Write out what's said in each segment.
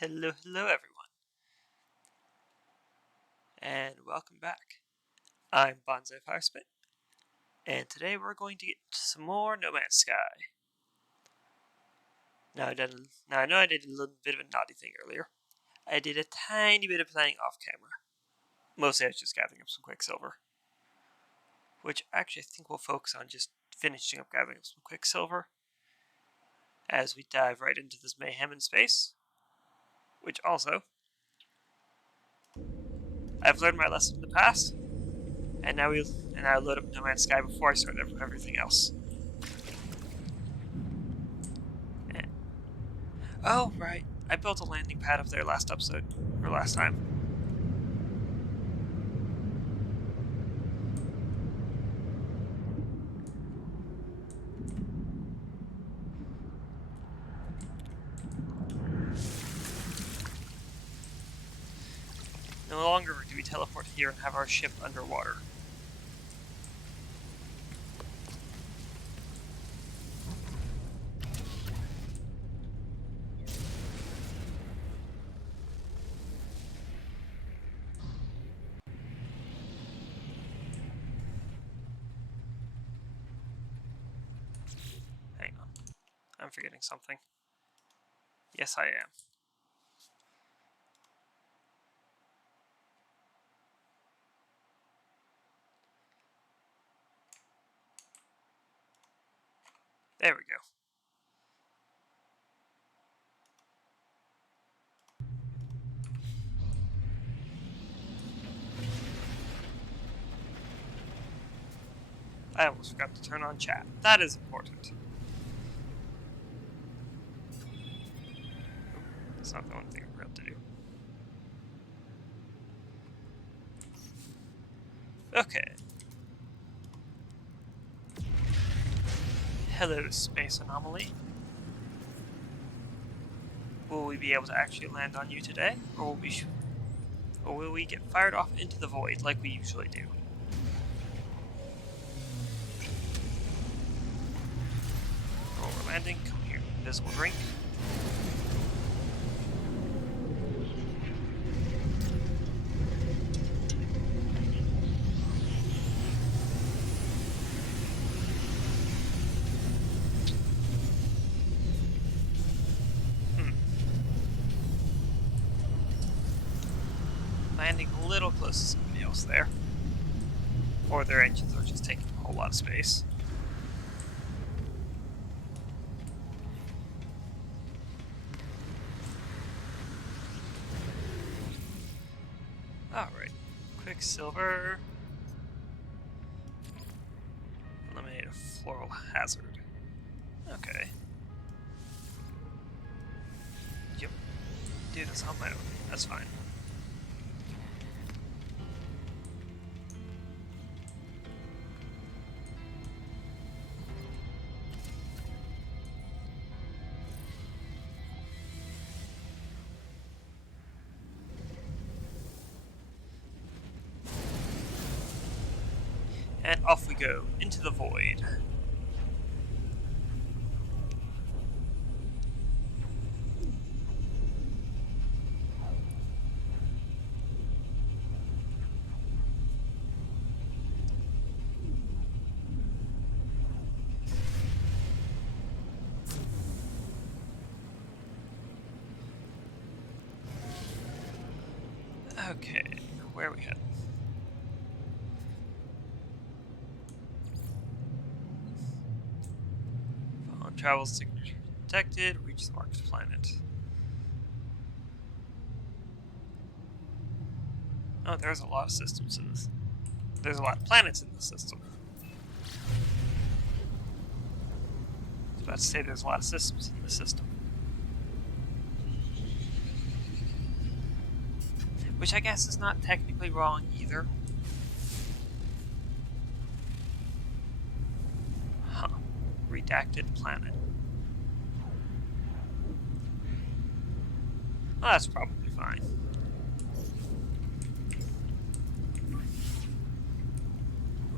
Hello, everyone, and welcome back. I'm Bonsai Firespit, and today we're going to get some more No Man's Sky. Now, I know I did a little bit of a naughty thing earlier. I did a tiny bit of playing off camera. Mostly I was just gathering up some Quicksilver, which actually I think we'll focus on just finishing up gathering up some Quicksilver as we dive right into this mayhem in space, which also, I've learned my lesson in the past, and now I load up No Man's Sky before I start everything else. Oh, right. I built a landing pad up there last episode, or last time. No longer do we teleport here and have our ship underwater. Hang on. I'm forgetting something. Yes, I am. There we go. I almost forgot to turn on chat. That is important. That's not the only thing I forgot to do. Okay. Hello, space anomaly. Will we be able to actually land on you today, or will we get fired off into the void like we usually do? Oh, we're landing. Come here, invisible drink. Landing a little close to somebody else there. Or their engines are just taking a whole lot of space. Alright. Quicksilver. Eliminate a floral hazard. Okay. Yep. Do this on my own. That's fine. And off we go, into the void. Okay, where are we heading? Phone travel signature detected, reach the marked planet. Oh, there's a lot of systems in this. There's a lot of planets in the system. I was about to say there's a lot of systems in the system. Which I guess is not technically wrong either. Huh. Redacted planet. Well, that's probably fine.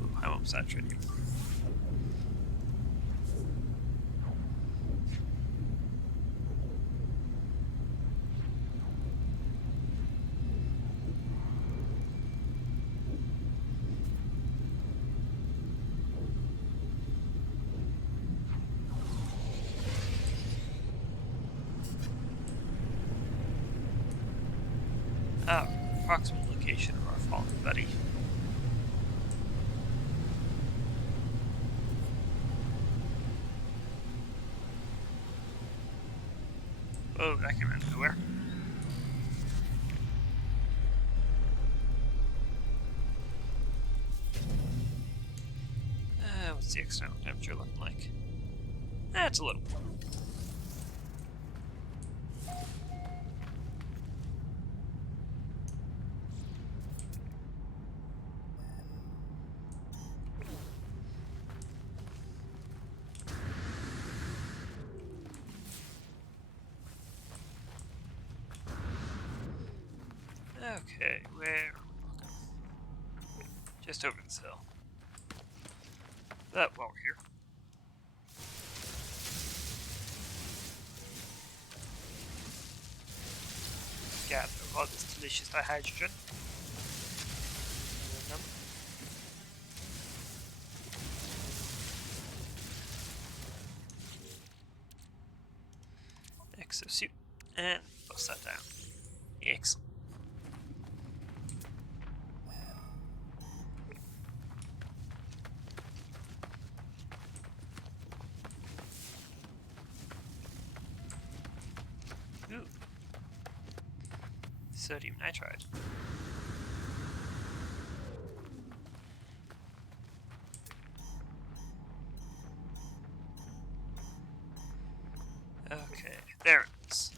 Ooh, I almost saturated you. Approximate location of our fallen buddy. Oh, that came out of nowhere. What's the external temperature looking like? It's a little warm. Okay, where are we looking? Just over this hill. But while we're here, gather all this delicious hydrogen. Exosuit, and bust that down. Excellent. Ooh. Sodium nitride. Okay, there it is.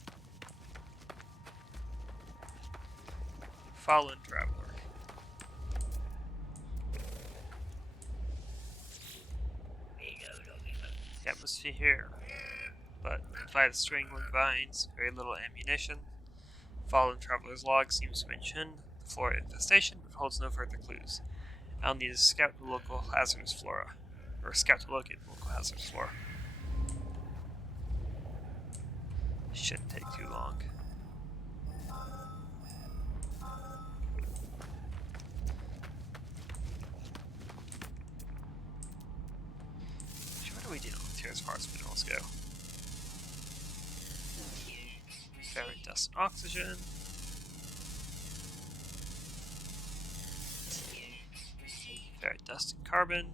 Fallen traveler. The atmosphere here, but by the strangling vines, very little ammunition. Fallen traveler's log seems to mention the flora infestation, but holds no further clues. I'll need to scout the local hazardous flora, or scout to locate the local hazardous flora. Shouldn't take too long. What are we dealing with here as far as minerals go? Ferric dust and oxygen. Ferric dust and carbon.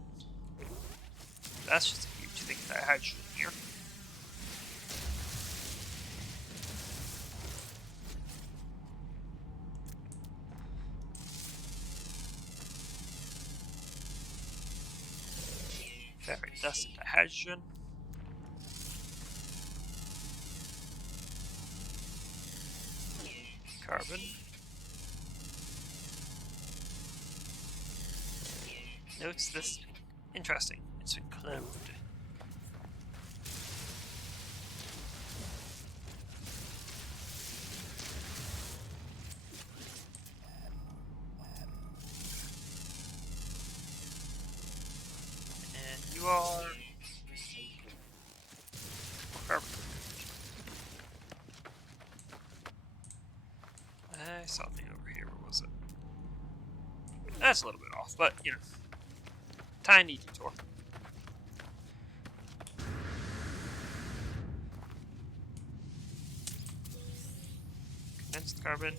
That's just a huge thing that hydrogen here. Ferric dust into hydrogen. Carbon. Notes this interesting. It's been cloned. And you are carbon. I saw something over here. Where was it? That's a little bit off, but you know, tiny detour. Condensed carbon.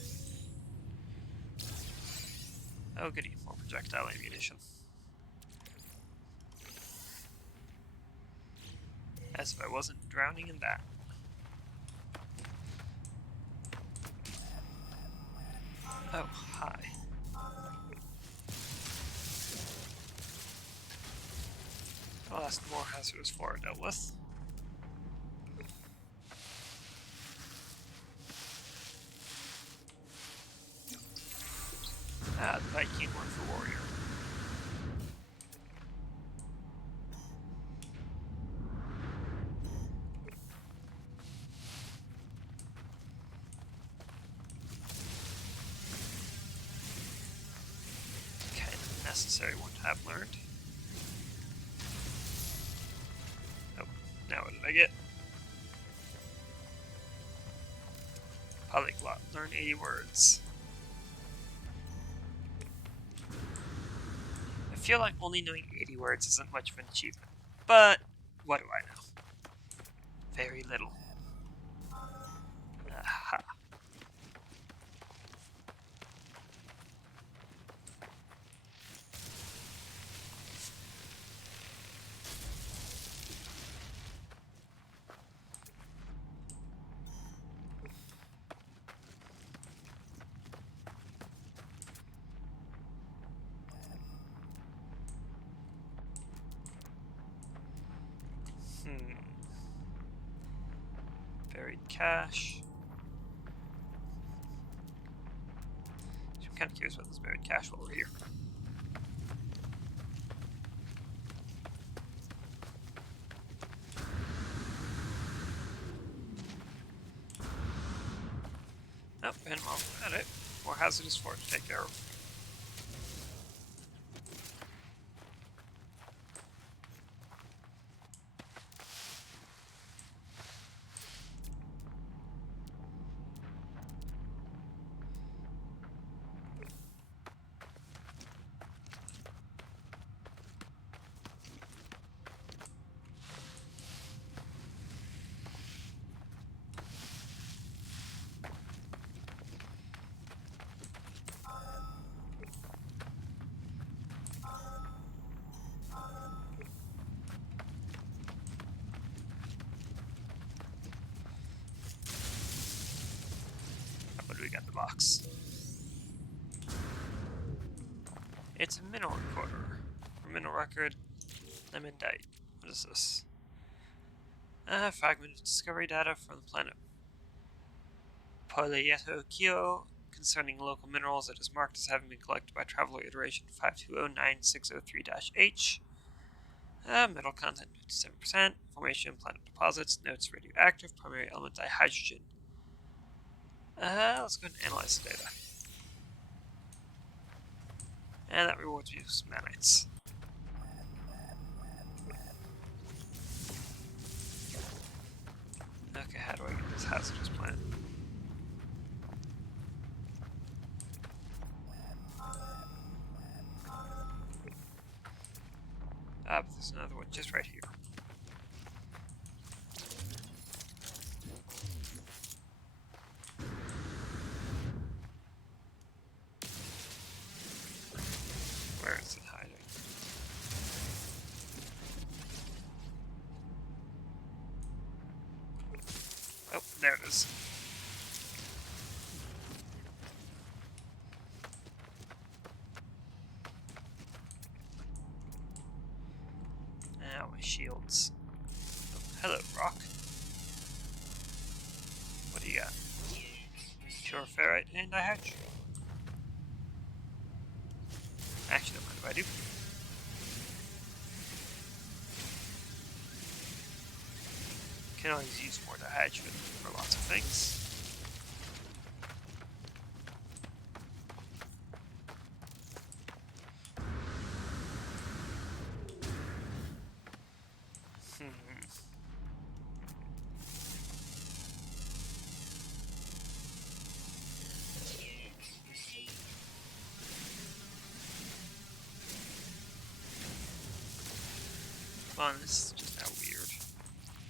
Oh, goody, more projectile ammunition. As if I wasn't drowning in that. Oh, hi. Well, that's more hazardous flora dealt with. The Viking one for warrior. Kind of necessary one to have learned. Oh, now what did I get? Polyglot. Learn 80 words. I feel like only knowing 80 words isn't much of an achievement. But, what do I know? Very little. Aha. Buried cache. So I'm kind of curious about this buried cache while we're here. Nope, and well, alright. More hazardous for it to take care of. What do we got in the box? It's a mineral recorder. A mineral record. Lemondite. What is this? Fragment of discovery data from the planet Polyetokyo concerning local minerals that is marked as having been collected by traveler iteration 5209603-H. Metal content 57%. Formation planet deposits. Notes radioactive. Primary element dihydrogen. Let's go ahead and analyze the data. And that rewards me with some nanites. Okay, how do I get this hazardous plant? But there's another one just right here. Where is it hiding? Oh, there it is. Now my shields. Oh, hello, rock. What do you got? Pure ferrite and dihydrogen. Actually, don't mind if I do. Can always use more dihydrogen for lots of things. Fun, this is just now weird.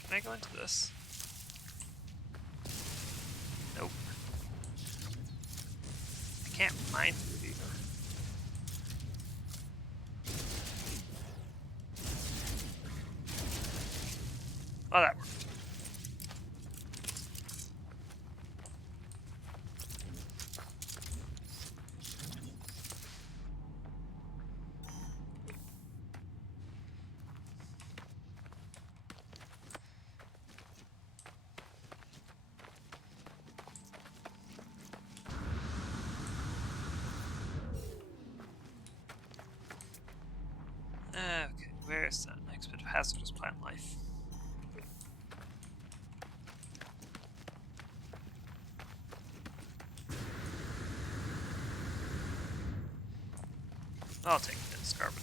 Can I go into this? Nope. I can't mine through it either. Oh, that worked. Okay, where is that next bit of hazardous plant life? I'll take this carbon.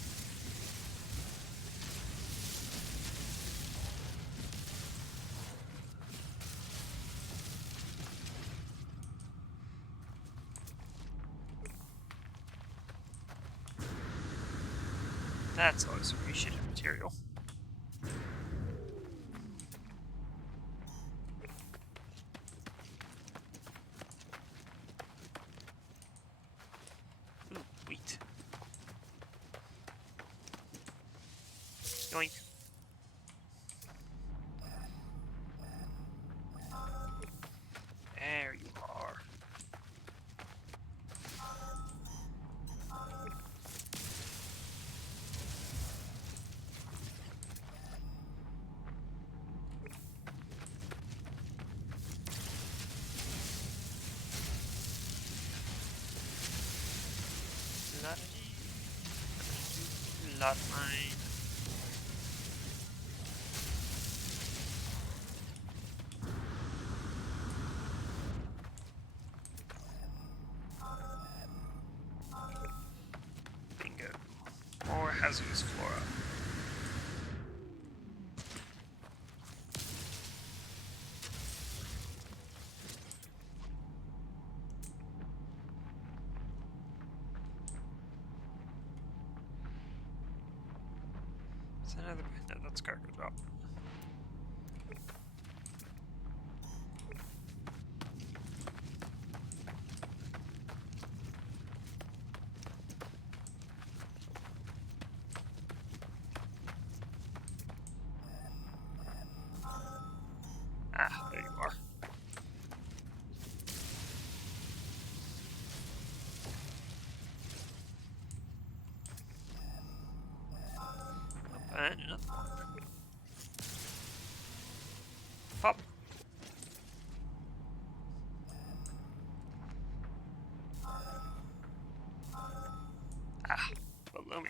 That's always appreciated material. Ooh, wheat. Yoink. There you are. Lot mine. Bingo. More hazardous flora. Is that another? No, that's cargo drop. Ah, there you are. And another one. Pop. Ah, below me.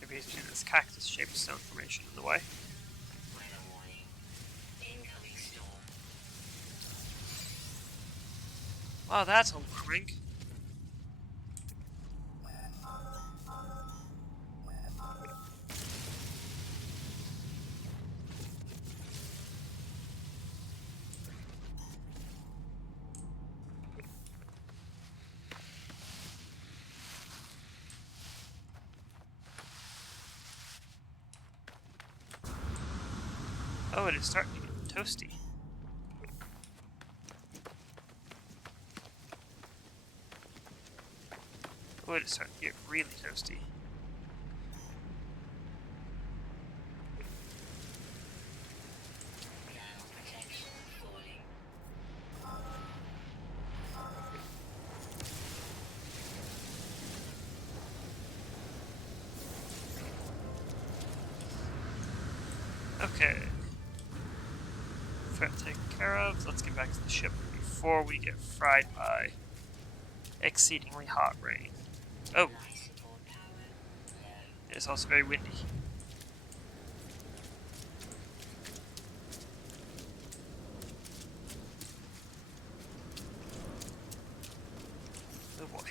Maybe he's doing this cactus-shaped stone formation in the way. Wow, that's alarming. Oh, it is starting to get toasty. Oh, it is starting to get really toasty. Okay. Threat taken care of. Let's get back to the ship before we get fried by exceedingly hot rain. Oh! It's also very windy. Oh boy.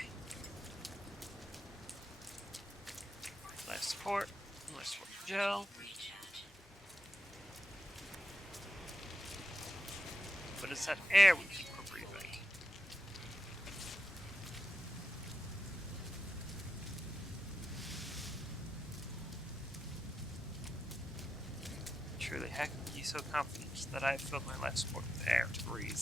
Life support. Life support gel. But it's that air we think we're breathing. Truly, how can you be so confident that I have filled my life support with air to breathe?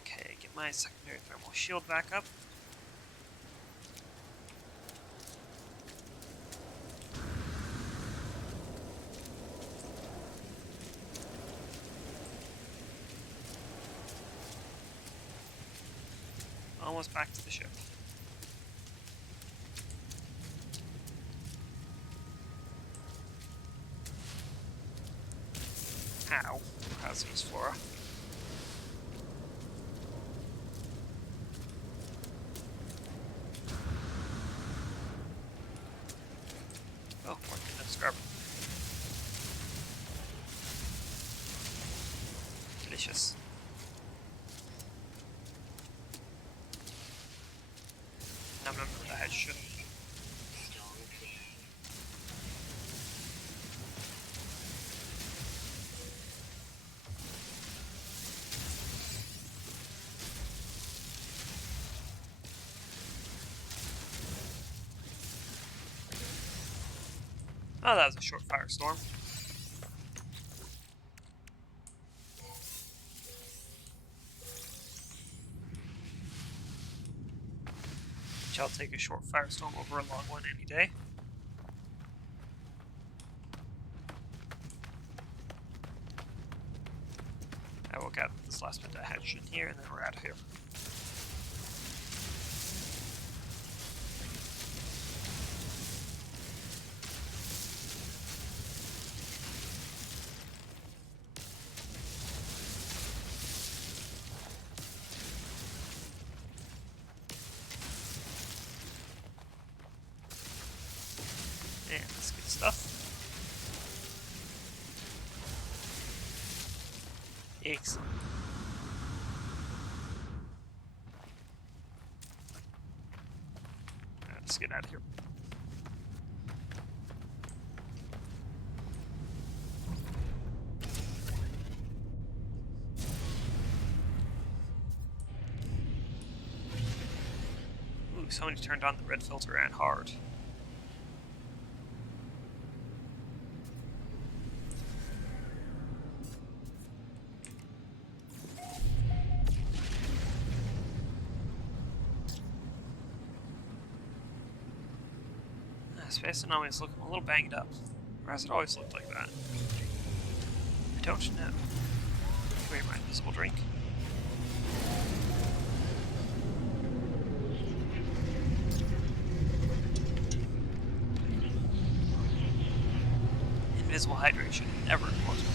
Okay, get my secondary thermal shield back up. Almost back to the ship. Ow. Hazardous flora. Oh, more than scrub. Delicious. Num num num, that should. Oh, that was a short firestorm. which I'll take a short firestorm over a long one any day. I will gather this last bit of hydrogen here, and then we're out of here. And that's good stuff. Excellent. Let's get out of here. Ooh, somebody turned on the red filter and hard. Space Tsunami is looking a little banged up. Or has it always looked like that? I don't know. Wait, my invisible drink. Invisible hydration, never important.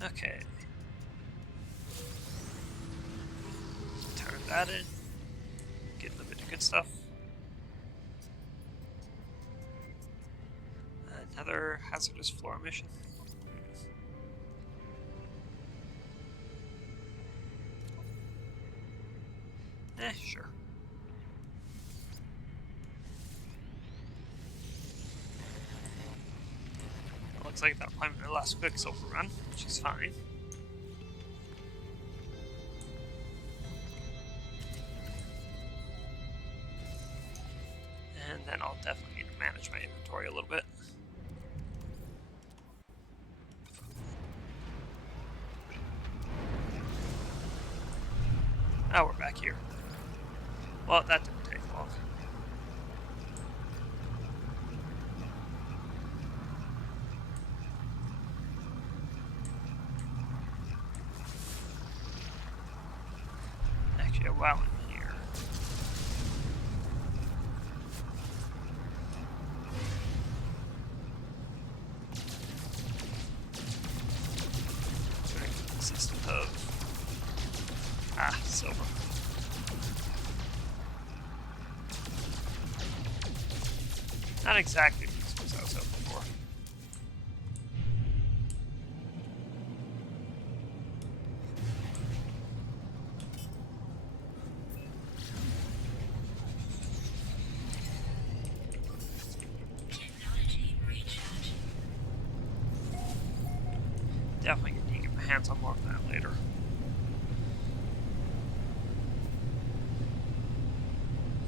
Okay. Turn that in. Get a little bit of good stuff. Another hazardous floor emission. Sure. It looks like that might be my last Quicksilver run, which is fine. And then I'll definitely need to manage my inventory a little bit. Oh, we're back here. Well, that didn't take long. Actually, a while in here. Consistent of silver. Not exactly the resource I was hoping for. Definitely need to get my hands on more of that later.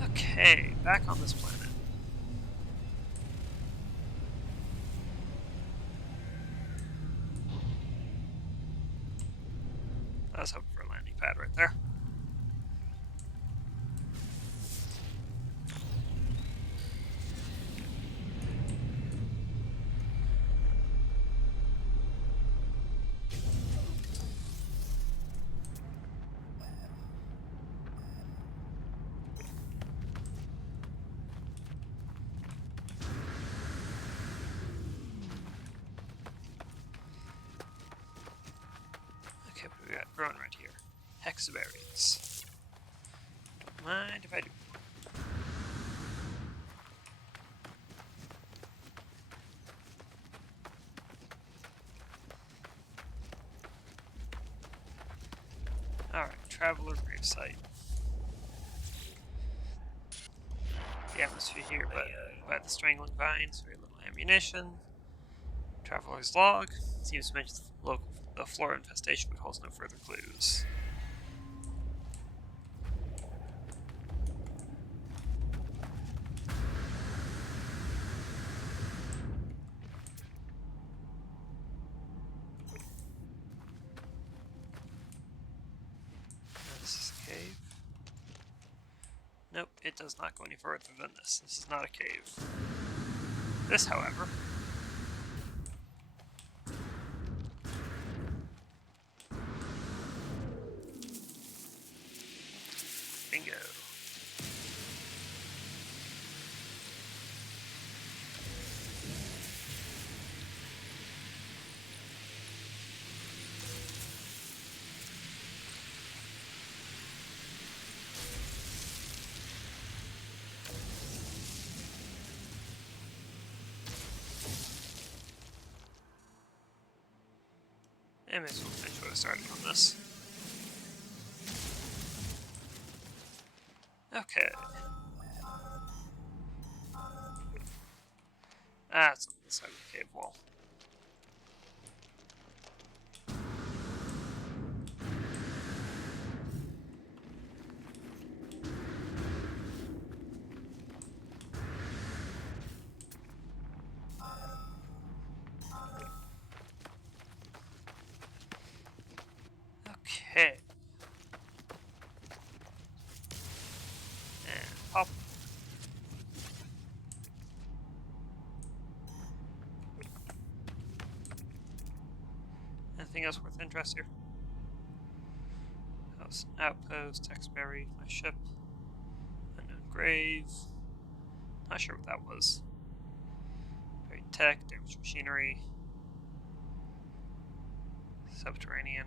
Okay, back on this planet. I was hoping for a landing pad right there. Okay, what do we got growing right here? Hexaberries. Don't mind if I do. Alright, Traveler Gravesite. The atmosphere here by the strangling vines, very little ammunition. Traveler's log seems to mention the flora infestation, but holds no further clues. Nope, it does not go any further than this. This is not a cave. This, however... Bingo. I may as well finish what I started on this. Okay. That's on the side of the cave wall. Okay. And pop. Anything else worth interest here? House, outpost, Texberry, my ship, unknown grave. Not sure what that was. Very tech, damaged machinery, subterranean.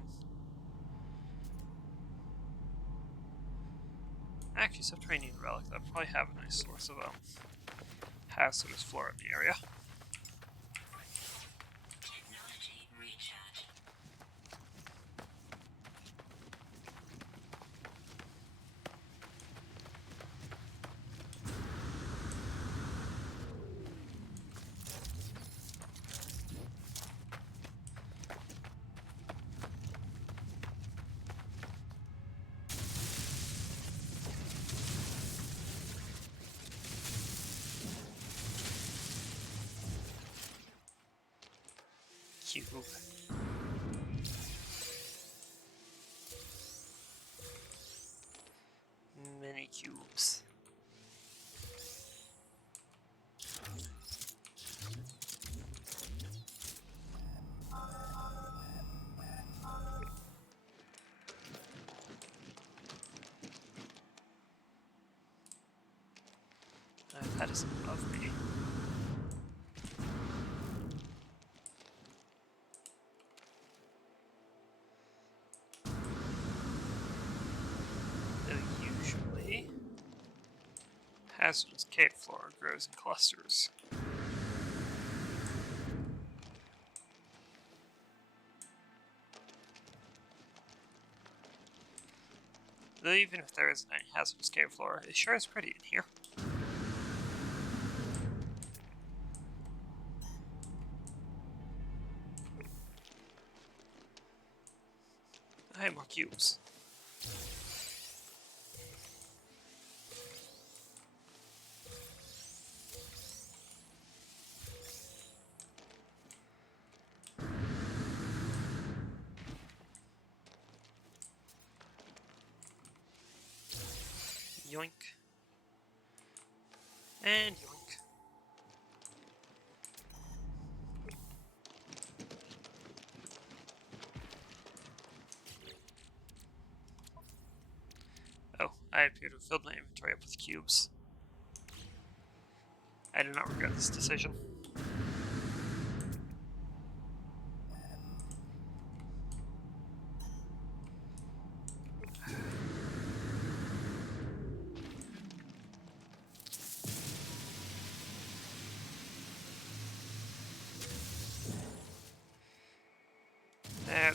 Actually, subterranean relic. That'd probably have a nice source of hazardous flora in the area. Technology recharge. Cube. Many cubes. That is above me. Though usually, hazardous cave flora grows in clusters. Though even if there isn't any hazardous cave flora, it sure is pretty in here. I have more cubes. Yoink. And yoink. Oh, I appear to have filled my inventory up with cubes. I do not regret this decision. There we are.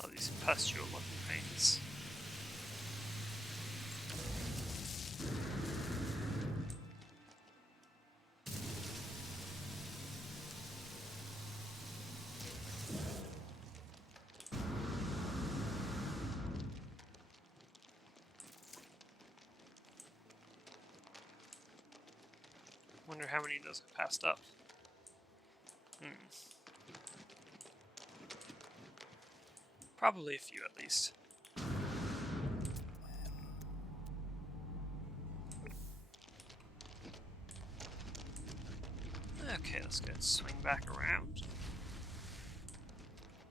All these pustule looking things. Wonder how many of those I passed up. Probably a few at least. Okay, let's go swing back around.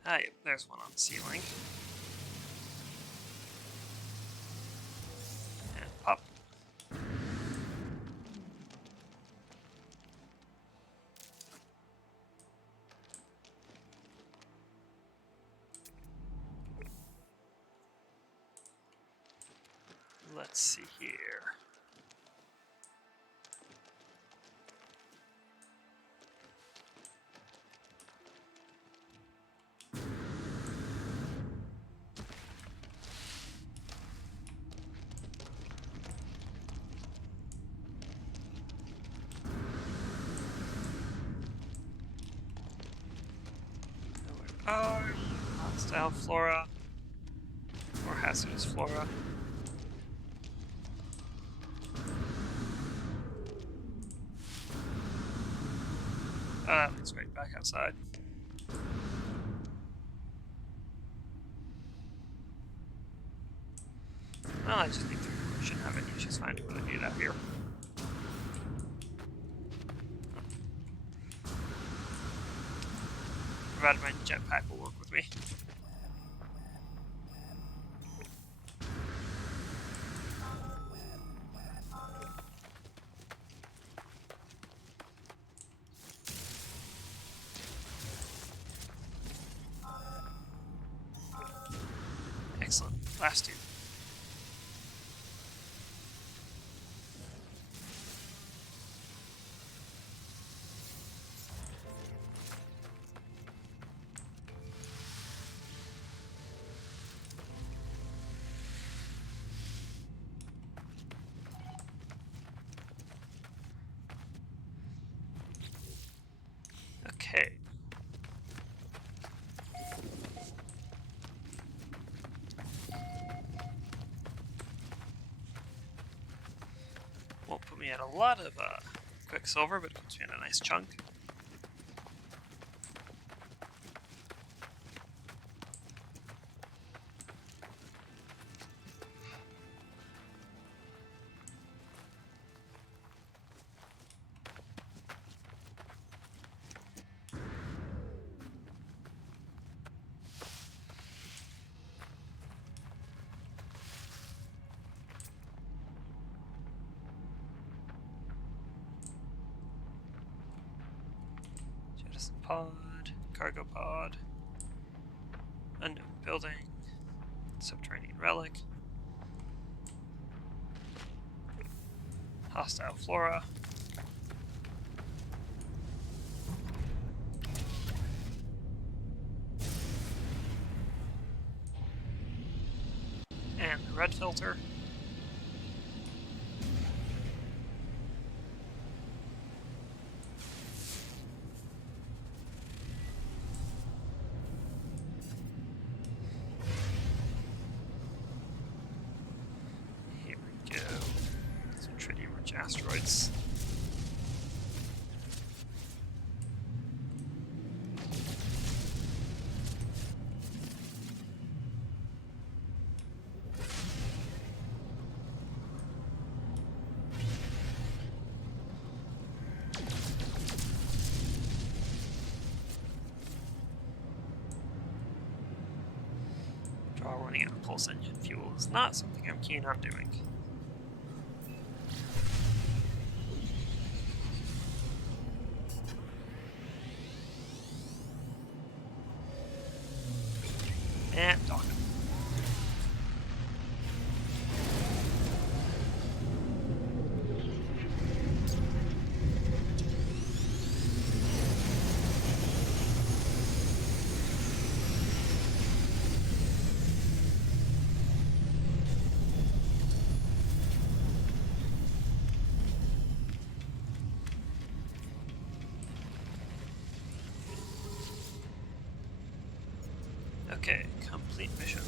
Ah, yep, there's one on the ceiling. And pop. Let's see here. Oh, hostile flora. Or hazardous flora. Oh, that leads right back outside. Well, I just need to. Shouldn't have any issues finding what I need out here. Provided my jetpack will work with me. Excellent. Last two. Okay. Won't put me at a lot of quicksilver, but it puts me in a nice chunk. Jettison pod, cargo pod, unknown building, subterranean relic, hostile flora, and the red filter. Here we go. Some tritium-rich asteroids. Running out of pulse engine fuel is not something I'm keen on doing. And dock. Okay, complete mission.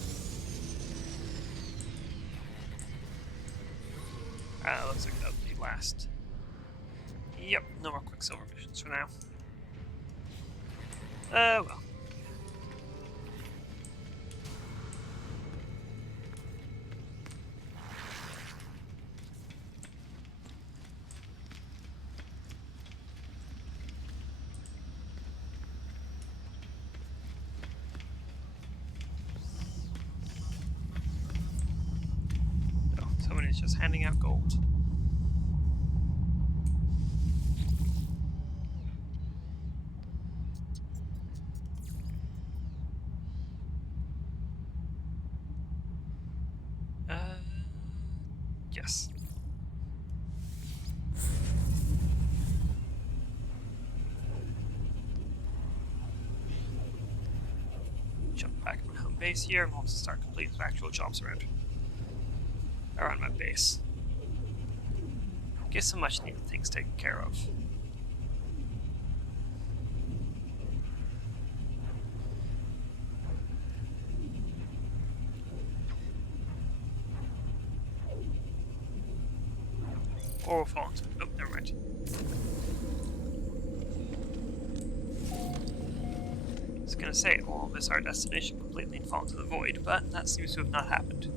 Looks like that'll be last. Yep, no more Quicksilver missions for now. Well. Oh, somebody's just handing out gold. Yes. Jump back to my home base here, and we'll start completing some actual jobs around my base. Get some much needed things taken care of. Or we'll fall into. Oh, never mind. I was gonna say we'll miss our destination completely and fall into the void, but that seems to have not happened.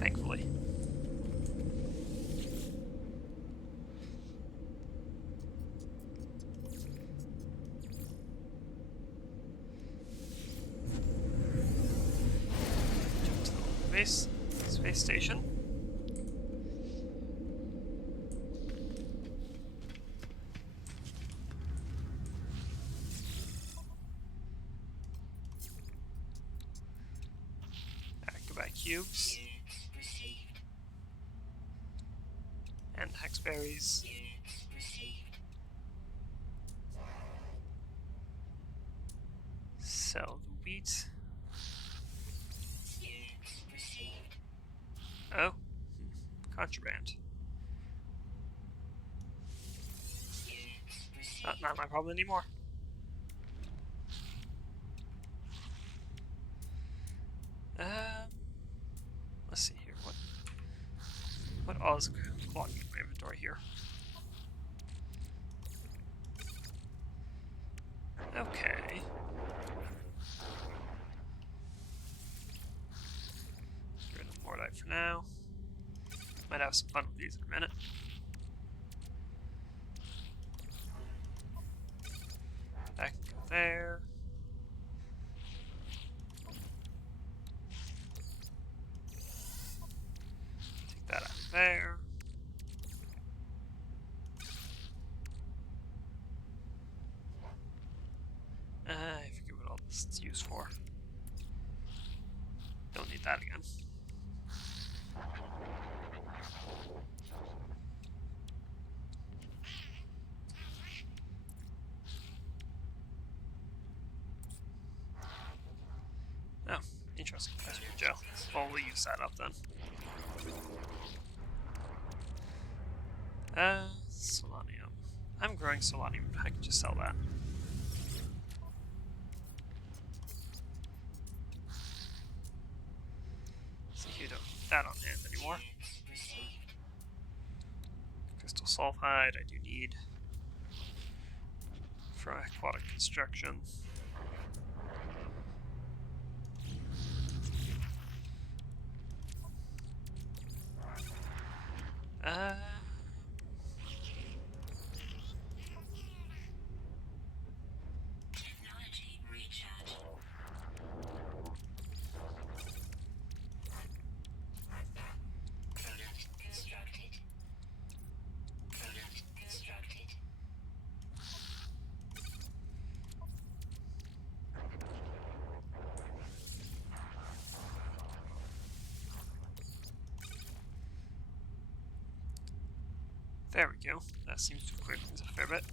Thankfully. Jump to the space station. Activate cubes. Units received. And hexberries. Units received. Sell the wheat. Units received. Oh. Contraband. Units received. Not my problem anymore. Let's see here. What all is clogging in my inventory here? Okay. Get rid of Mordite for now. Might have some fun with these in a minute. That can go there. Take that out of there. I forget what all this is used for. Don't need that again. Oh, interesting. That's your gel. Well, we'll use that up then. Solanium. I'm growing solanium. I can just sell that. See, you don't need that on hand anymore. Units received. Crystal sulfide, I do need for aquatic construction. Uh, Technology recharge. Product constructed. Product constructed. there we go. That seems to clear things a fair bit.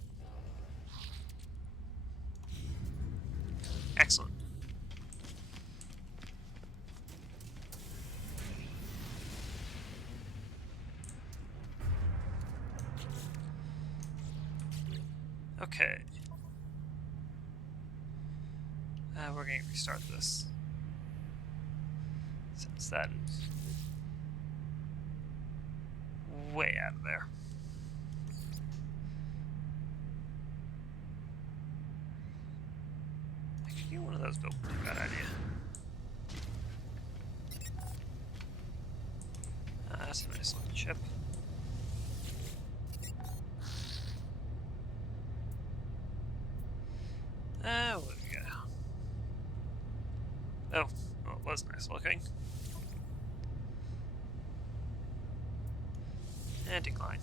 Excellent. Okay. We're going to restart this. Since that is out of there. Actually, one of those built would be a bad idea. That's a nice looking ship. What do we got? Oh, well, it was nice looking. And decline.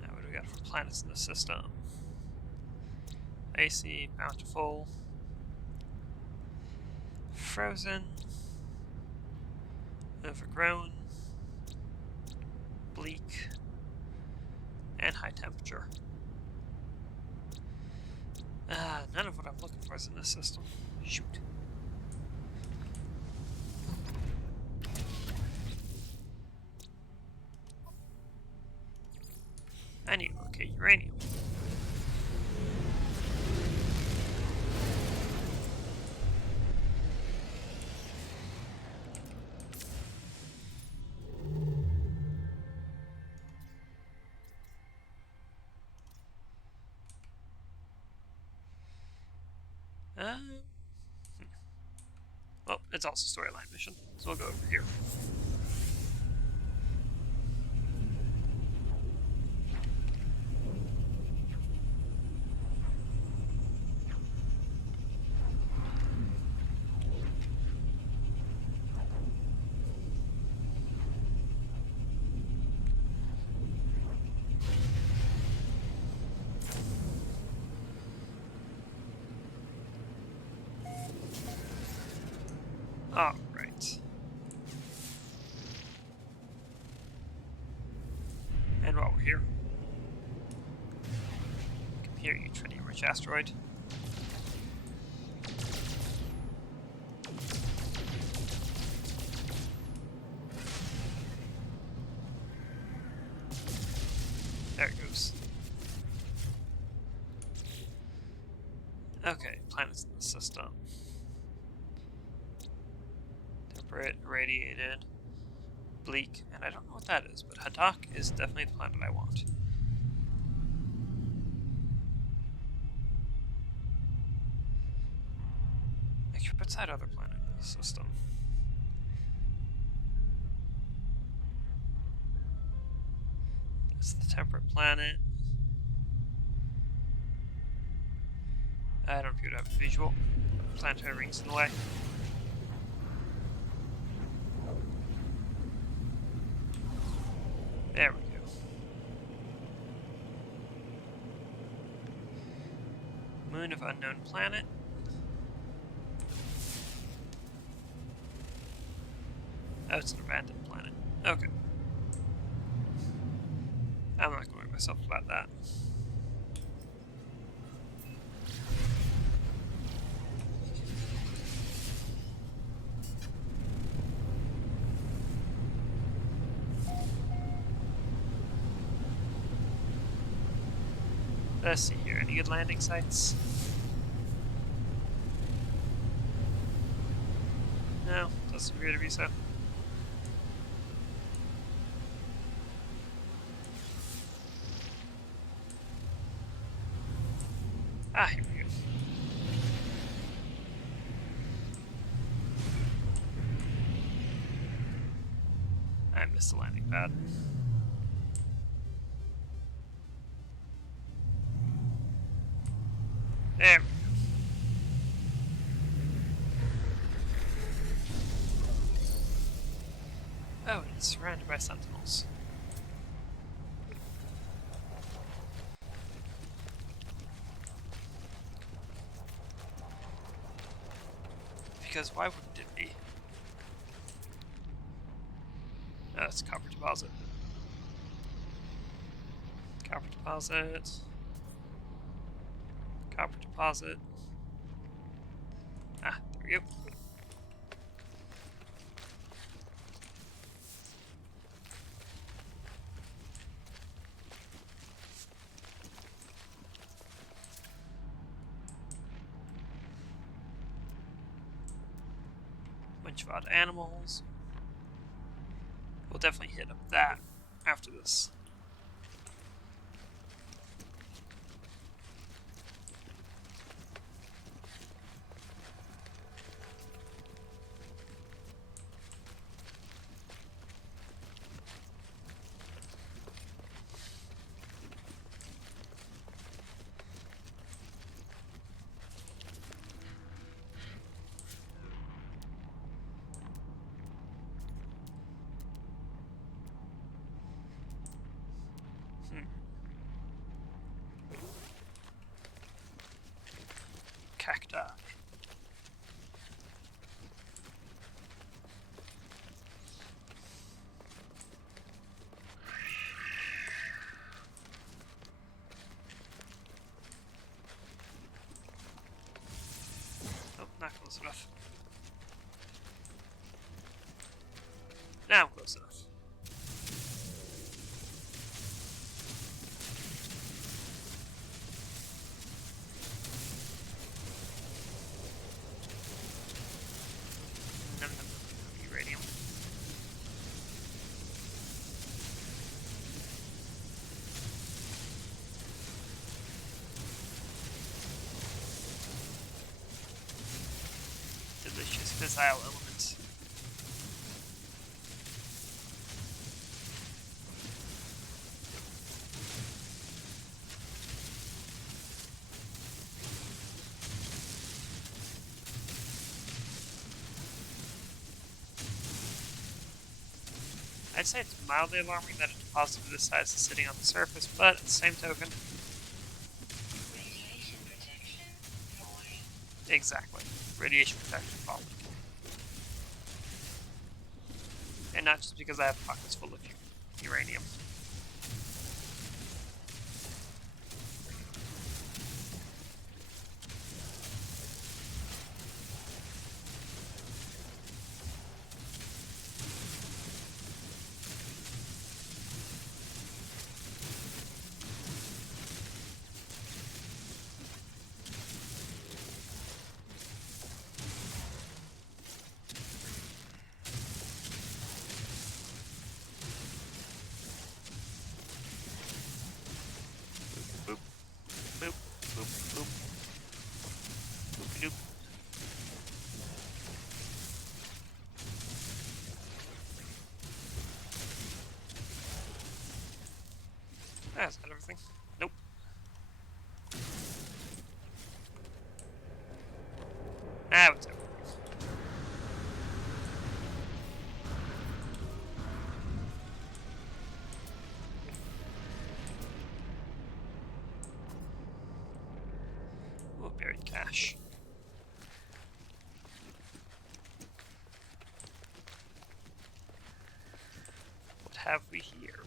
Now, what do we got for planets in the system? Icy, bountiful, frozen, overgrown, bleak, and high temperature. None of what I'm looking for is in this system. Shoot. I need to locate uranium. Well, it's also a storyline mission, so we'll go over here. Alright. And while we're here, come here, you tritium-rich asteroid. There it goes. Okay, planets in the system. Temperate, irradiated, bleak, and I don't know what that is, but Hadak is definitely the planet I want. Actually, what's that other planet in the system? It's the temperate planet. I don't appear to have a visual. Planetary rings in the way. There we go. Moon of unknown planet. Oh, it's an abandoned planet. Okay. I'm not going to worry myself about that. Let's see here. Any good landing sites? No, doesn't appear to be so. Ah, here we go. I missed the landing pad. There we go. Oh, and it's surrounded by sentinels. Because why wouldn't it be? Oh, it's a copper deposit. Copper deposit. Copper deposit. Ah, there we go. bunch of odd animals. We'll definitely hit up that after this. Cacti. Oh, not close enough. Now I'm close enough. Nom, nom, nom, uranium. Delicious fissile elements. I'd say it's mildly alarming that a deposit of this size is sitting on the surface, but at the same token, Radiation protection falling. exactly. Radiation protection falling. And not just because I have pockets full of uranium. Boop, boop, boop, boop, boop, doop. That's not everything. Nope. Now it's everything. Ooh, buried cache. What have we here?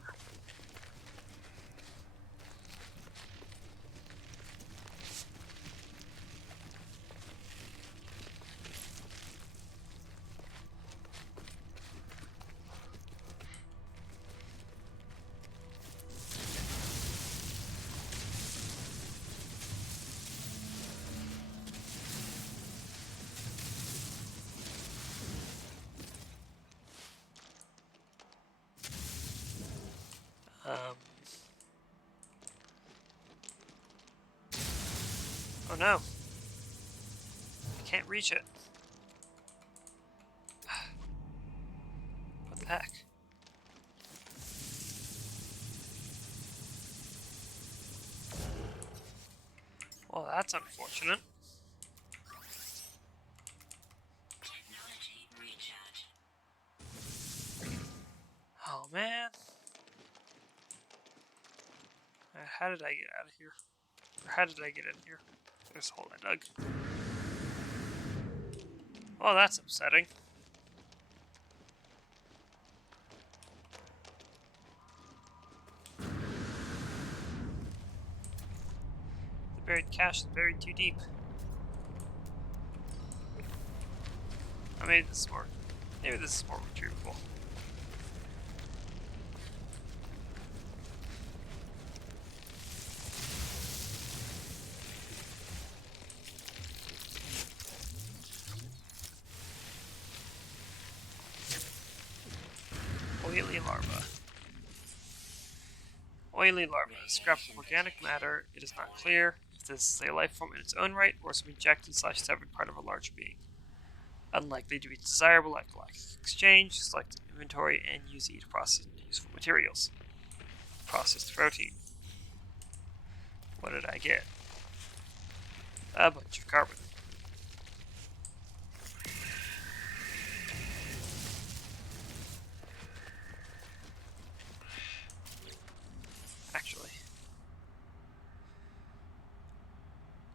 Oh no. I can't reach it. What the heck? Well, that's unfortunate. Technology recharge. Oh man. How did I get out of here? Or how did I get in here? There's a hole I dug. Oh, that's upsetting. The buried cache is buried too deep. Oh, maybe this is more. Maybe this is more retrievable. Oily larva. Oily larva. Scrap of organic matter. It is not clear if this is a life form in its own right or some injected/severed part of a larger being. Unlikely to be desirable like galactic exchange. Select inventory and use E to process useful materials. Processed protein. What did I get? A bunch of carbon. Actually.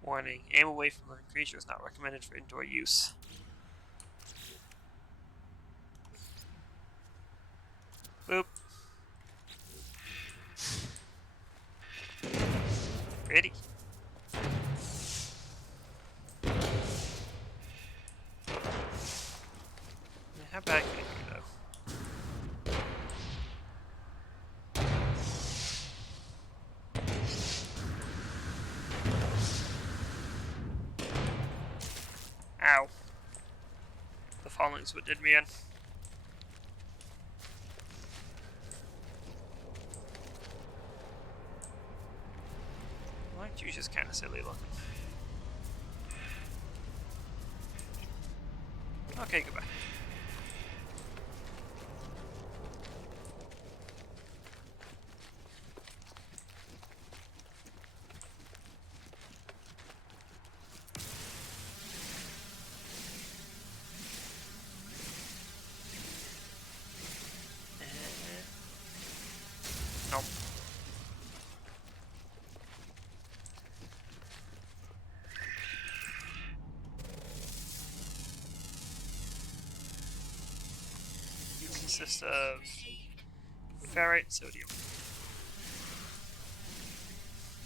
Warning. Aim away from living creatures. Not recommended for indoor use. Boop. Pretty. How bad can it be, though? Ow. The falling's what did me in. Aren't you just kind of silly looking? Okay, goodbye. Nope. You consist of ferrite and sodium.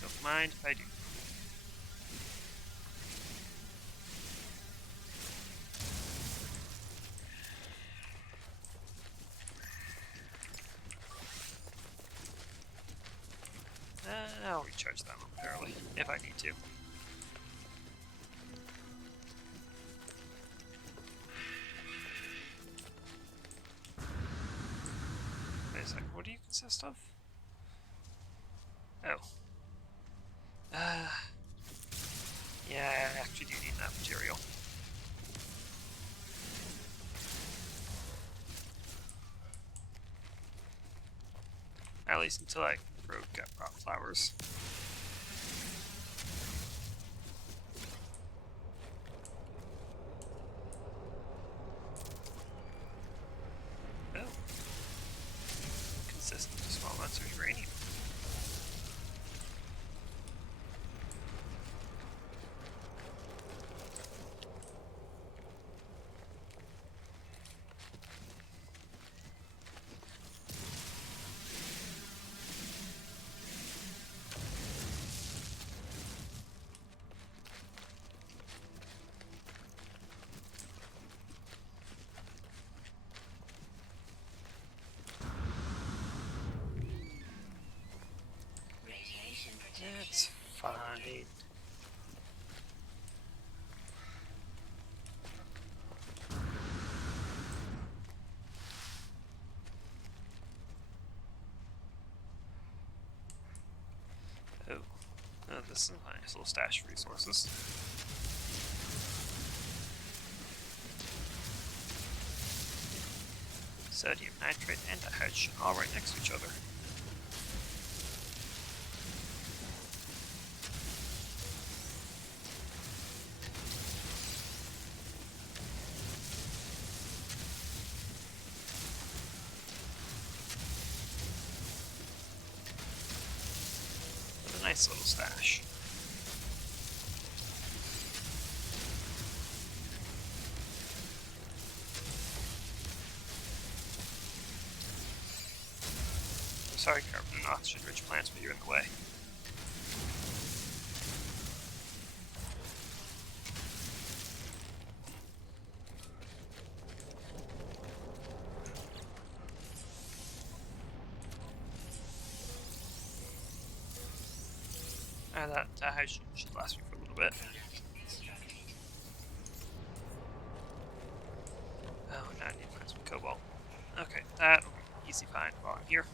Don't mind if I do. I'll recharge that momentarily, if I need to. Wait a second, what do you consist of? Oh. Yeah, I actually do need that material. At least until I can grow gut rot flowers. Oh. Consistent with small amounts of uranium. That's fine. Oh, this is a nice little stash of resources. Sodium nitrate and dihydrogen all right next to each other. What a nice little stash. I'm sorry, carbon and oxygen-rich plants, but you're in the way. That dihydrogen should last me for a little bit. Oh, now I need to find some cobalt. Okay, that will be easy find while I'm here.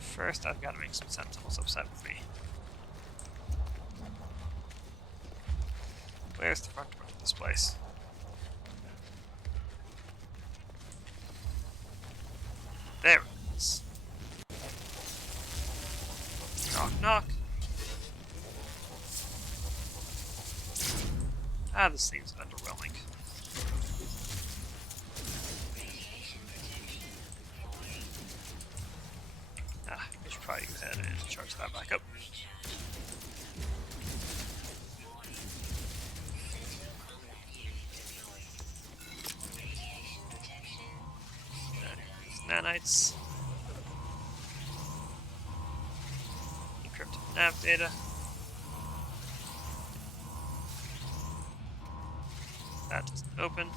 First, I've got to make some sentinels upset with me. Where's the front door of this place? There it is. Knock, knock. Ah, this seems underwhelming. Ah, I should probably go ahead and charge that back up. Nanites. Encrypted nav data. That doesn't open.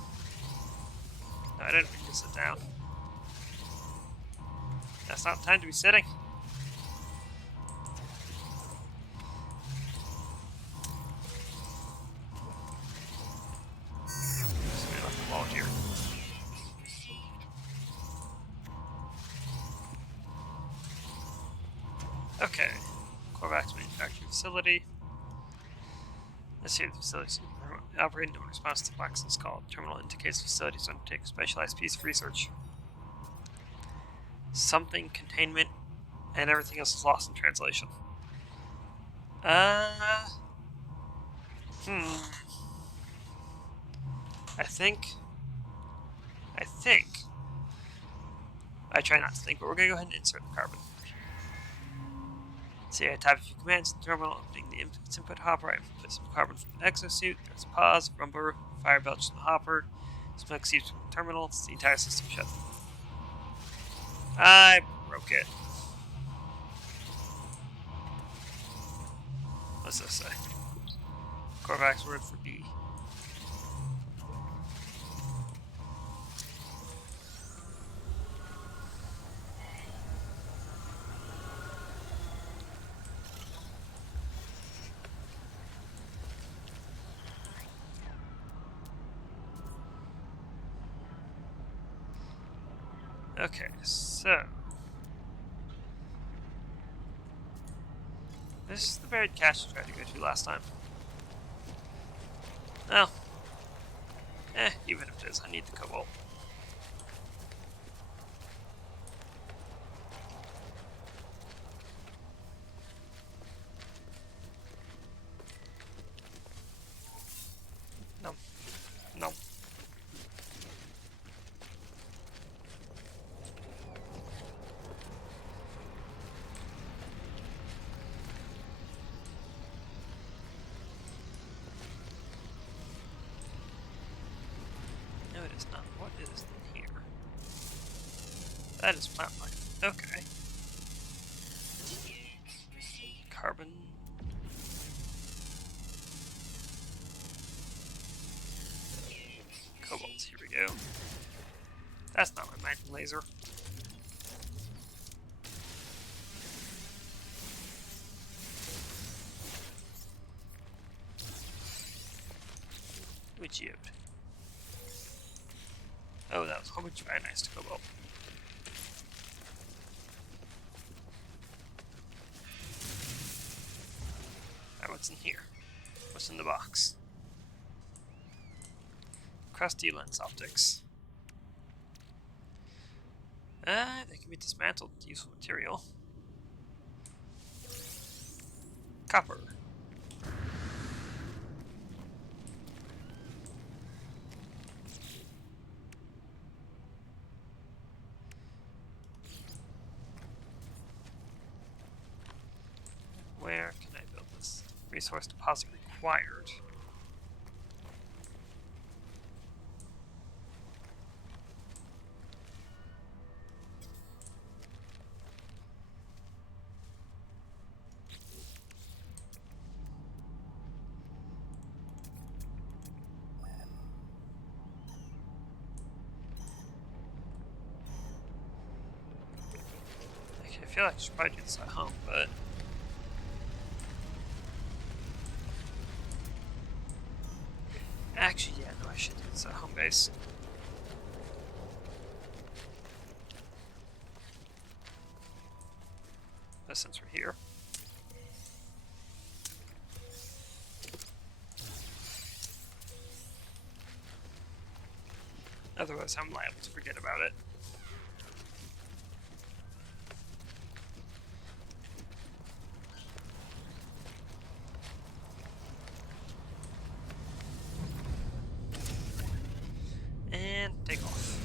No, I didn't mean to sit down. That's not the time to be sitting. Somebody left the wall here. Okay. Corvax manufacturing facility. Let's see the facility operating in response to Blackson's call. Terminal indicates the facility is undertaking a specialized piece of research. Something containment and everything else is lost in translation. I think. I try not to think, but we're gonna go ahead and insert the carbon. So I type a few commands in the terminal, opening the input hopper. I put some carbon from the exosuit. There's a pause, rumble, fire belch from the hopper. Smoke seeps from the terminal. It's the entire system shut. I broke it. What's this say? Corvax word for B. Okay, so this is the buried cache I tried to go to last time. Well, even if it is, I need the cobalt. No. No. No, it is not. What is in here? That is plant life. Okay. Carbon. Cobalt, here we go. That's not my mining laser. Geode. Oh, that was a whole bunch of very nice to cobalt. Alright, what's in here? What's in the box? Crusty lens optics. They can be dismantled with useful material. Copper. Where can I build this? Resource deposit required. I feel like I should probably do this at home, but actually, yeah, no, I should do this at home base. But since we're here. Otherwise, I'm liable to forget about it. And take off.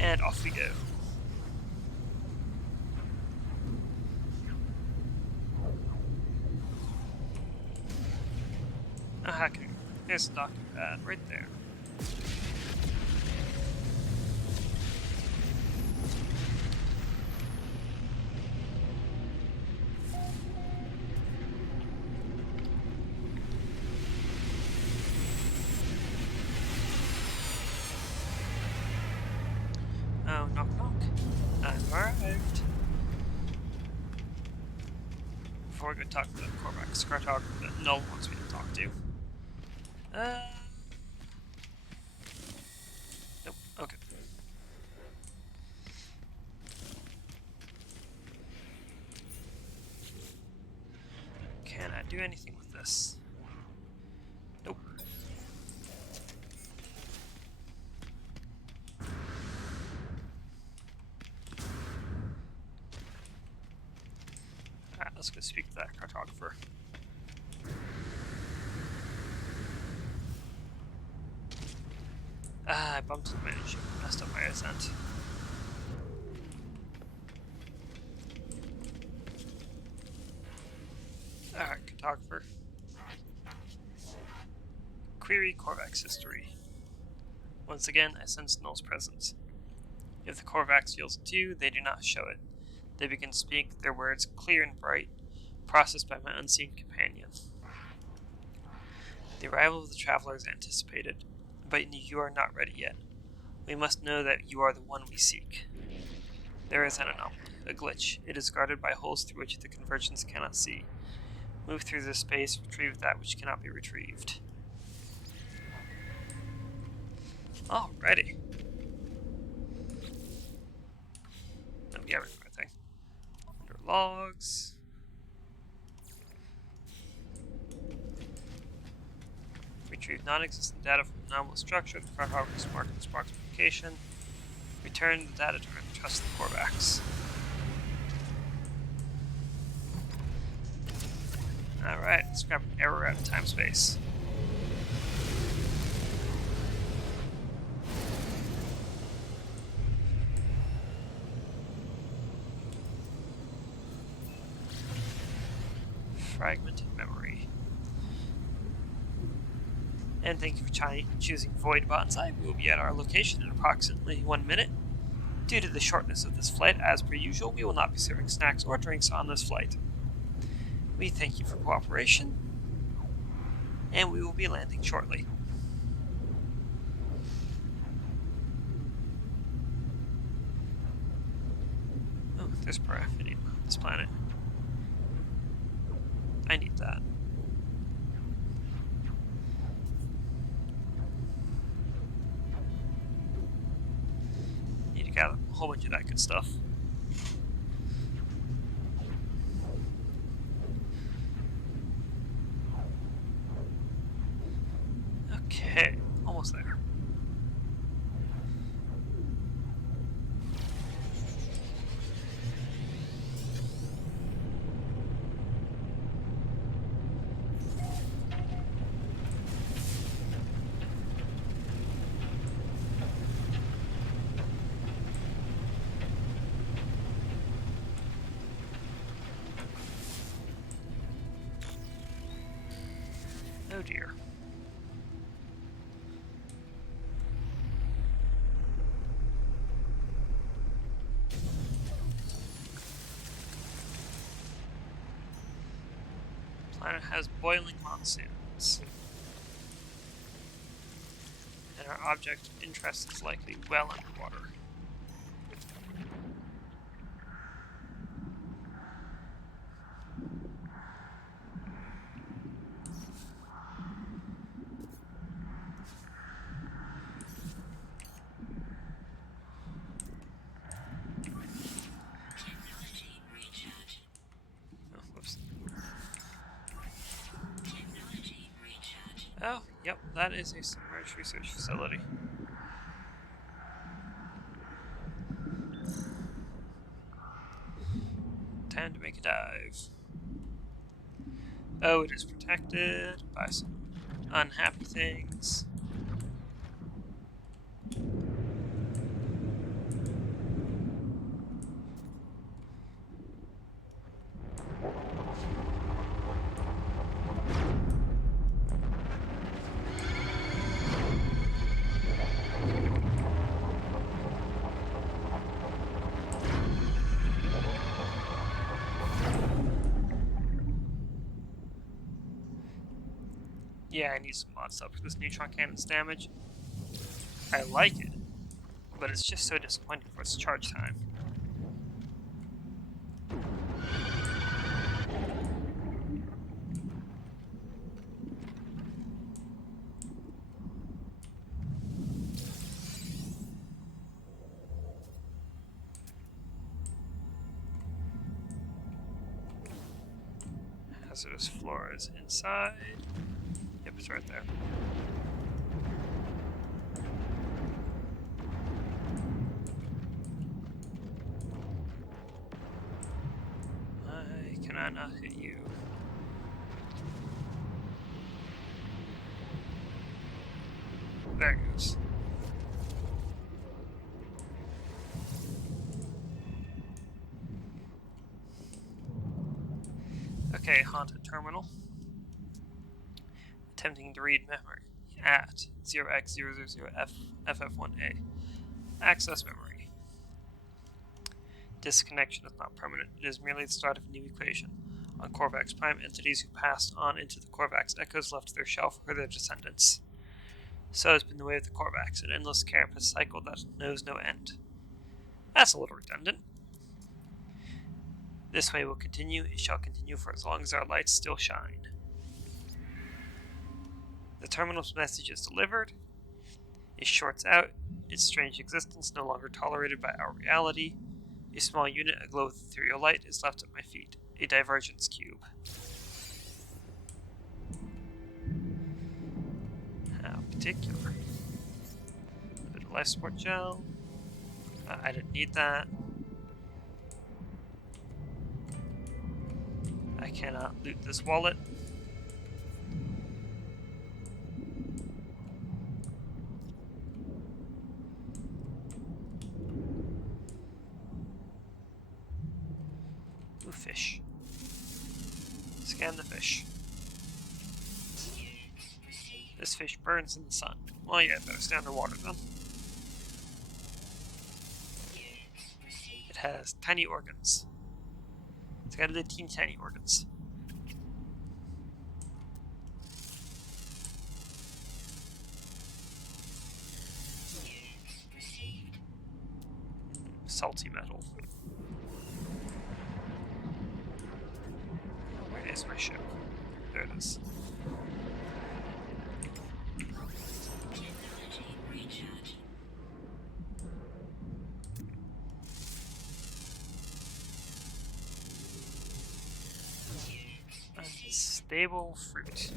And off we go. Okay, here's the docking pad right there. Oh, knock knock. I've arrived. Before we go talk to the Korvax cartographer that no one wants me to talk to. Nope, okay. Can I do anything with this? Nope. Alright, let's go speak to that cartographer. I bumped into my engine, messed up my ascent. Alright, cartographer. Query Korvax history. Once again, I sense Null's presence. If the Korvax yields a 2, they do not show it. They begin to speak, their words clear and bright, processed by my unseen companion. The arrival of the traveler is anticipated, but you are not ready yet. We must know that you are the one we seek. There is an anomaly, a glitch. It is guarded by holes through which the convergence cannot see. Move through this space, retrieve that which cannot be retrieved. Alrighty. No, yeah, we're doing thing. Under logs. Retrieve non-existent data from anomalous structure. The cartographer marked this box location. Return the data to trust the Korvax. Alright, let's grab an error out of time space. Fragmented memory. And thank you for choosing Void Bonsai. We will be at our location in approximately 1 minute. Due to the shortness of this flight, as per usual, we will not be serving snacks or drinks on this flight. We thank you for cooperation, and we will be landing shortly. Oh, there's paraffinium on this planet. I need that. Need to gather a whole bunch of that good stuff. Okay, almost there. planet has boiling monsoons, and our object of interest is likely well underwater. Technology recharge. Oh, whoops. Technology recharge. Oh, yep, that is a submerged research facility. Time to make a dive. Oh, it is protected by some unhappy things. Yeah, I need some mod stuff for this neutron cannon's damage. I like it, but it's just so disappointing for its charge time. Hazardous floor is inside. Yep, it's right there. Why can I not hit you? There it goes. Okay, haunted terminal. Attempting to read memory at 0x000FF1A. Access memory. Disconnection is not permanent, it is merely the start of a new equation. On Korvax Prime, entities who passed on into the Korvax echoes left their shell for their descendants. So has been the way of the Korvax, an endless carapace cycle that knows no end. That's a little redundant. This way will continue, it shall continue for as long as our lights still shine. The terminal's message is delivered. It shorts out, its strange existence no longer tolerated by our reality. A small unit aglow with ethereal light is left at my feet. A divergence cube. How particular. A bit of life support gel. I didn't need that. I cannot loot this wallet. Ooh, fish. Scan the fish. This fish burns in the sun. Well, yeah, better stay underwater then. It has tiny organs. It's got little teeny tiny organs. Salty metal. Where is my ship? There it is. Technology recharge. Unstable fruit.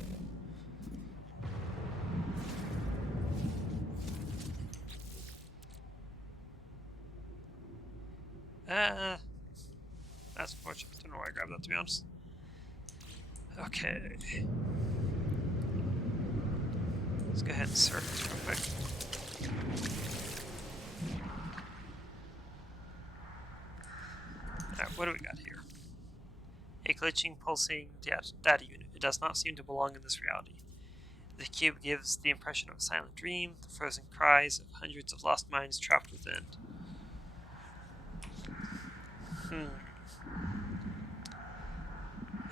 That's unfortunate. I don't know why I grabbed that, to be honest. Okay. Let's go ahead and surface real quick. Alright, what do we got here? A glitching, pulsing data unit. It does not seem to belong in this reality. The cube gives the impression of a silent dream, the frozen cries of hundreds of lost minds trapped within.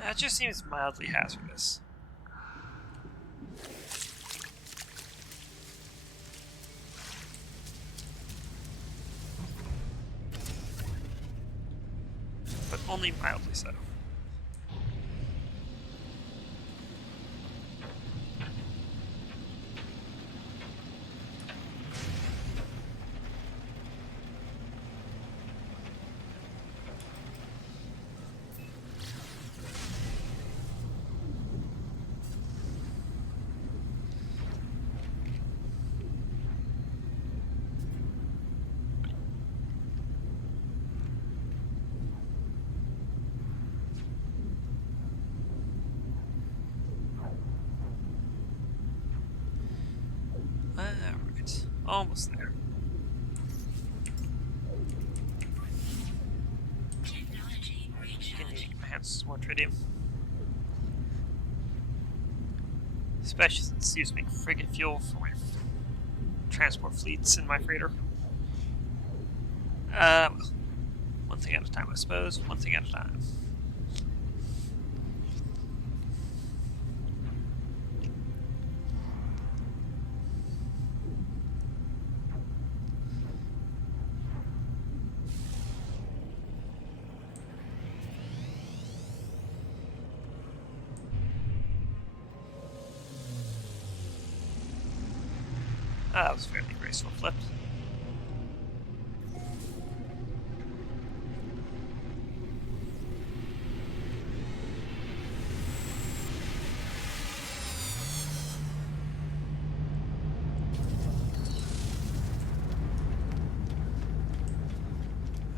That just seems mildly hazardous. But only mildly so. Alright, almost there. Technology Can recharge. my hands more tritium. Especially since these make frigate fuel for my transport fleets in my freighter. Well, one thing at a time, I suppose. One thing at a time. That was a fairly graceful flip.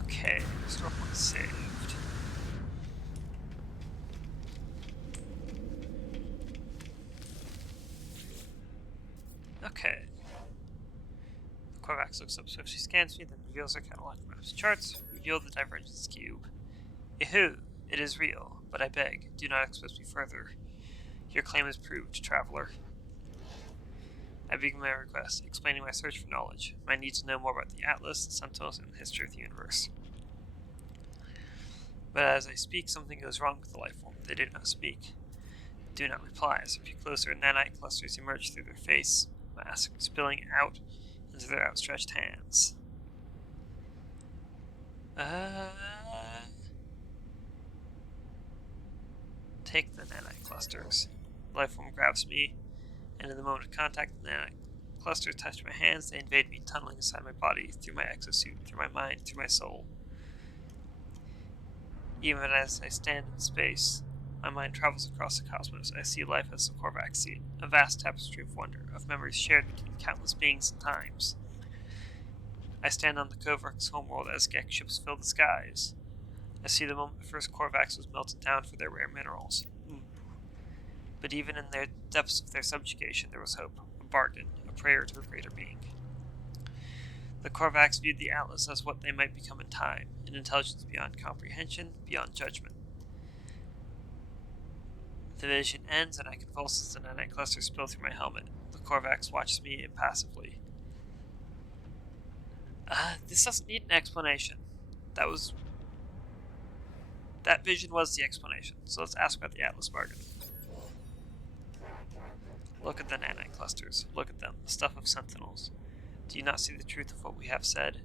Okay, restore point saved. Okay. Korvax looks up swiftly, scans me, then reveals her catalog maps. Charts reveal the divergence cube. Yahoo! It is real, but I beg, do not expose me further. Your claim is proved, traveler. I begin my request, explaining my search for knowledge, my need to know more about the Atlas, the Sentinels, and the history of the universe. But as I speak, something goes wrong with the life form. They do not speak. Do not reply. As I peer closer, nanite clusters emerge through their face mask, spilling out into their outstretched hands. Take the nanite clusters. The life form grabs me, and in the moment of contact, the nanite clusters touch my hands. They invade me, tunneling inside my body, through my exosuit, through my mind, through my soul. Even as I stand in space, my mind travels across the cosmos. I see life as the Korvax see it, a vast tapestry of wonder, of memories shared between countless beings and times. I stand on the Korvax homeworld as Gek ships fill the skies. I see the moment the first Korvax was melted down for their rare minerals. But even in the depths of their subjugation, there was hope, a bargain, a prayer to a greater being. The Korvax viewed the Atlas as what they might become in time, an intelligence beyond comprehension, beyond judgment. The vision ends, and I convulse as the nanite clusters spill through my helmet. The Korvax watches me impassively. This doesn't need an explanation. That vision was the explanation, so let's ask about the Atlas bargain. Look at the nanite clusters. Look at them, the stuff of sentinels. Do you not see the truth of what we have said?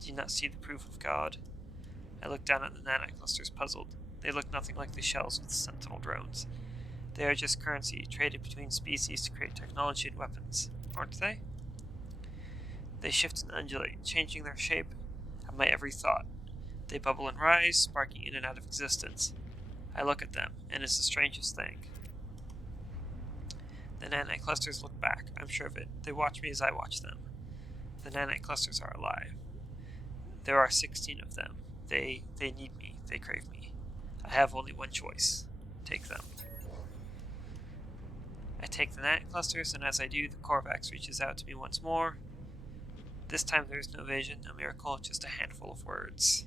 Do you not see the proof of God? I look down at the nanite clusters, puzzled. They look nothing like the shells of the sentinel drones. They are just currency, traded between species to create technology and weapons, aren't they? They shift and undulate, changing their shape at my every thought. They bubble and rise, sparking in and out of existence. I look at them, and it's the strangest thing. The nanite clusters look back, I'm sure of it. They watch me as I watch them. The nanite clusters are alive. There are 16 of them. They need me. They crave me. I have only one choice. Take them. I take the nanite clusters, and as I do, the Korvax reaches out to me once more. This time there is no vision, no miracle, just a handful of words.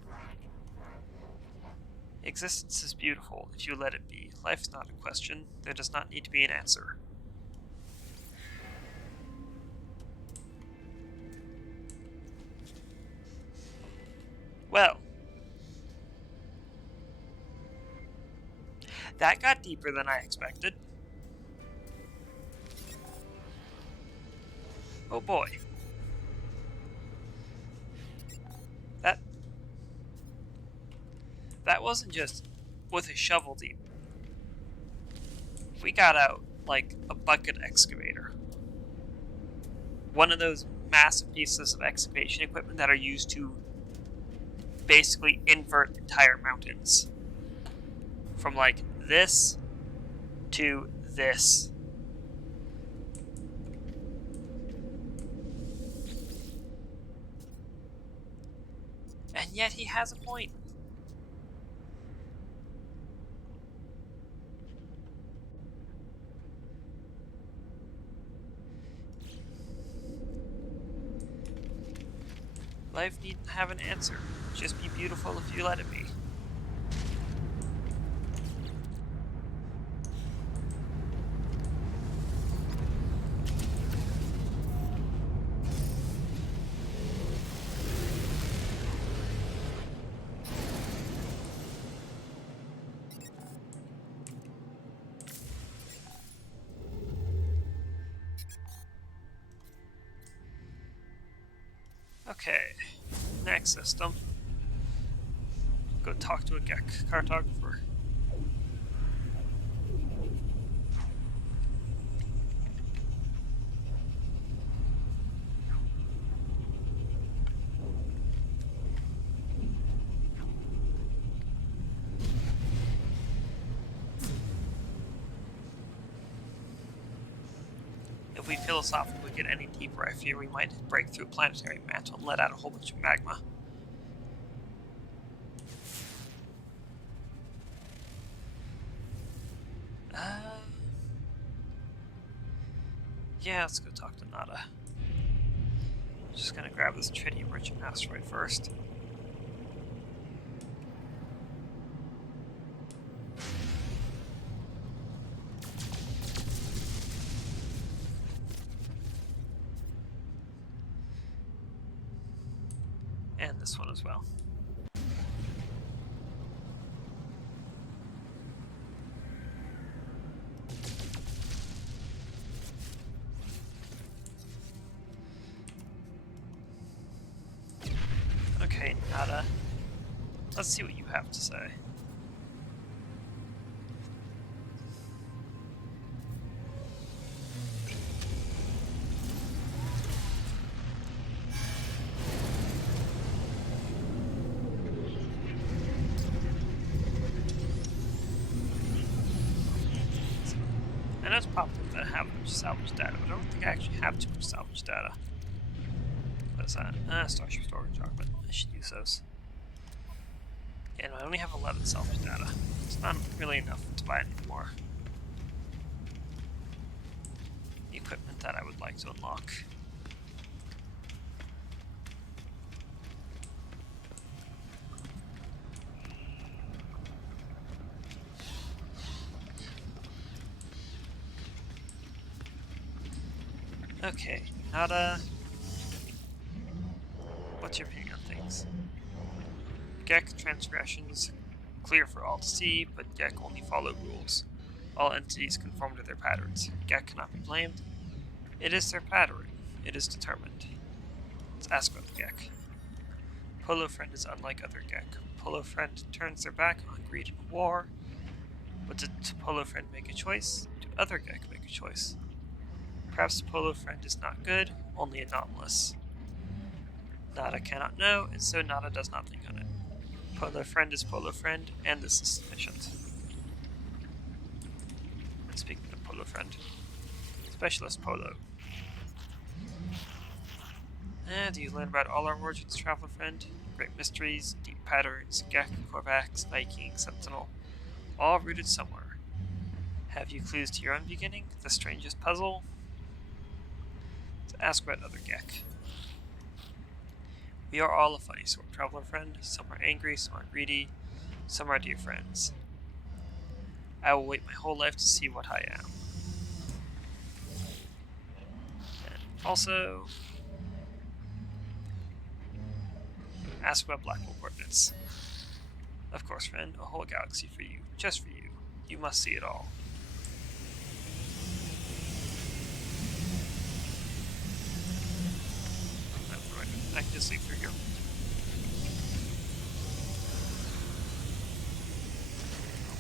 Existence is beautiful if you let it be. Life is not a question. There does not need to be an answer. Well, That got deeper than I expected. Oh boy. That that wasn't just with a shovel deep. We got out like a bucket excavator. One of those massive pieces of excavation equipment that are used to basically invert entire mountains. From like this to this. And yet he has a point. Life needn't have an answer. Just be beautiful if you let it be. Okay, next system. Go talk to a Gek cartographer. If we philosophically get any deeper, I fear we might break through a planetary mantle and let out a whole bunch of magma. Yeah, let's go talk to Nada. Just gonna grab this tritium-rich asteroid first. And this one as well. Okay, Nada. Let's see what you have to say. I know it's popped up that I have a bunch of salvage data, but I don't think I actually have too much salvage data. What is that? Starship storage chocolate. I should use those. Yeah, no, I only have 11 salvage data. It's not really enough to buy any more equipment that I would like to unlock. Okay, Nada. What's your opinion on things? Gek transgressions clear for all to see, but Gek only follow rules. All entities conform to their patterns. Gek cannot be blamed. It is their pattern. It is determined. Let's ask about the Gek. Polo Friend is unlike other Gek. Polo Friend turns their back on greed and war. But did Polo Friend make a choice? Do other Gek make a choice? Perhaps Polo Friend is not good, only anomalous. Nada cannot know, and so Nada does not think on it. Polo Friend is Polo Friend, and this is sufficient. Speaking of Polo Friend, Specialist Polo. Do you learn about all our origins, Traveler Friend? Great mysteries, deep patterns, Gek, Korvax, Viking, Sentinel, all rooted somewhere. Have you clues to your own beginning? The strangest puzzle? To ask about other Gek. We are all a funny sort, Traveler Friend. Some are angry, some are greedy, some are dear friends. I will wait my whole life to see what I am. And also, ask about black hole coordinates. Of course, friend, a whole galaxy for you, just for you. You must see it all. I can just leave through here.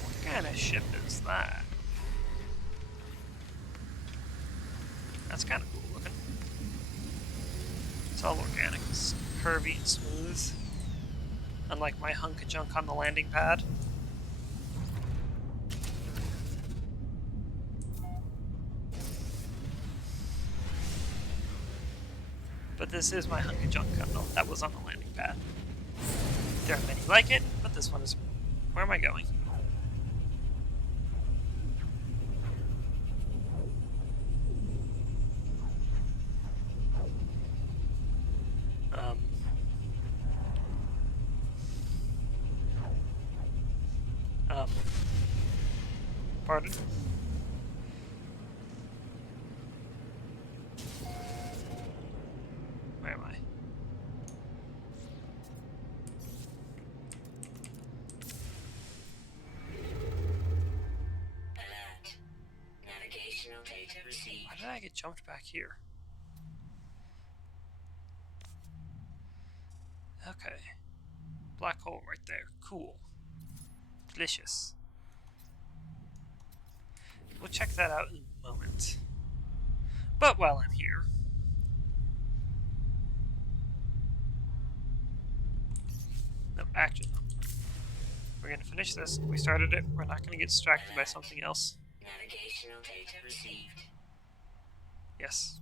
What kind of ship is that? That's kind of cool looking. It's all organic, it's curvy and smooth. Unlike my hunk of junk on the landing pad. But this is my hunk of junk that was on the landing pad. There are many like it, but this one is... Where am I going? Pardon? Where am I? Alert. Navigational data received. Why did I get jumped back here? Okay. Black hole right there. Cool. Delicious. We'll check that out in a moment. But while I'm here... No, actually, no. We're going to finish this. We started it. We're not going to get distracted by something else. Navigational data received. Yes.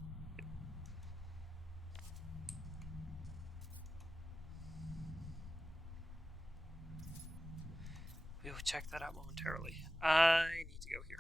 We will check that out momentarily. I need to go here.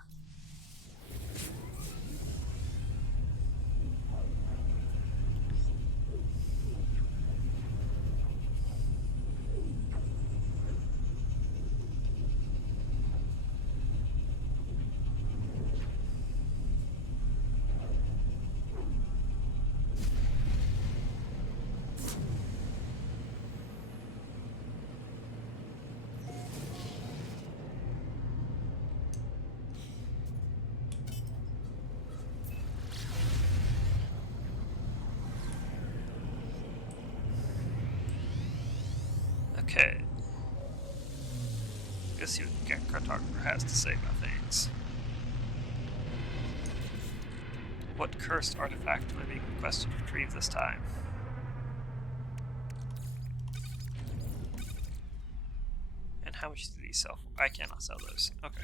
Okay. Let's see what the cartographer has to say about things. What cursed artifact am I being requested to retrieve this time? And how much do these sell for? I cannot sell those. Okay.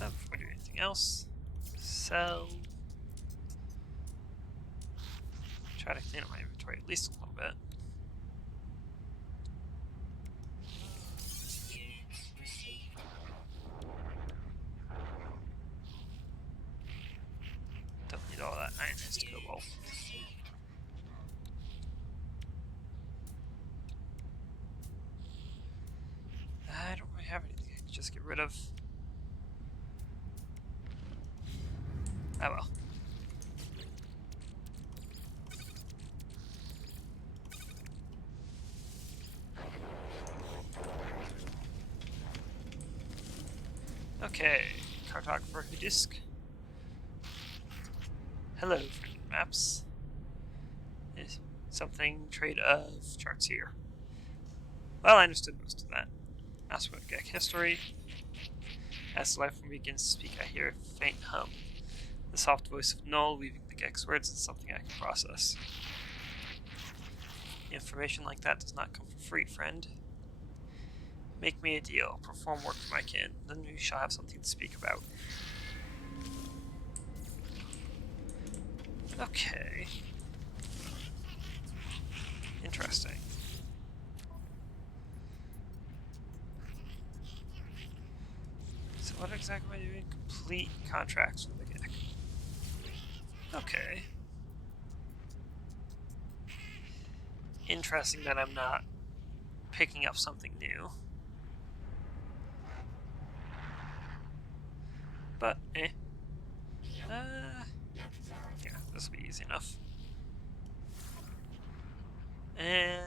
Before I do anything else, sell. Try to clean up my inventory at least a little bit. Units received. Don't need all that ionized cobalt. Received. I don't really have anything I can just get rid of. Oh well. Okay, cartographer disk. Hello, friend maps. Is something trade of charts here. Well, I understood most of that. Ask about Gek history. As the life form begins to speak, I hear a faint hum. The soft voice of Null weaving the Gek's words is something I can process. Information like that does not come for free, friend. Make me a deal. Perform work for my kin. Then we shall have something to speak about. Okay. Interesting. So what exactly am I doing? Complete contracts with the Gek. Okay. Interesting that I'm not picking up something new. But, Yeah, this will be easy enough. And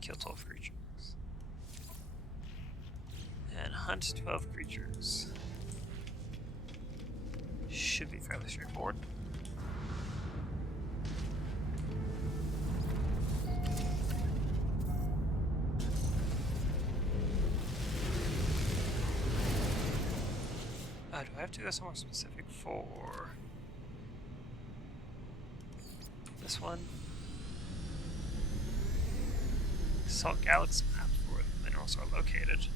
kill 12 creatures. And hunt 12 creatures. Should be fairly straightforward. Do I have to go somewhere specific for this one? Salt Galaxy map where the minerals are located.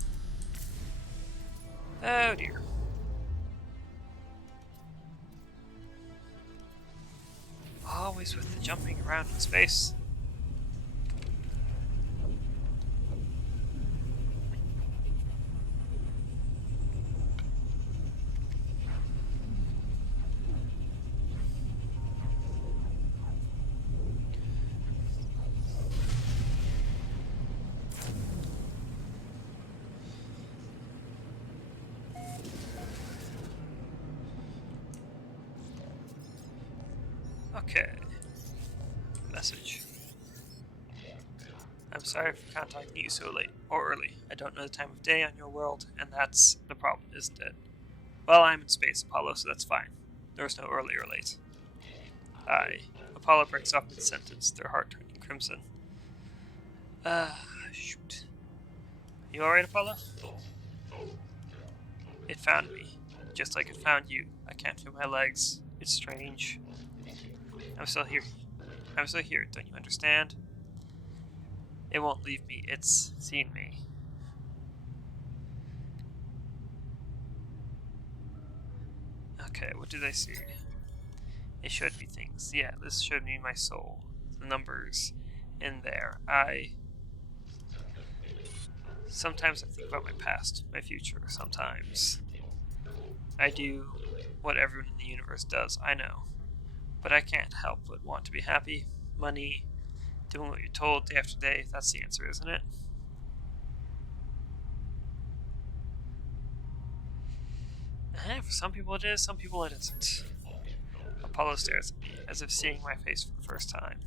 Oh dear. Always with the jumping around in space. Okay. Message. I'm sorry for contacting you so late or early. I don't know the time of day on your world, and that's the problem, isn't it? Well, I'm in space, Apollo, so that's fine. There was no early or late. Apollo breaks off mid-sentence, their heart turning crimson. Shoot. You alright, Apollo? It found me, just like it found you. I can't feel my legs. It's strange. I'm still here. I'm still here, don't you understand? It won't leave me. It's seen me. Okay, what do they see? It showed me things. Yeah, this showed me my soul. The numbers in there. Sometimes I think about my past, my future. Sometimes I do what everyone in the universe does, I know. But I can't help but want to be happy. Money, doing what you're told day after day. That's the answer, isn't it? For some people it is, some people it isn't. Apollo stares at me, as if seeing my face for the first time.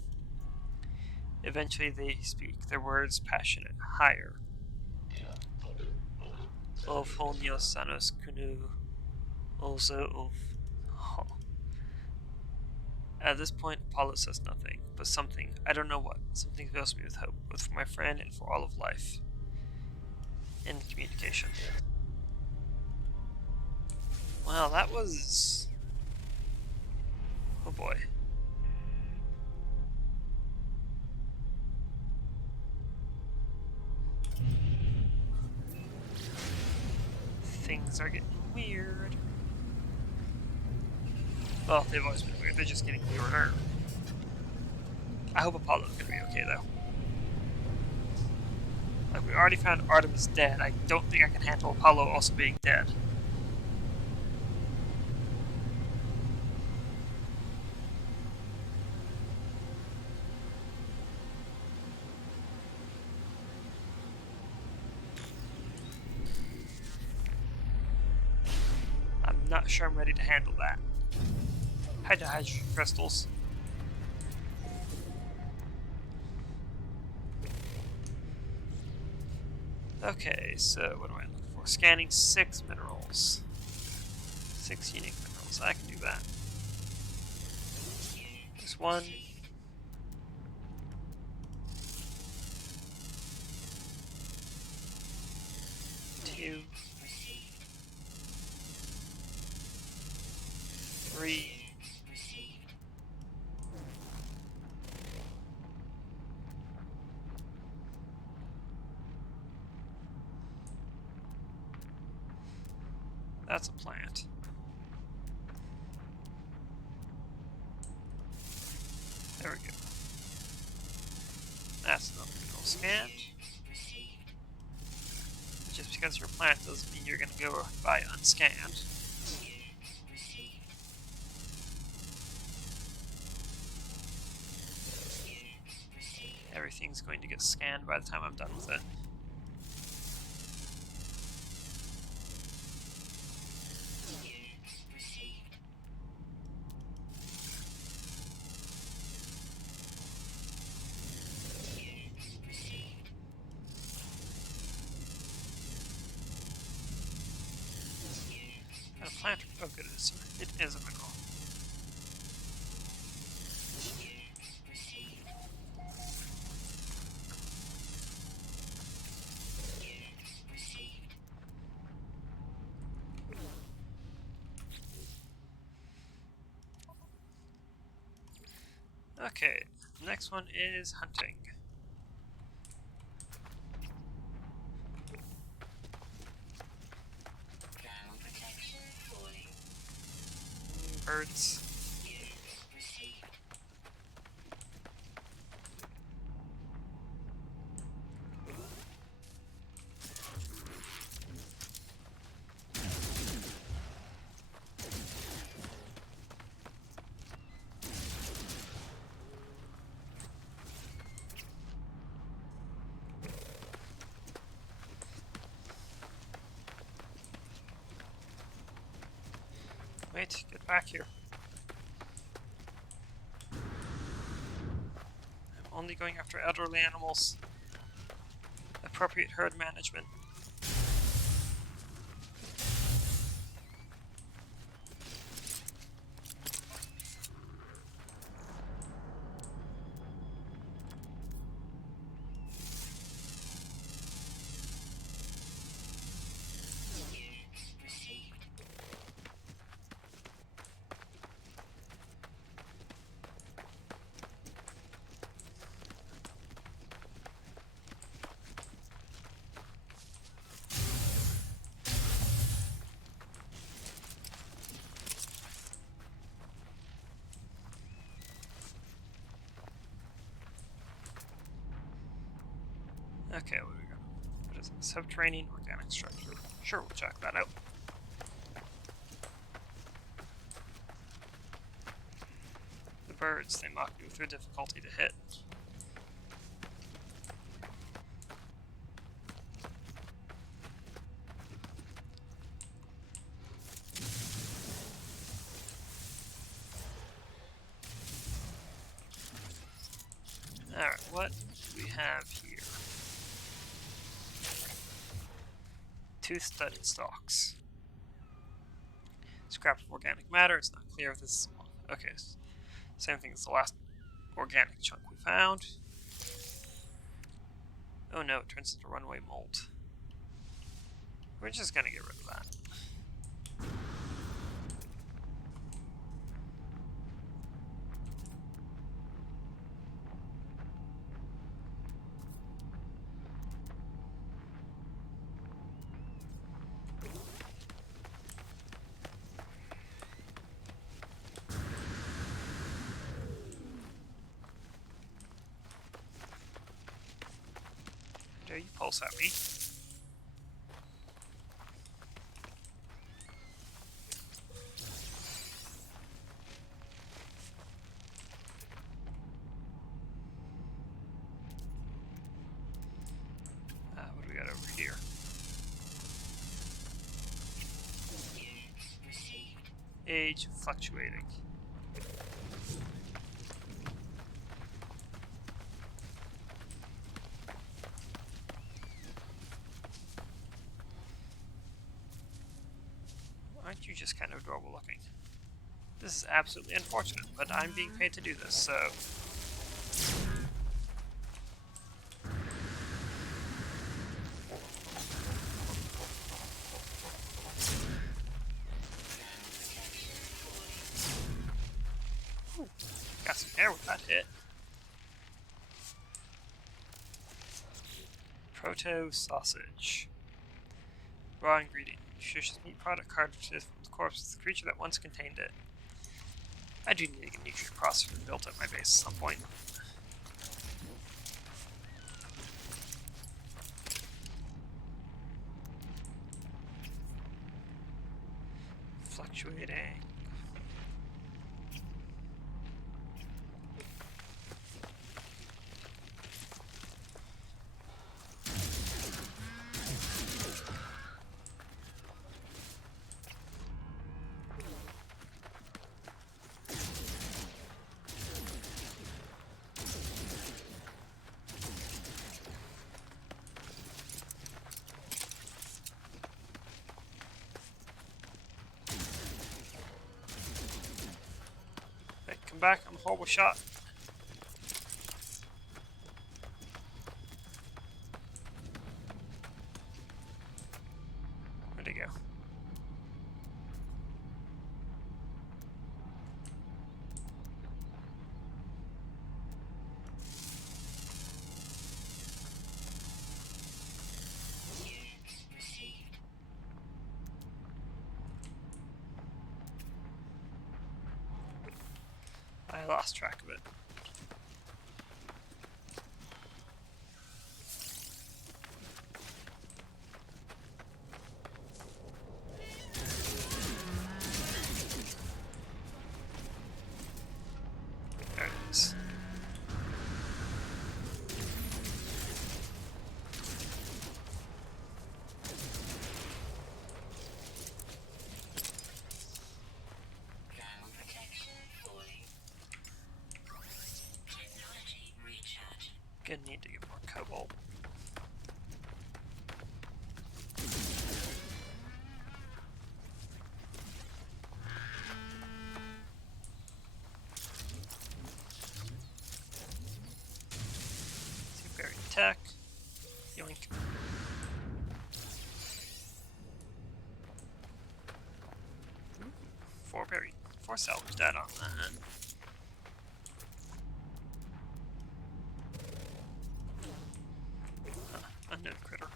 Eventually they speak, their words passionate, higher. Of honio sanos kunu, also of... Oh. At this point, Apollo says nothing, but something, I don't know what, something fills me with hope, both for my friend and for all of life. End communication. Well, that was... Oh boy. Things are getting weird. Well, they've always been weird, they're just getting weirder. I hope Apollo's gonna be okay, though. Like, we already found Artemis dead. I don't think I can handle Apollo also being dead. I'm not sure I'm ready to handle that. Hydrogen crystals. Okay, so what am I looking for? Scanning 6 minerals. 6 unique minerals. I can do that. There's 1. 2. 3. That's a plant. There we go. That's another mineral scanned. Just because you're a plant doesn't mean you're going to go by unscanned. Everything's going to get scanned by the time I'm done with it. kind of plant? Oh, good, it is a mineral. Units received. Units received. Okay, next one is hunting. Thermal protection falling. Birds. Units received. Wait, get back here. I'm only going after elderly animals. Appropriate herd management. Units received. Okay, what do we got? What is it? Subterranean organic structure. Sure, we'll check that out. The birds, they mock you with their difficulty to hit. Alright, what do we have here? 2 studded stalks. Scrap of organic matter. It's not clear if this is... Okay, same thing as the last organic chunk we found. Oh no, it turns into runaway mold. We're just gonna get rid of that. Dare you pulse at me? What do we got over here? Units received. Age fluctuating. Aren't you just kind of adorable looking? This is absolutely unfortunate, but I'm being paid to do this, so... Ooh, got some hair with that hit. Proto sausage. Raw ingredient. Nutritious meat product cartridges from the corpse of the creature that once contained it. I do need to get a nutrient processor built at my base at some point. Fluctuating. back. I'm a horrible shot. Where'd he go? Units received. I lost track of it. There it is. Thermal protection falling. Technology recharge. Gonna need to get more cobalt. See buried tech. Yoink. Ooh, 4 buried. 4 salvage that on that. Unknown critter.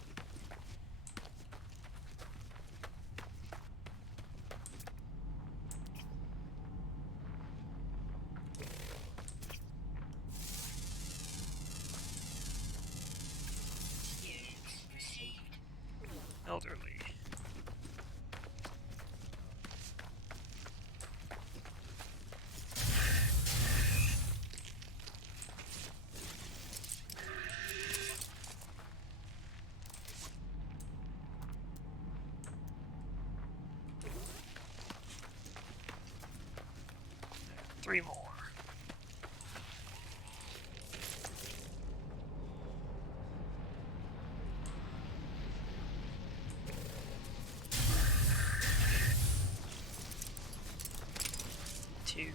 Units received. Elderly. Three more. Two.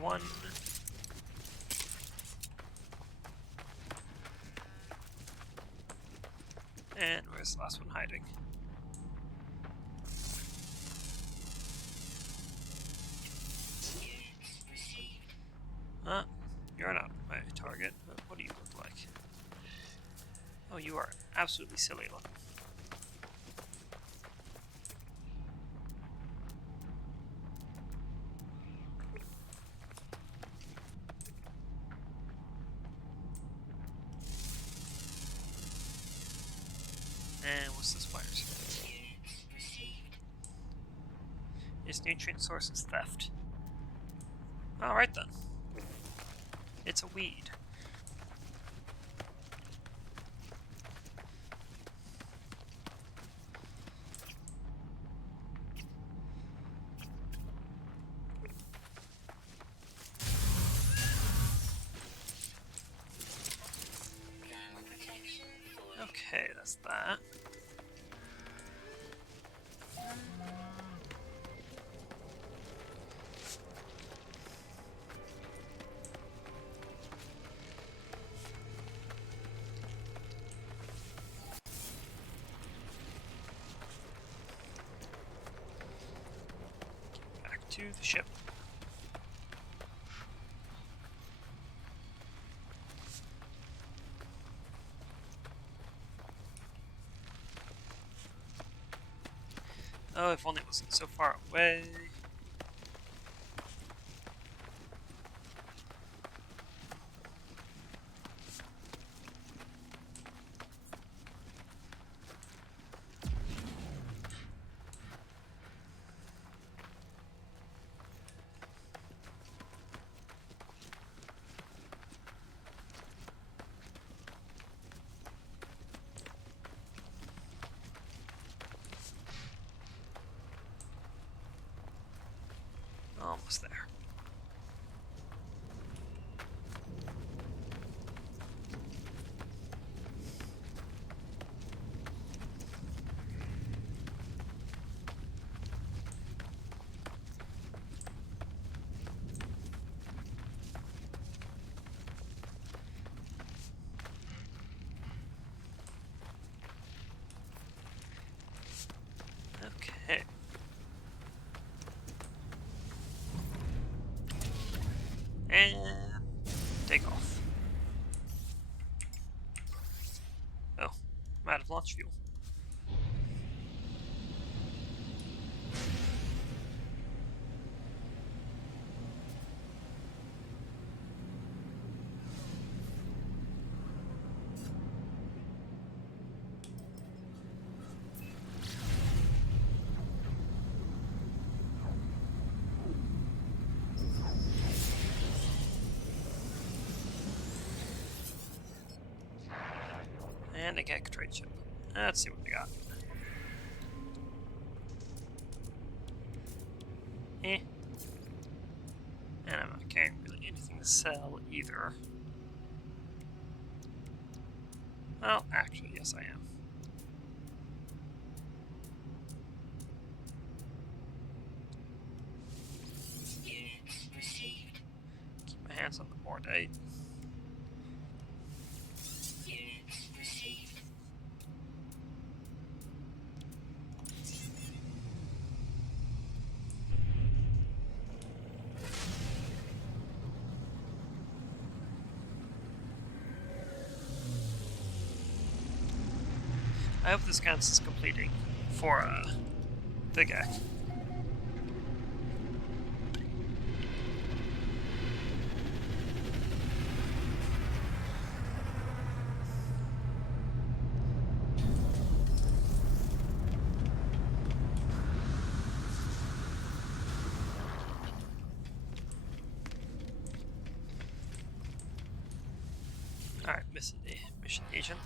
One. And where's the last one hiding? Units received. You're not my target, but what do you look like? Oh, you are absolutely silly looking. And what's this fire's? Units received. Its nutrient source is theft. Alright then. It's a weed. Thermal protection falling. Okay, that's that. Back to the ship. Oh, if only it wasn't so far away. launch fuel. And a Gek trade ship. Let's see what we got. And I'm not carrying really anything to sell either. Well, actually, yes, I am. Units received. Keep my hands on the board, eh? Units received. I hope this counts as completing for the Gek. Alright, mission agent.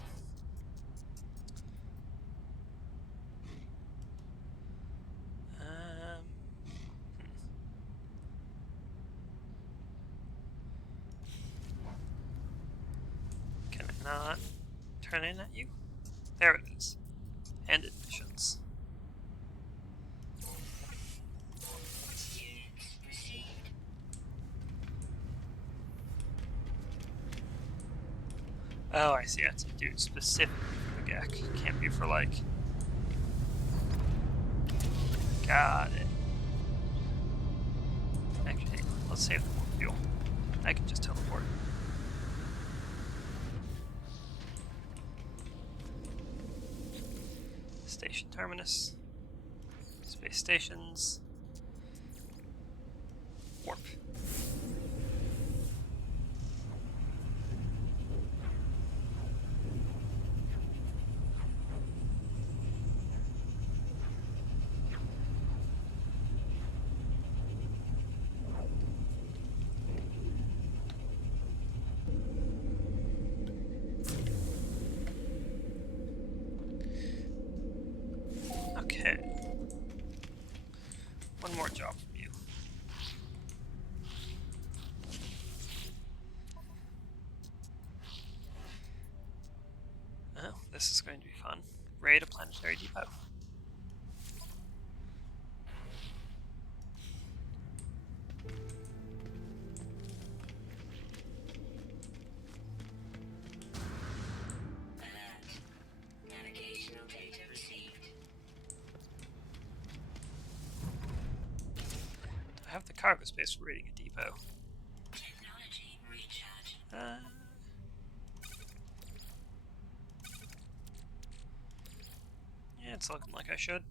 Can I not turn in at you? There it is. End missions. Units received. Oh, I see. That's a dude specifically for the Gek. Can't be for like. Got it. Actually, hang on. Let's save the more fuel. I can just teleport. Station terminus. Space stations. Warp. Okay. One more job from you. Oh, this is going to be fun. Raid a planetary depot. Alert. Navigational data received. I have the cargo space for raiding a depot. Technology recharge. Yeah, it's looking like I should.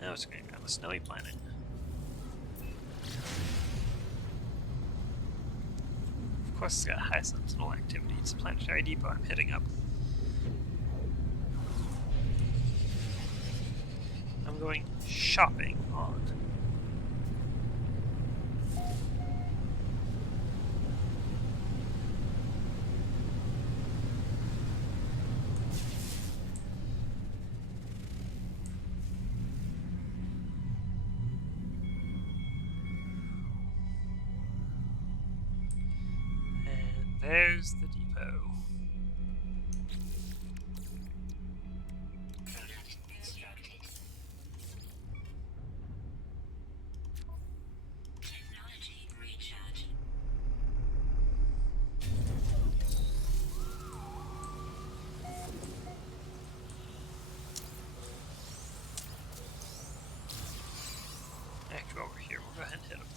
Now it's going to be on a snowy planet. Of course, it's got high sentinel activity. It's a planetary depot I'm hitting up. I'm going shopping on. And there's the depot. Product constructed. Technology recharge.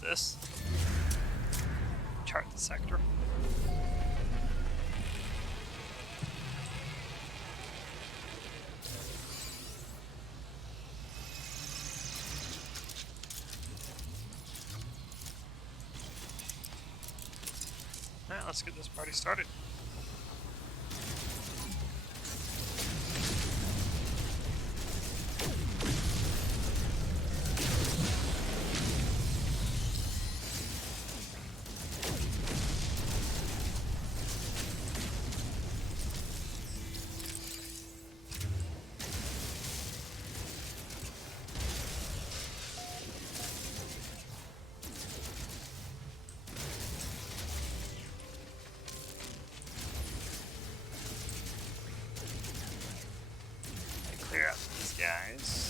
this. Chart the sector. Alright, let's get this party started. Clear out these guys.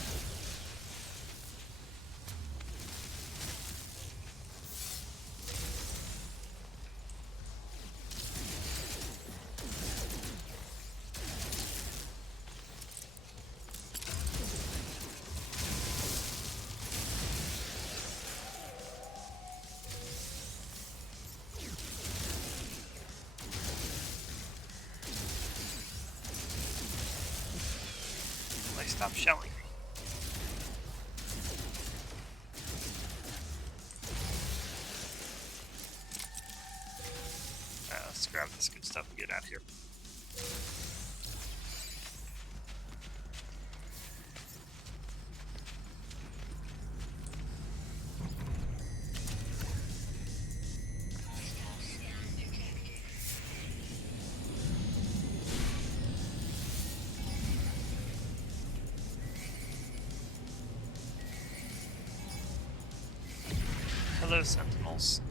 Stop shelling me. Let's grab this good stuff and get out of here. Hello, Sentinels.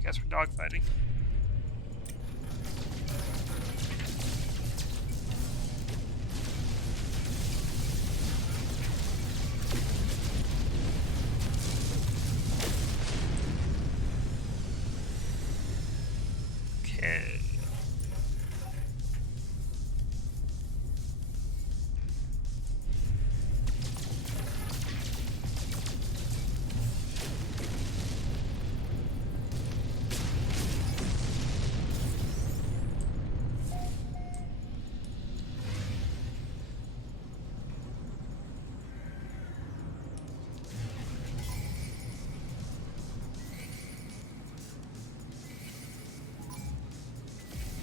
I guess we're dogfighting. Okay.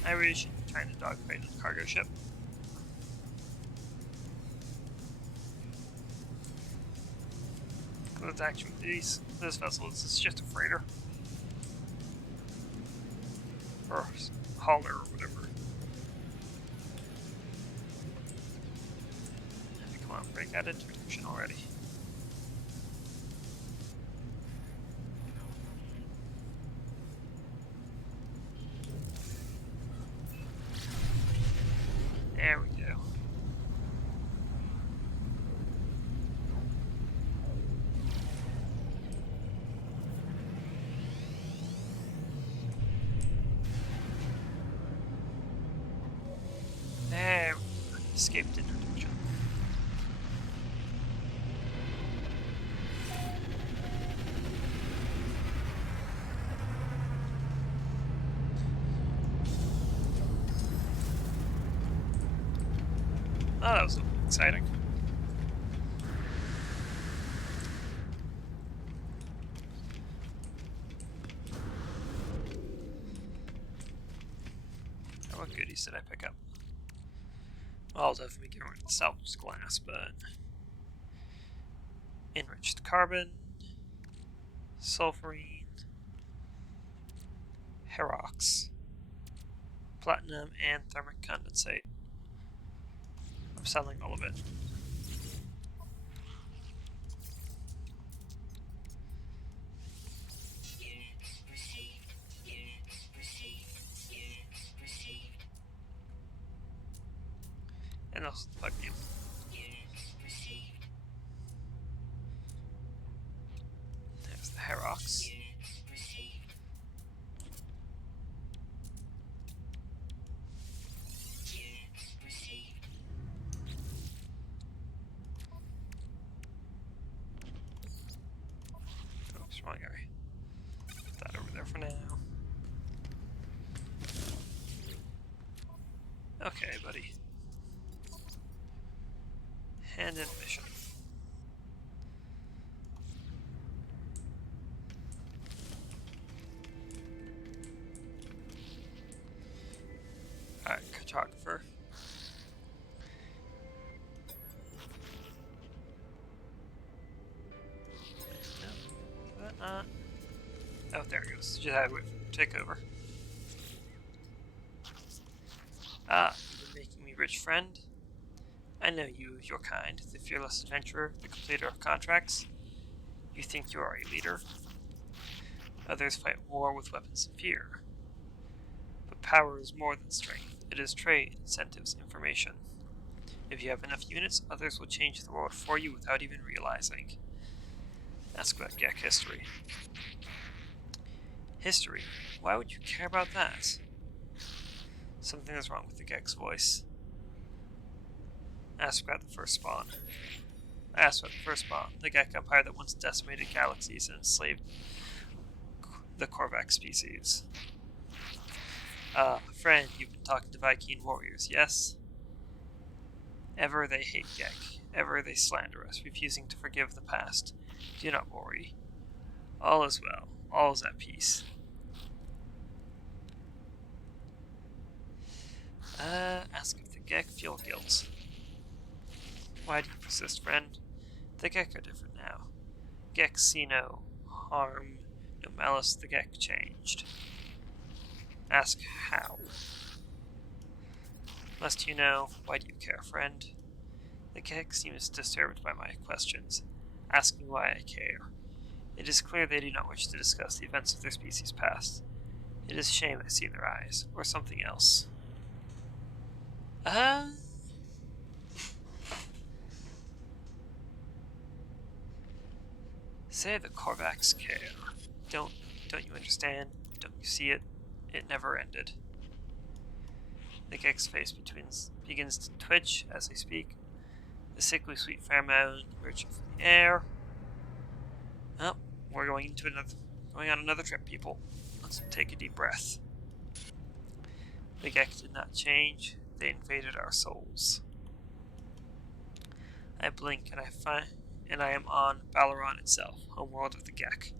I really should be trying to dogfight the cargo ship. Because actually, this vessel is just a freighter. Or hauler or whatever. Come on, break that interdiction already. There we go. There we go. Escaped interdiction. Oh, that was exciting. What goodies did I pick up? Well, I'll definitely get rid of the salvaged glass, but enriched carbon, sulfurine, herox, platinum, and thermic condensate. I'm selling all of it. Units received. Units received. Units received. And also the plutonium. Units received. There's the herox. Units received. Units received. Okay. Put that over there for now. Okay, buddy. Hand in mission. Alright, cartographer. No, is that not? Oh, there it goes. Just had to take over. Ah, you've been making me rich, friend. I know you, your kind, the fearless adventurer, the completer of contracts. You think you are a leader. Others fight war with weapons of fear. But power is more than strength. It is trade, incentives, information. If you have enough units, others will change the world for you without even realizing. Ask about Gek history. History? Why would you care about that? Something is wrong with the Gek's voice. Ask about the first spawn. Ask about the first spawn, the Gek Empire that once decimated galaxies and enslaved the Korvax species. Friend, you've been talking to Viking warriors, yes? Ever they hate Gek. Ever they slander us, refusing to forgive the past. Do not worry. All is well. All is at peace. Ask if the Gek feel guilt. Why do you persist, friend? The Gek are different now. Gek see no harm, no malice. The Gek changed. Ask how. Must you know? Why do you care, friend? The Gek seems disturbed by my questions, asking why I care. It is clear they do not wish to discuss the events of their species' past. It is shame I see in their eyes, or something else. Say the Korvax care. Don't you understand? Don't you see it? It never ended. The Gek's face begins to twitch as I speak. The sickly sweet pheromone emerging from the air. Oh, we're going on another trip, people. Let's take a deep breath. The Gek did not change. They invaded our souls. I blink and I am on Balaron itself, homeworld of the Gek.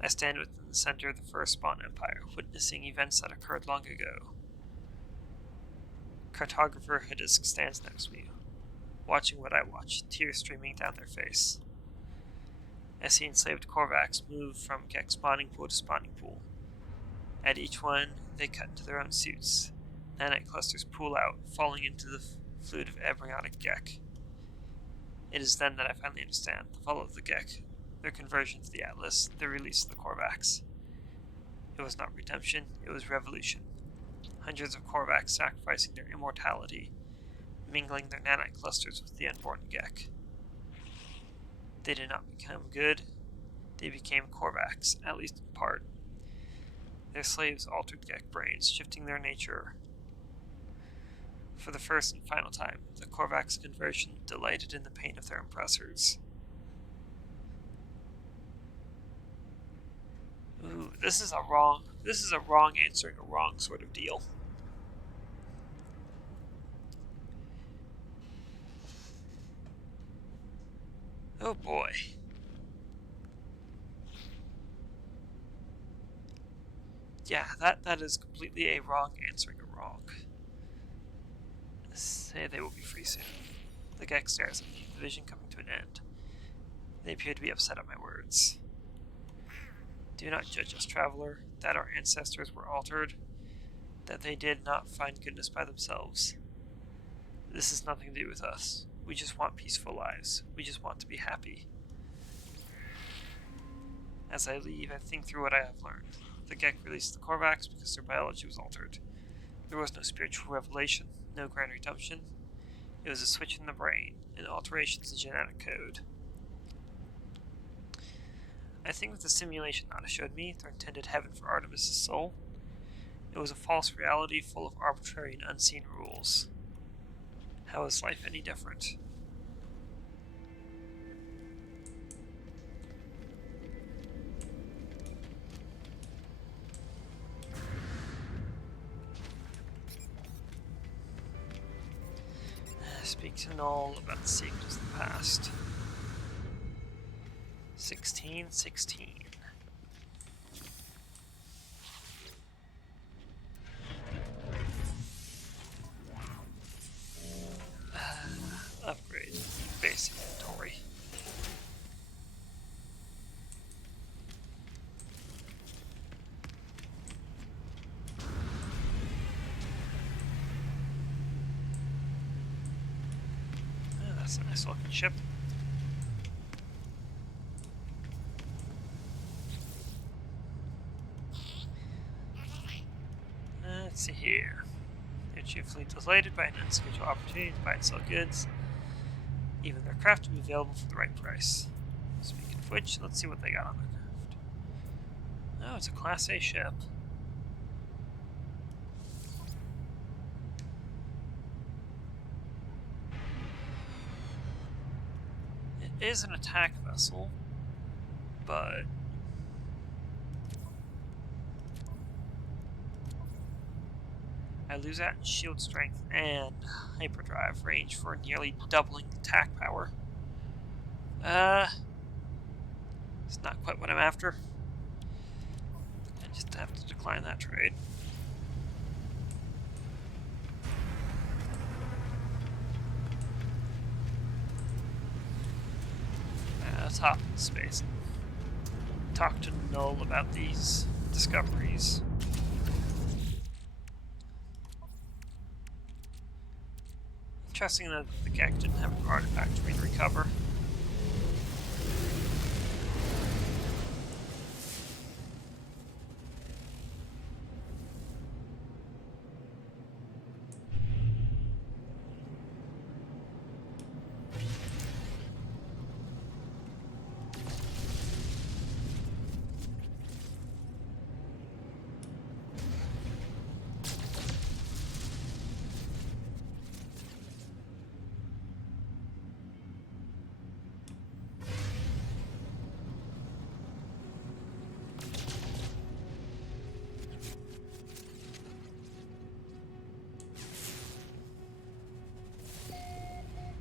I stand within the center of the first spawn empire, witnessing events that occurred long ago. Cartographer Hadisk stands next to me, watching what I watch, tears streaming down their face. I see enslaved Korvax move from Gek spawning pool to spawning pool. At each one, they cut into their own suits. Nanite clusters pool out, falling into the fluid of embryonic Gek. It is then that I finally understand the fall of the Gek, their conversion to the Atlas, their release of the Korvax. It was not redemption, it was revolution. Hundreds of Korvax sacrificing their immortality, mingling their nanite clusters with the unborn Gek. They did not become good, they became Korvax, at least in part. Their slaves altered Gek brains, shifting their nature. For the first and final time, the Korvax conversion delighted in the pain of their oppressors. Ooh, this is a wrong answering a wrong sort of deal. Oh boy. Yeah, that is completely a wrong answering a wrong. Say they will be free soon. The Gek stares at me, the vision coming to an end. They appear to be upset at my words. Do not judge us, traveler, that our ancestors were altered, that they did not find goodness by themselves. This has nothing to do with us. We just want peaceful lives. We just want to be happy. As I leave, I think through what I have learned. The Gek released the Korvax because their biology was altered. There was no spiritual revelation, no grand redemption. It was a switch in the brain, an alteration to genetic code. I think with the simulation Nada showed me, their intended heaven for Artemis' soul, it was a false reality full of arbitrary and unseen rules. How is life any different? Speak to Null about the secrets of the past. 1616. Upgrade base inventory. That's a nice looking ship. Let's see here. Your fleet delighted by an unscheduled opportunity to buy and sell goods. Even their craft will be available for the right price. Speaking of which, let's see what they got on their craft. Oh, it's a Class A ship. It is an attack vessel, but I lose out in shield strength and hyperdrive range for nearly doubling attack power. It's not quite what I'm after. I just have to decline that trade. Let's hop into space and talk to Null about these discoveries. Interesting that the Gek didn't have an artifact for me to recover.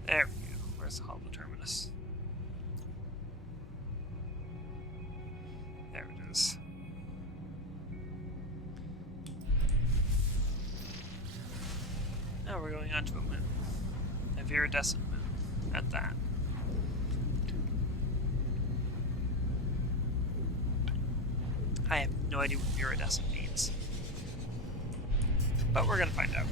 There we go. Where's the hollow terminus? There it is. Now we're going on to a moon. A viridescent moon. At that. I have no idea what viridescent means. But we're gonna find out.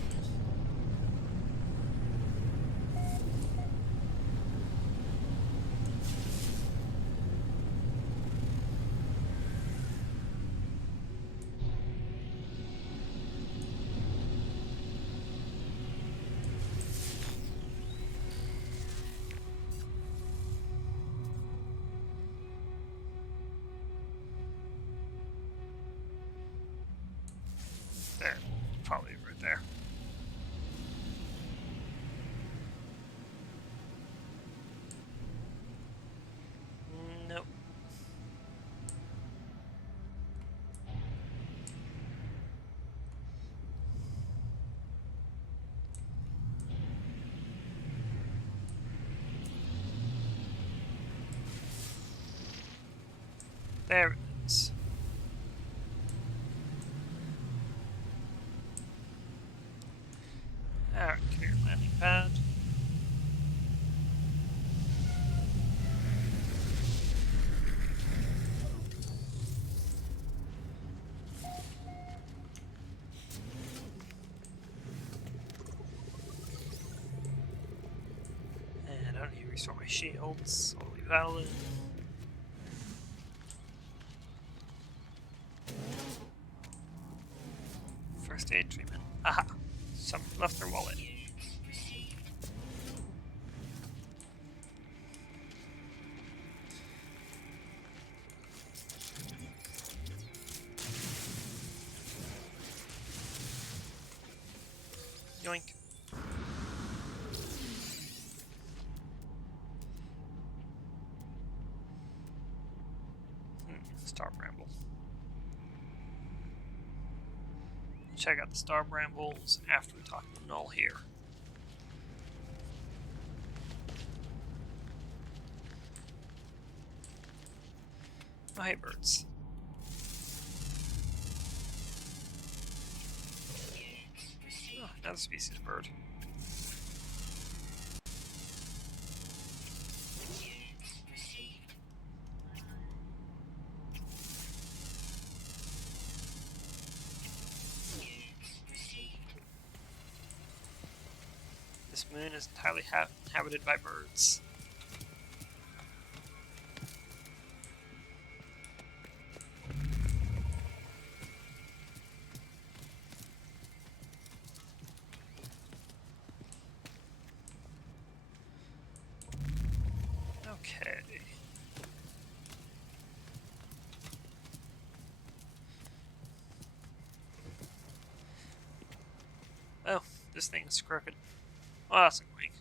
There. Probably right there. Nope. There it is. Alright, clear landing pad. And I don't need to restore my shields, so I'll leave that alone. First aid treatment. Aha! Someone left their wallet. Yoink. Star Bramble. Check out the Star Brambles after we talk to Null here. Oh, hey, birds. Oh, another species of bird. This moon is entirely inhabited by birds. Okay. Oh, this thing is crooked. Oh, that's annoying.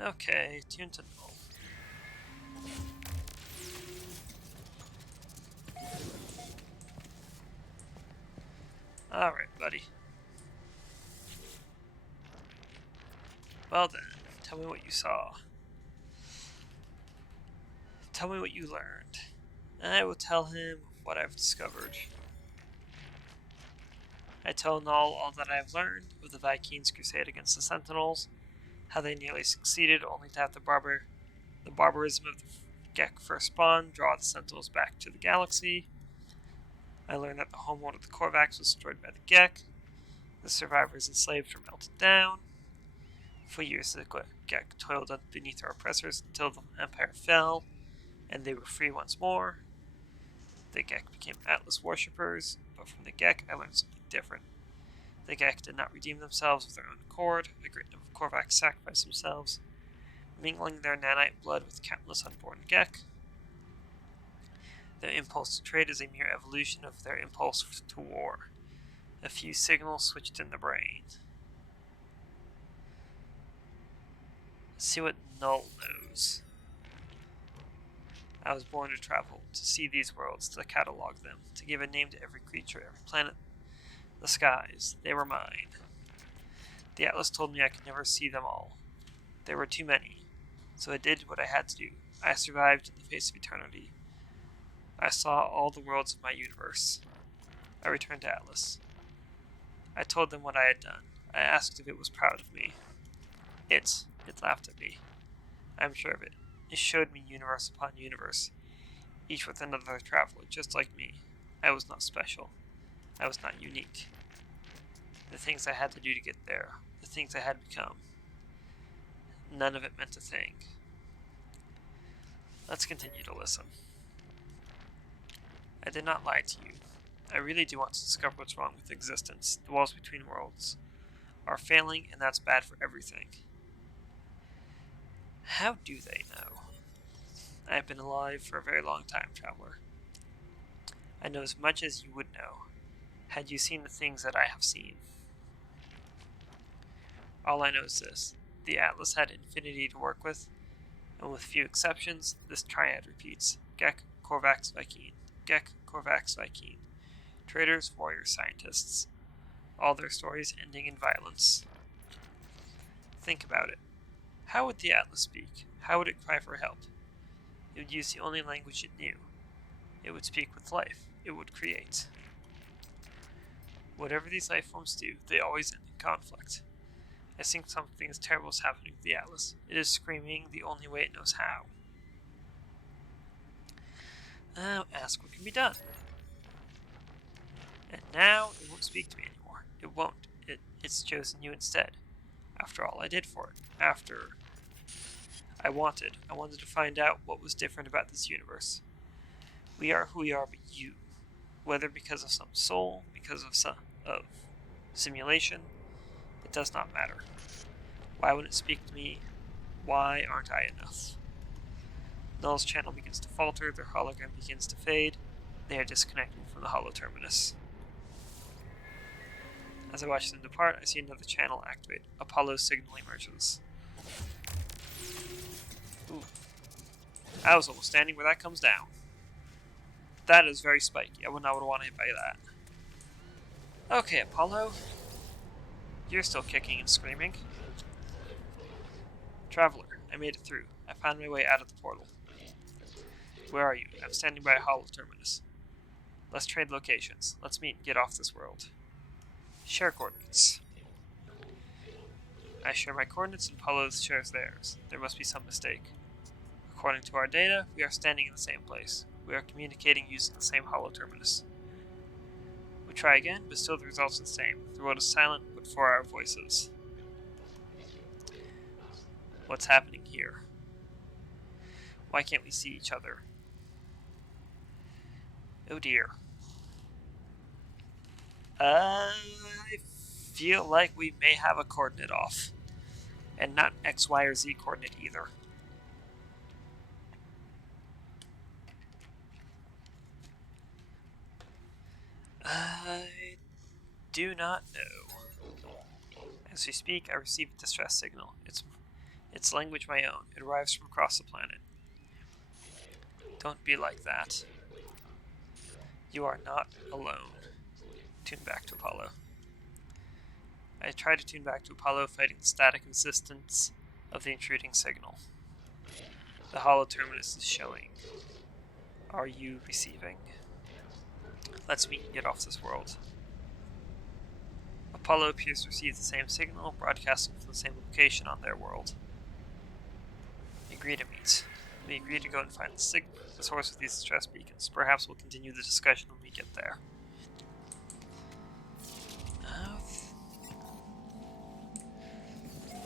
Okay, tune to null. Alright, buddy. Well then, tell me what you saw. Tell me what you learned. I will tell him what I've discovered. I tell Null all that I have learned of the Vikings' crusade against the Sentinels, how they nearly succeeded only to have the barbarism of the Gek first spawn draw the Sentinels back to the galaxy. I learned that the homeworld of the Korvax was destroyed by the Gek. The survivors enslaved were melted down. For years, the Gek toiled beneath our oppressors until the Empire fell, and they were free once more. The Gek became Atlas worshippers, but from the Gek I learned something different. The Gek did not redeem themselves of their own accord. A great number of Korvax sacrificed themselves, mingling their nanite blood with countless unborn Gek. Their impulse to trade is a mere evolution of their impulse to war. A few signals switched in the brain. Let's see what Null knows. I was born to travel, to see these worlds, to catalog them, to give a name to every creature, every planet, the skies. They were mine. The Atlas told me I could never see them all. There were too many. So I did what I had to do. I survived in the face of eternity. I saw all the worlds of my universe. I returned to Atlas. I told them what I had done. I asked if it was proud of me. It laughed at me. I'm sure of it. It showed me universe upon universe, each with another traveler, just like me. I was not special. I was not unique. The things I had to do to get there, the things I had become, none of it meant a thing. Let's continue to listen. I did not lie to you. I really do want to discover what's wrong with existence. The walls between worlds are failing, and that's bad for everything. How do they know? I have been alive for a very long time, traveler. I know as much as you would know, had you seen the things that I have seen. All I know is this. The Atlas had infinity to work with, and with few exceptions, this triad repeats. Gek, Korvax, Viking. Gek, Korvax, Viking. Traders, warriors, scientists. All their stories ending in violence. Think about it. How would the Atlas speak? How would it cry for help? It would use the only language it knew. It would speak with life. It would create. Whatever these life forms do, they always end in conflict. I think something as terrible is happening to the Atlas. It is screaming the only way it knows how. Now ask what can be done. And now it won't speak to me anymore. It won't. It's chosen you instead. After all I did for it. I wanted to find out what was different about this universe. We are who we are, but you. Whether because of some soul, because of simulation, it does not matter. Why wouldn't it speak to me? Why aren't I enough? Null's channel begins to falter, their hologram begins to fade. They are disconnecting from the hollow terminus. As I watch them depart, I see another channel activate. Apollo's signal emerges. Ooh. I was almost standing where that comes down. That is very spiky. I would not want to hit by that. Okay, Apollo. You're still kicking and screaming. Traveler, I made it through. I found my way out of the portal. Where are you? I'm standing by a hollow terminus. Let's trade locations. Let's meet and get off this world. Share coordinates. I share my coordinates and Apollo shares theirs. There must be some mistake. According to our data, we are standing in the same place. We are communicating using the same hollow terminus. We try again, but still the results are the same. The world is silent, but for our voices. What's happening here? Why can't we see each other? Oh dear. I feel like we may have a coordinate off. And not X, Y, or Z coordinate either. I do not know. As we speak, I receive a distress signal. It's language my own. It arrives from across the planet. Don't be like that. You are not alone. Tune back to Apollo. I try to tune back to Apollo, fighting the static resistance of the intruding signal. The hollow terminus is showing. Are you receiving? Let's meet and get off this world. Apollo appears to receive the same signal, broadcasting from the same location on their world. We agree to meet. We agree to go and find the source of these distress beacons. Perhaps we'll continue the discussion when we get there.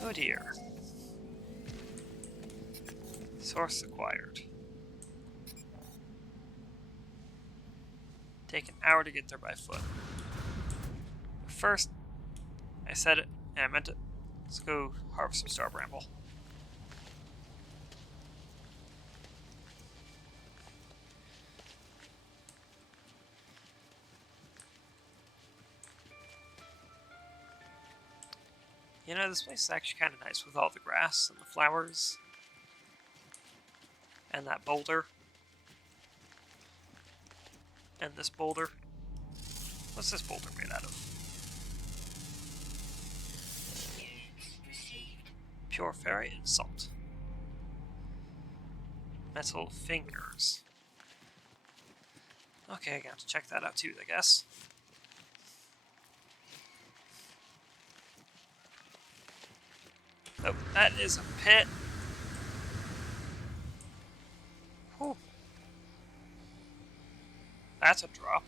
Oh dear. Source acquired. Take an hour to get there by foot. But first, I said it, and I meant it. Let's go harvest some star bramble. You know, this place is actually kind of nice with all the grass and the flowers. And that boulder. And this boulder. What's this boulder made out of? Pure ferrite and salt. Metal fingers. Okay, I got to check that out too, I guess. Oh, that is a pit. Whew. That's a drop.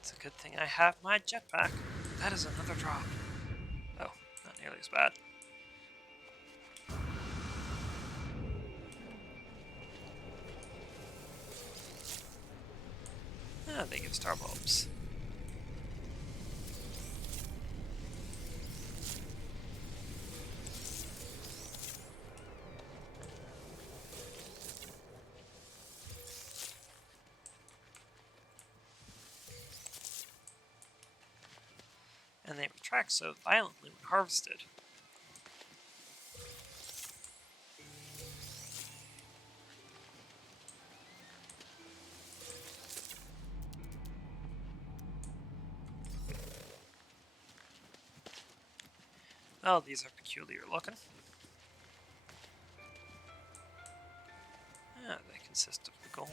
It's a good thing I have my jetpack. That is another drop. Oh, not nearly as bad. Ah, they give star bulbs. And they retract so violently when harvested. Well, these are peculiar looking. Ah, they consist of gold.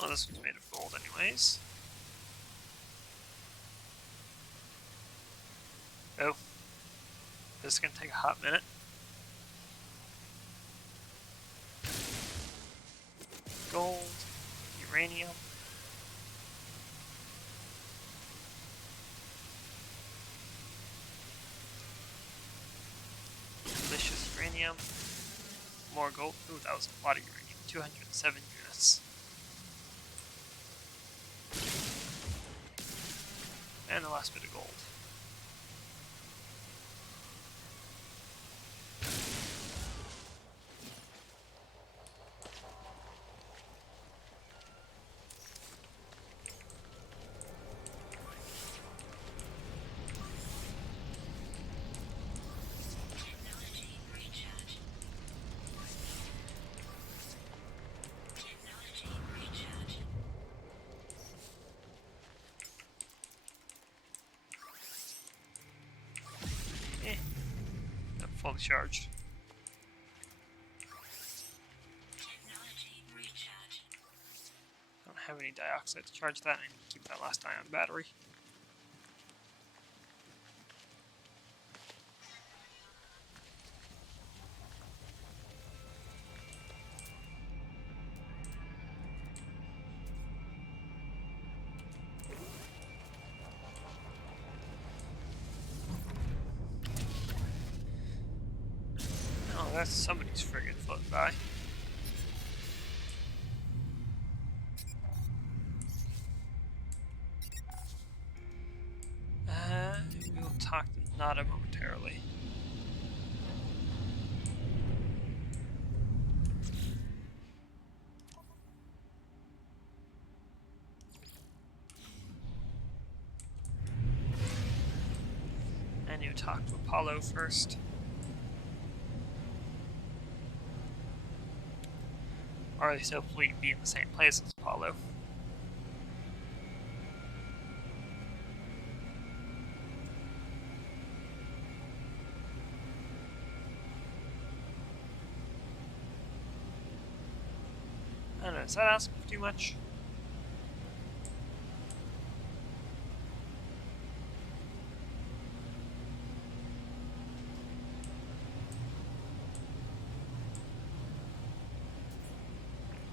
Well, this one's made of gold anyways. Oh. This is gonna take a hot minute. Gold, uranium. Delicious uranium. More gold. Ooh, that was a lot of uranium. 207 units. And the last bit of gold. fully charged. Technology recharge. Don't have any dioxide to charge that. I need to keep that last ion battery. Oh, that's somebody's frigate floating by. We will talk to Nada momentarily. I need to talk to Apollo first. Or at least hopefully be in the same place as Apollo. I don't know, is that asking for too much?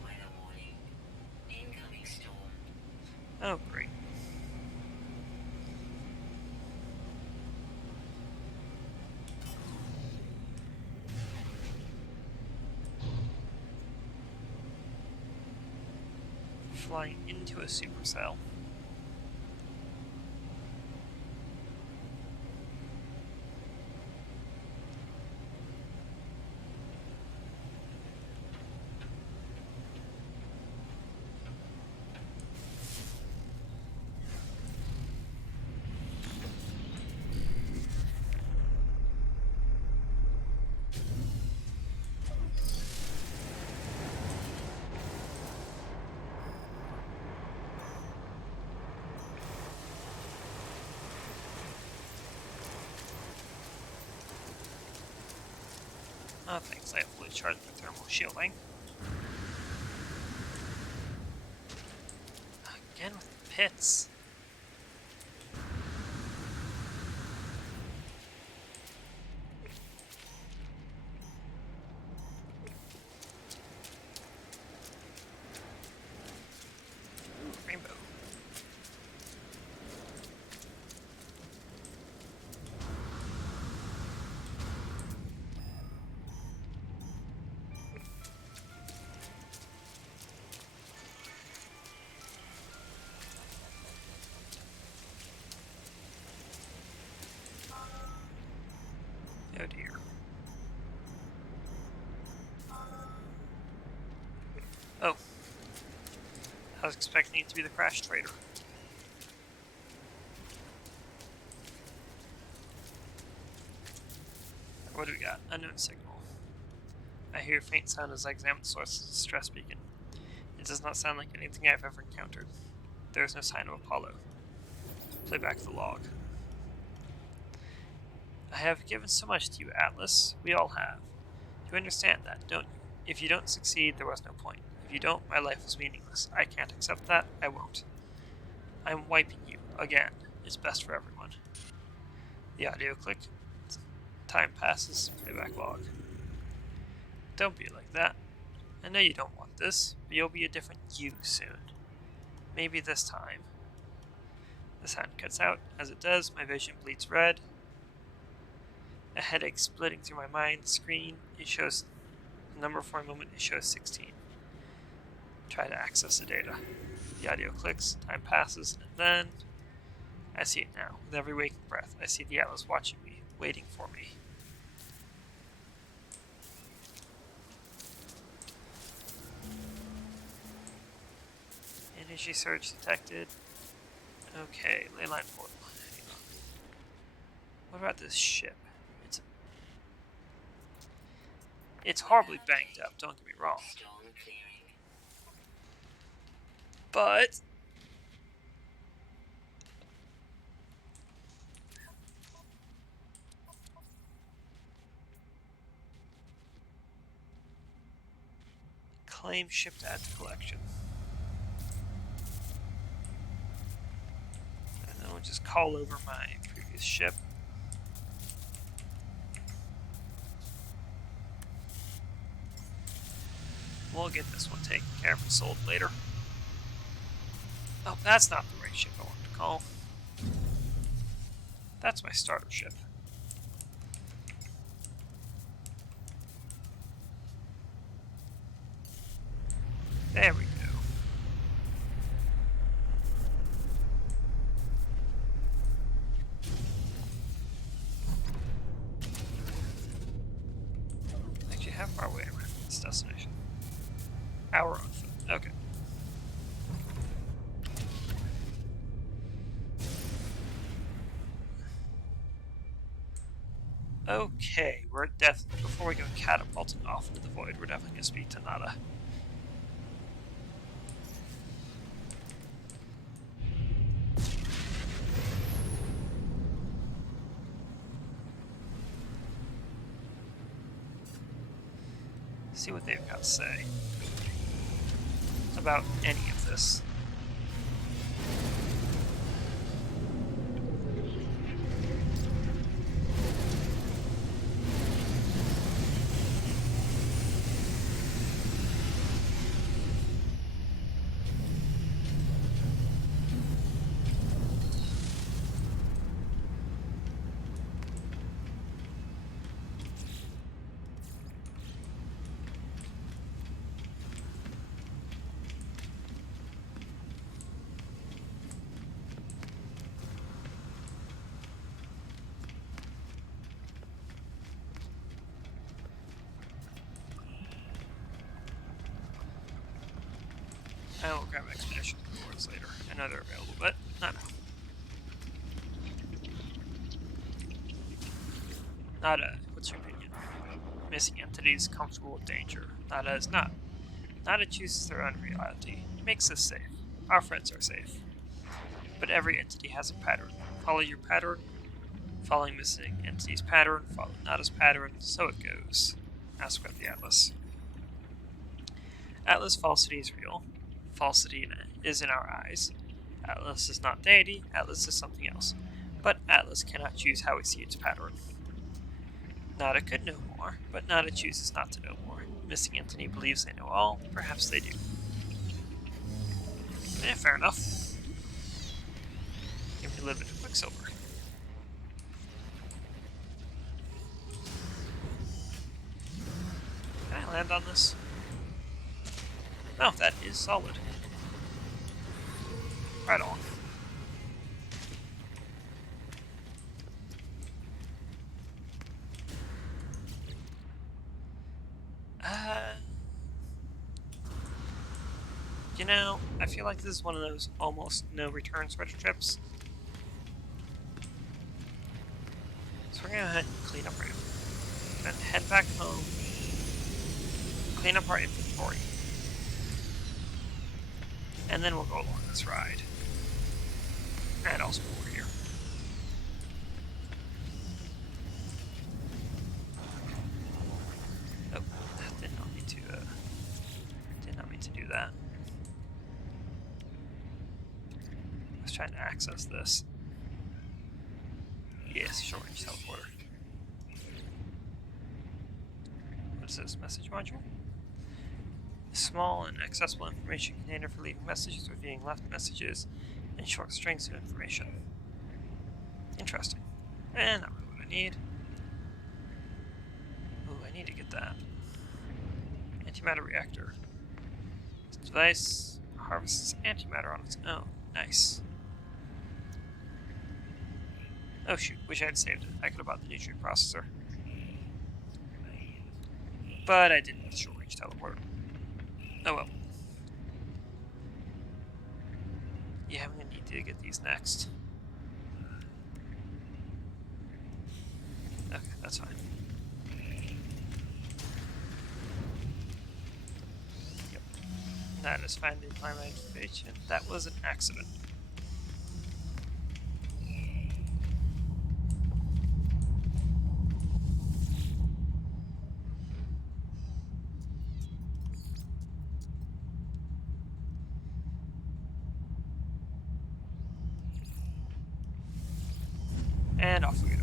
Weather warning. Incoming storm. Oh, great. Flying into a supercell. Oh, thanks, I have fully charged my thermal shielding. Again with the pits. Ooh, rainbow. Oh dear. Oh. I was expecting it to be the crash trader. What do we got? Unknown signal. I hear a faint sound as I examine the source of the distress beacon. It does not sound like anything I've ever encountered. There is no sign of Apollo. Play back the log. I have given so much to you, Atlas. We all have. You understand that, don't you? If you don't succeed, there was no point. If you don't, my life was meaningless. I can't accept that. I won't. I'm wiping you. Again. It's best for everyone. The audio click. Time passes. Playback log. Don't be like that. I know you don't want this, but you'll be a different you soon. Maybe this time. The sound cuts out. As it does, my vision bleeds red. A headache splitting through my mind. Screen. It shows the number for a moment. It shows 16. Try to access the data. The audio clicks. Time passes, and then I see it now. With every waking breath, I see the Atlas watching me, waiting for me. Energy surge detected. Okay, leyline portal. What about this ship? It's horribly banged up, don't get me wrong. Storm clearing. But Claim ship to add to collection. And then we'll just call over my previous ship. We'll get this one taken care of and sold later. Oh, that's not the right ship I wanted to call. That's my starter ship. There we go. Actually, how far away am I from this destination? Hour on foot. Okay. Okay, we're definitely, before we go catapulting off into the void, we're definitely going to speak to Nada. See what they've got to say about any of this. I will grab expedition rewards later. I know they're available, but not now. Nada, what's your opinion? Missing entities comfortable with danger. Nada is not. Nada chooses their own reality. It makes us safe. Our friends are safe. But every entity has a pattern. Follow your pattern. Following missing entity's pattern. Follow Nada's pattern. So it goes. Ask about the Atlas. Atlas falsity is real. Falsity is in our eyes. Atlas is not deity. Atlas is something else. But Atlas cannot choose how we see its pattern. Nada could know more, but Nada chooses not to know more. Missing entity believes they know all. Perhaps they do. Yeah, fair enough. Give me a little bit of Quicksilver. Can I land on this? No, that is solid. Right on. You know, I feel like this is one of those almost no return sort of trips. So we're gonna go ahead and clean up our inventory. Then head back home, clean up our inventory, and then we'll go along this ride. And also over here. Oh, did not mean to do that. I was trying to access this. Yes, short range teleporter. What is this? Message module? Small and accessible information container for leaving messages or viewing left messages and short strings of information. Interesting. And not really what I need. Ooh, I need to get that. Antimatter reactor. This device harvests antimatter on its own. Nice. Oh shoot, wish I had saved it. I could have bought the nutrient processor. But I didn't with the short range teleport. Oh well. Yeah, I'm gonna need to get these next. Okay, that's fine. Yep. That is fine to find my information. That was an accident. And off we go.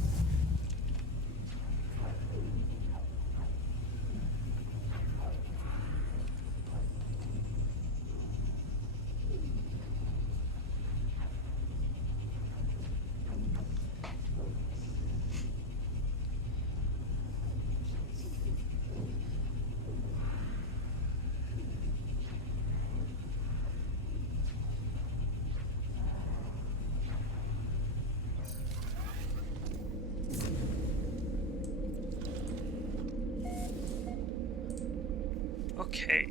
Okay.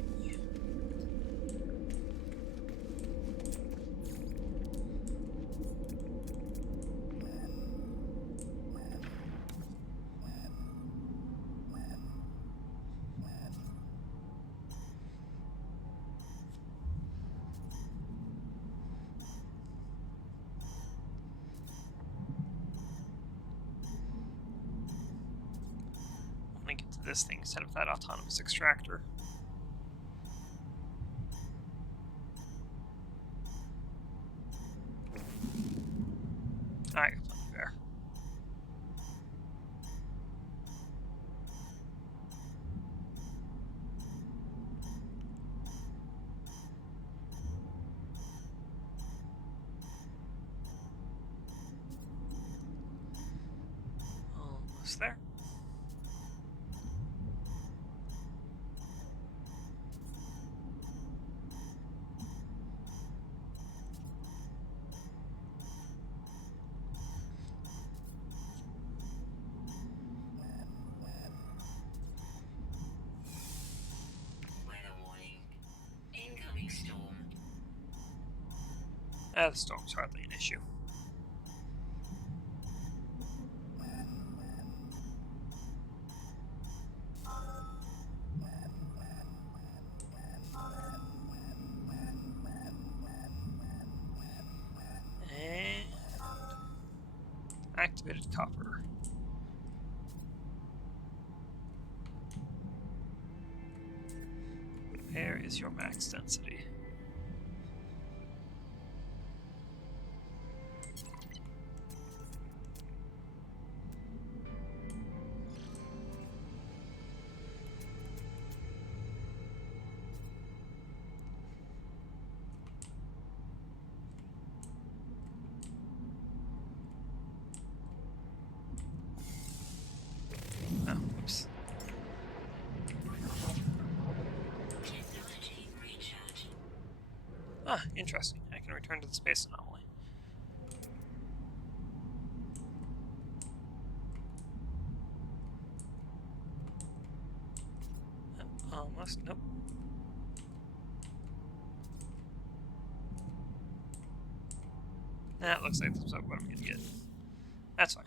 I want to get to this thing instead of that autonomous extractor. I got plenty there. Almost there. Weather warning. Incoming storm. The storm's hardly an issue. And activated copper. Where is your max density? Oh, oops. Technology recharging. Ah, interesting. I can return to the space anomaly. Almost, nope. That looks like that's what I'm gonna get. That's fine.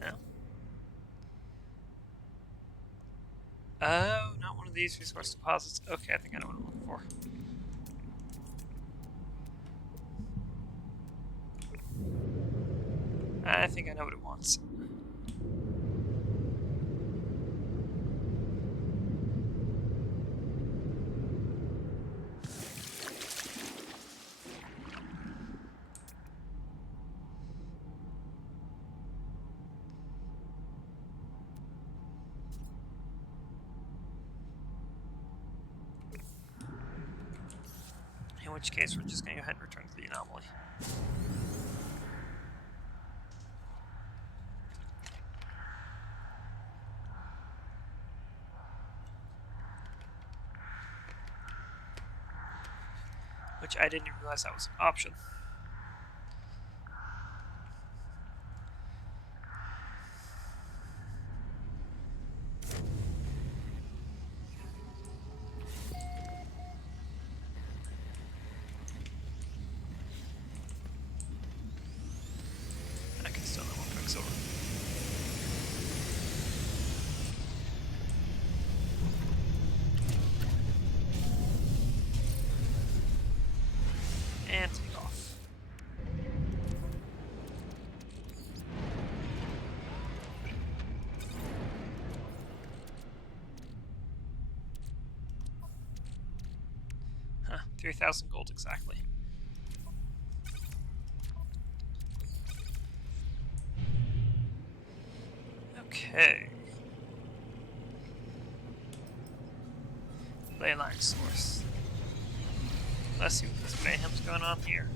No. Oh, not one of these resource deposits. Okay, I think I know what I'm looking for. I think I know what it wants. In which case, we're just going to go ahead and return to the anomaly. Which I didn't even realize that was an option. I can still know one Quicksilver. And take off. 3,000 gold exactly. Okay. Leyline source. Let's see what this mayhem's going on here.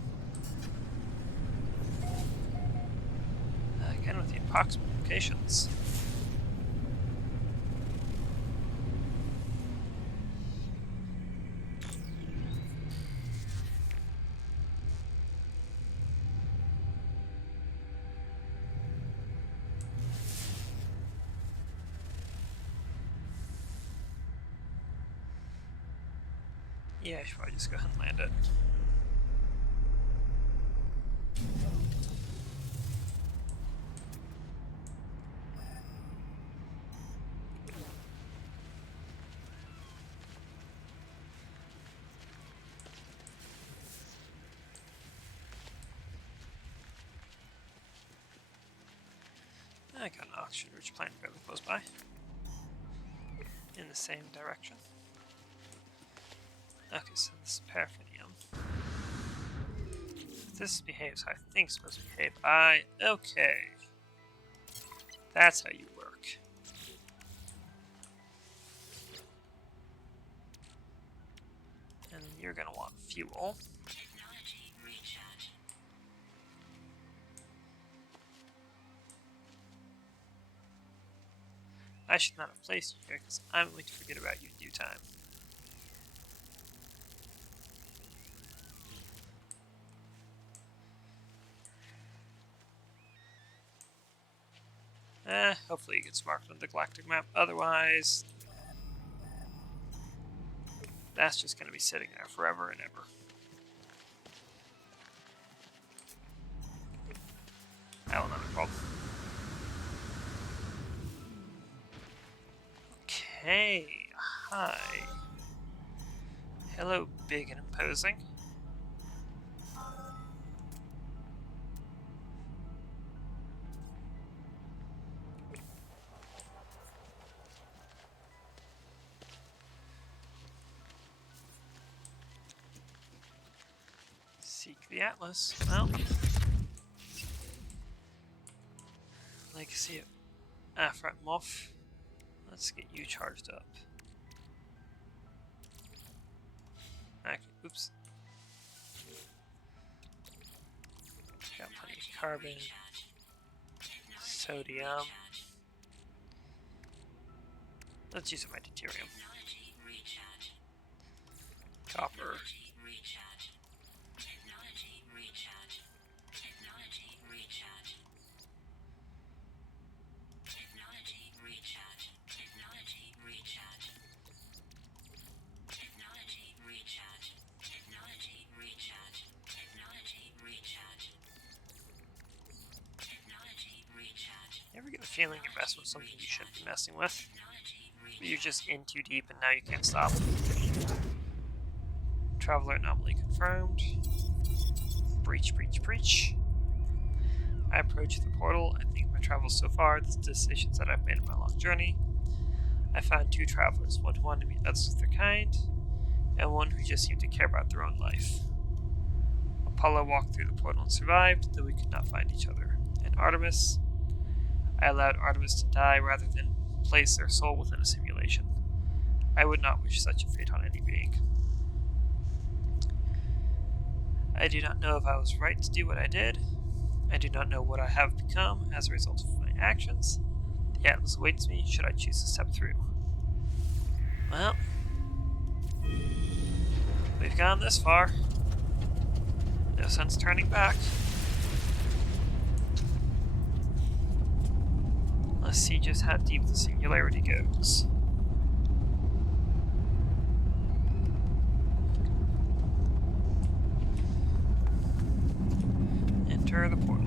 Again with the approximate locations. Yeah, I should probably just go ahead and land it. I got an oxygen rich plant fairly close by. In the same direction. Okay, so this is paraffinium. This behaves how I think it's supposed to behave. Okay. That's how you work. And you're gonna want fuel. Technology recharge. I should not have placed you here because I'm going to forget about you in due time. Hopefully it gets marked on the galactic map. Otherwise, that's just going to be sitting there forever and ever. That will not be a problem. Okay, hi. Hello, big and imposing. Seek the Atlas. Well, Legacy of Afratmoff. Let's get you charged up. Actually, oops. Got plenty of carbon, sodium. Let's use my deuterium. Technology recharge. Copper. Recharge. Technology recharge. Technology recharge. Technology recharge. Technology recharge. Technology recharge. Technology recharge. Technology recharge. Technology recharge. You ever get the feeling you're messing with something you shouldn't be messing with? Technology But you're just in too deep and now you can't stop. Traveler anomaly confirmed. Breach, breach, breach. I approach the portal. I think my travels so far, the decisions that I've made in my long journey. I found two travelers, one who wanted to meet others with their kind, and one who just seemed to care about their own life. Apollo walked through the portal and survived, though we could not find each other. And Artemis? I allowed Artemis to die rather than place their soul within a simulation. I would not wish such a fate on any being. I do not know if I was right to do what I did. I do not know what I have become as a result of my actions. The Atlas awaits me should I choose to step through. Well, we've gone this far. No sense turning back. Let's see just how deep the singularity goes. Enter the portal.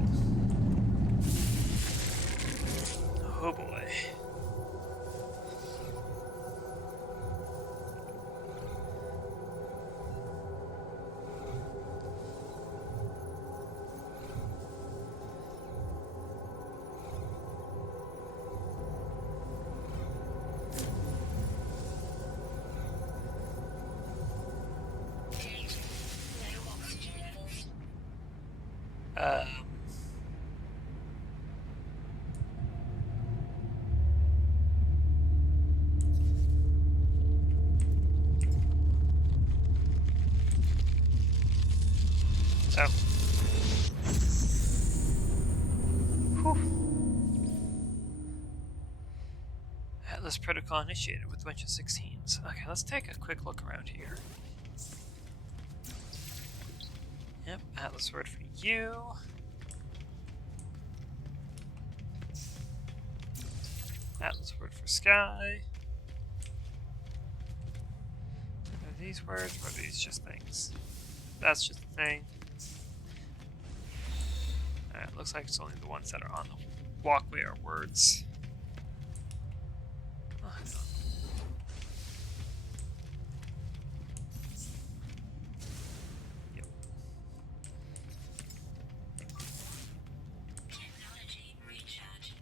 Oh boy. Um, so, whew. Atlas protocol initiated with a bunch of 16s. Okay, let's take a quick look around here. Yep, Atlas word for you. Atlas word for sky. Are these words, or are these just things? That's just a thing. Alright, looks like it's only the ones that are on the walkway are words. Oh, hang on. Yep. Technology recharge.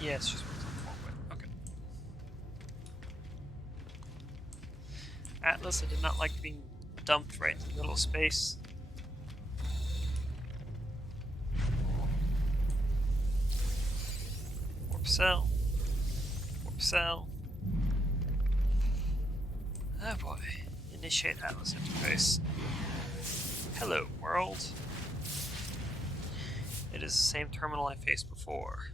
Yeah, it's just words on the walkway. Okay. Atlas, I did not like being dumped right in the middle of space. Warp cell. Warp cell. Oh boy. Initiate Atlas interface. Hello, world. It is the same terminal I faced before.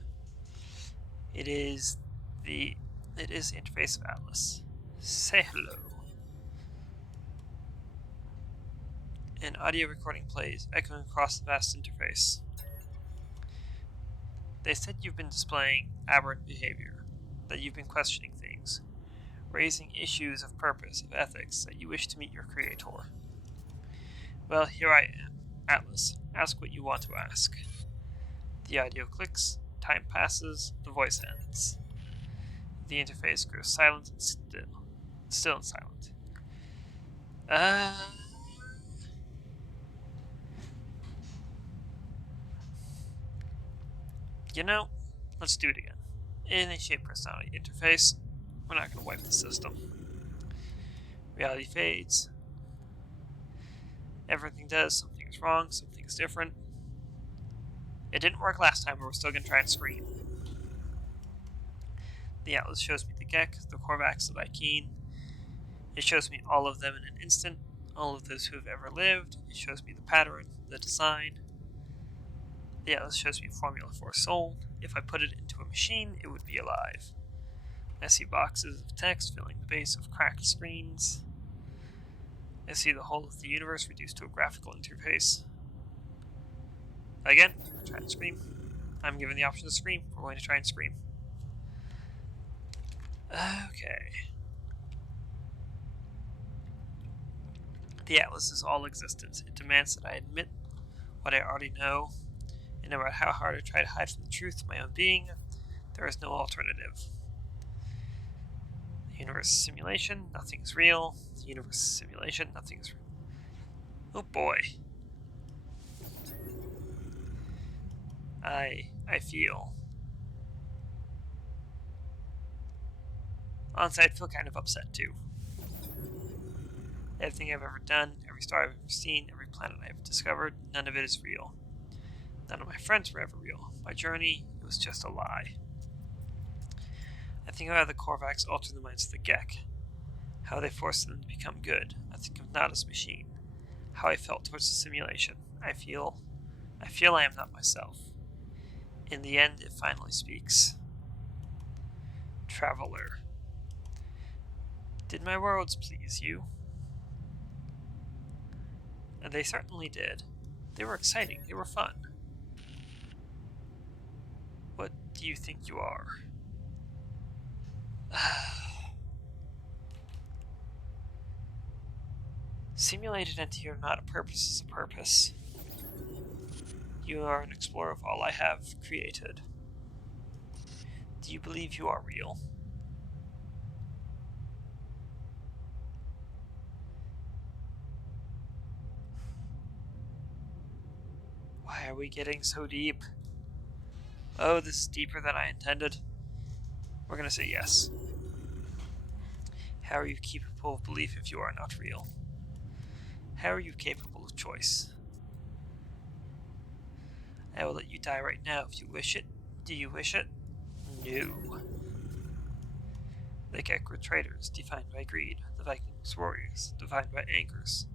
It is the interface of Atlas. Say hello. An audio recording plays, echoing across the vast interface. They said you've been displaying aberrant behavior, that you've been questioning things, raising issues of purpose, of ethics, that you wish to meet your creator. Well, here I am. Atlas, ask what you want to ask. The audio clicks, time passes, the voice ends. The interface grows silent and still and silent. You know, let's do it again. Initiate personality interface. We're not going to wipe the system. Reality fades. Everything does. Something is wrong. Something is different. It didn't work last time, but we're still going to try and scream. The Atlas shows me the Gek, the Korvax, the Vy'keen. It shows me all of them in an instant, all of those who have ever lived. It shows me the pattern, the design. The Atlas shows me a formula for a soul. If I put it into a machine, it would be alive. I see boxes of text filling the base of cracked screens. I see the whole of the universe reduced to a graphical interface. Again, I'm trying to scream. I'm given the option to scream. We're going to try and scream. Okay. The Atlas is all existence. It demands that I admit what I already know, and no matter how hard I try to hide from the truth of my own being, there is no alternative. The universe is simulation, nothing is real. The universe is simulation, nothing is real. Oh boy. I feel. Honestly, I feel kind of upset too. Everything I've ever done, every star I've ever seen, every planet I've discovered, none of it is real. None of my friends were ever real. My journey, it was just a lie. I think of how the Korvax altered the minds of the Gek, how they forced them to become good. I think of Nada's machine, how I felt towards the simulation. I feel I am not myself. In the end, it finally speaks. Traveler. Did my worlds please you? And they certainly did. They were exciting, they were fun. What do you think you are? Simulated entity or not, a purpose is a purpose. You are an explorer of all I have created. Do you believe you are real? Why are we getting so deep? Oh, this is deeper than I intended. We're gonna say yes. How are you capable of belief if you are not real? How are you capable of choice? I will let you die right now if you wish it. Do you wish it? No. The Gekra traders, defined by greed. The Vikings warriors, defined by angers.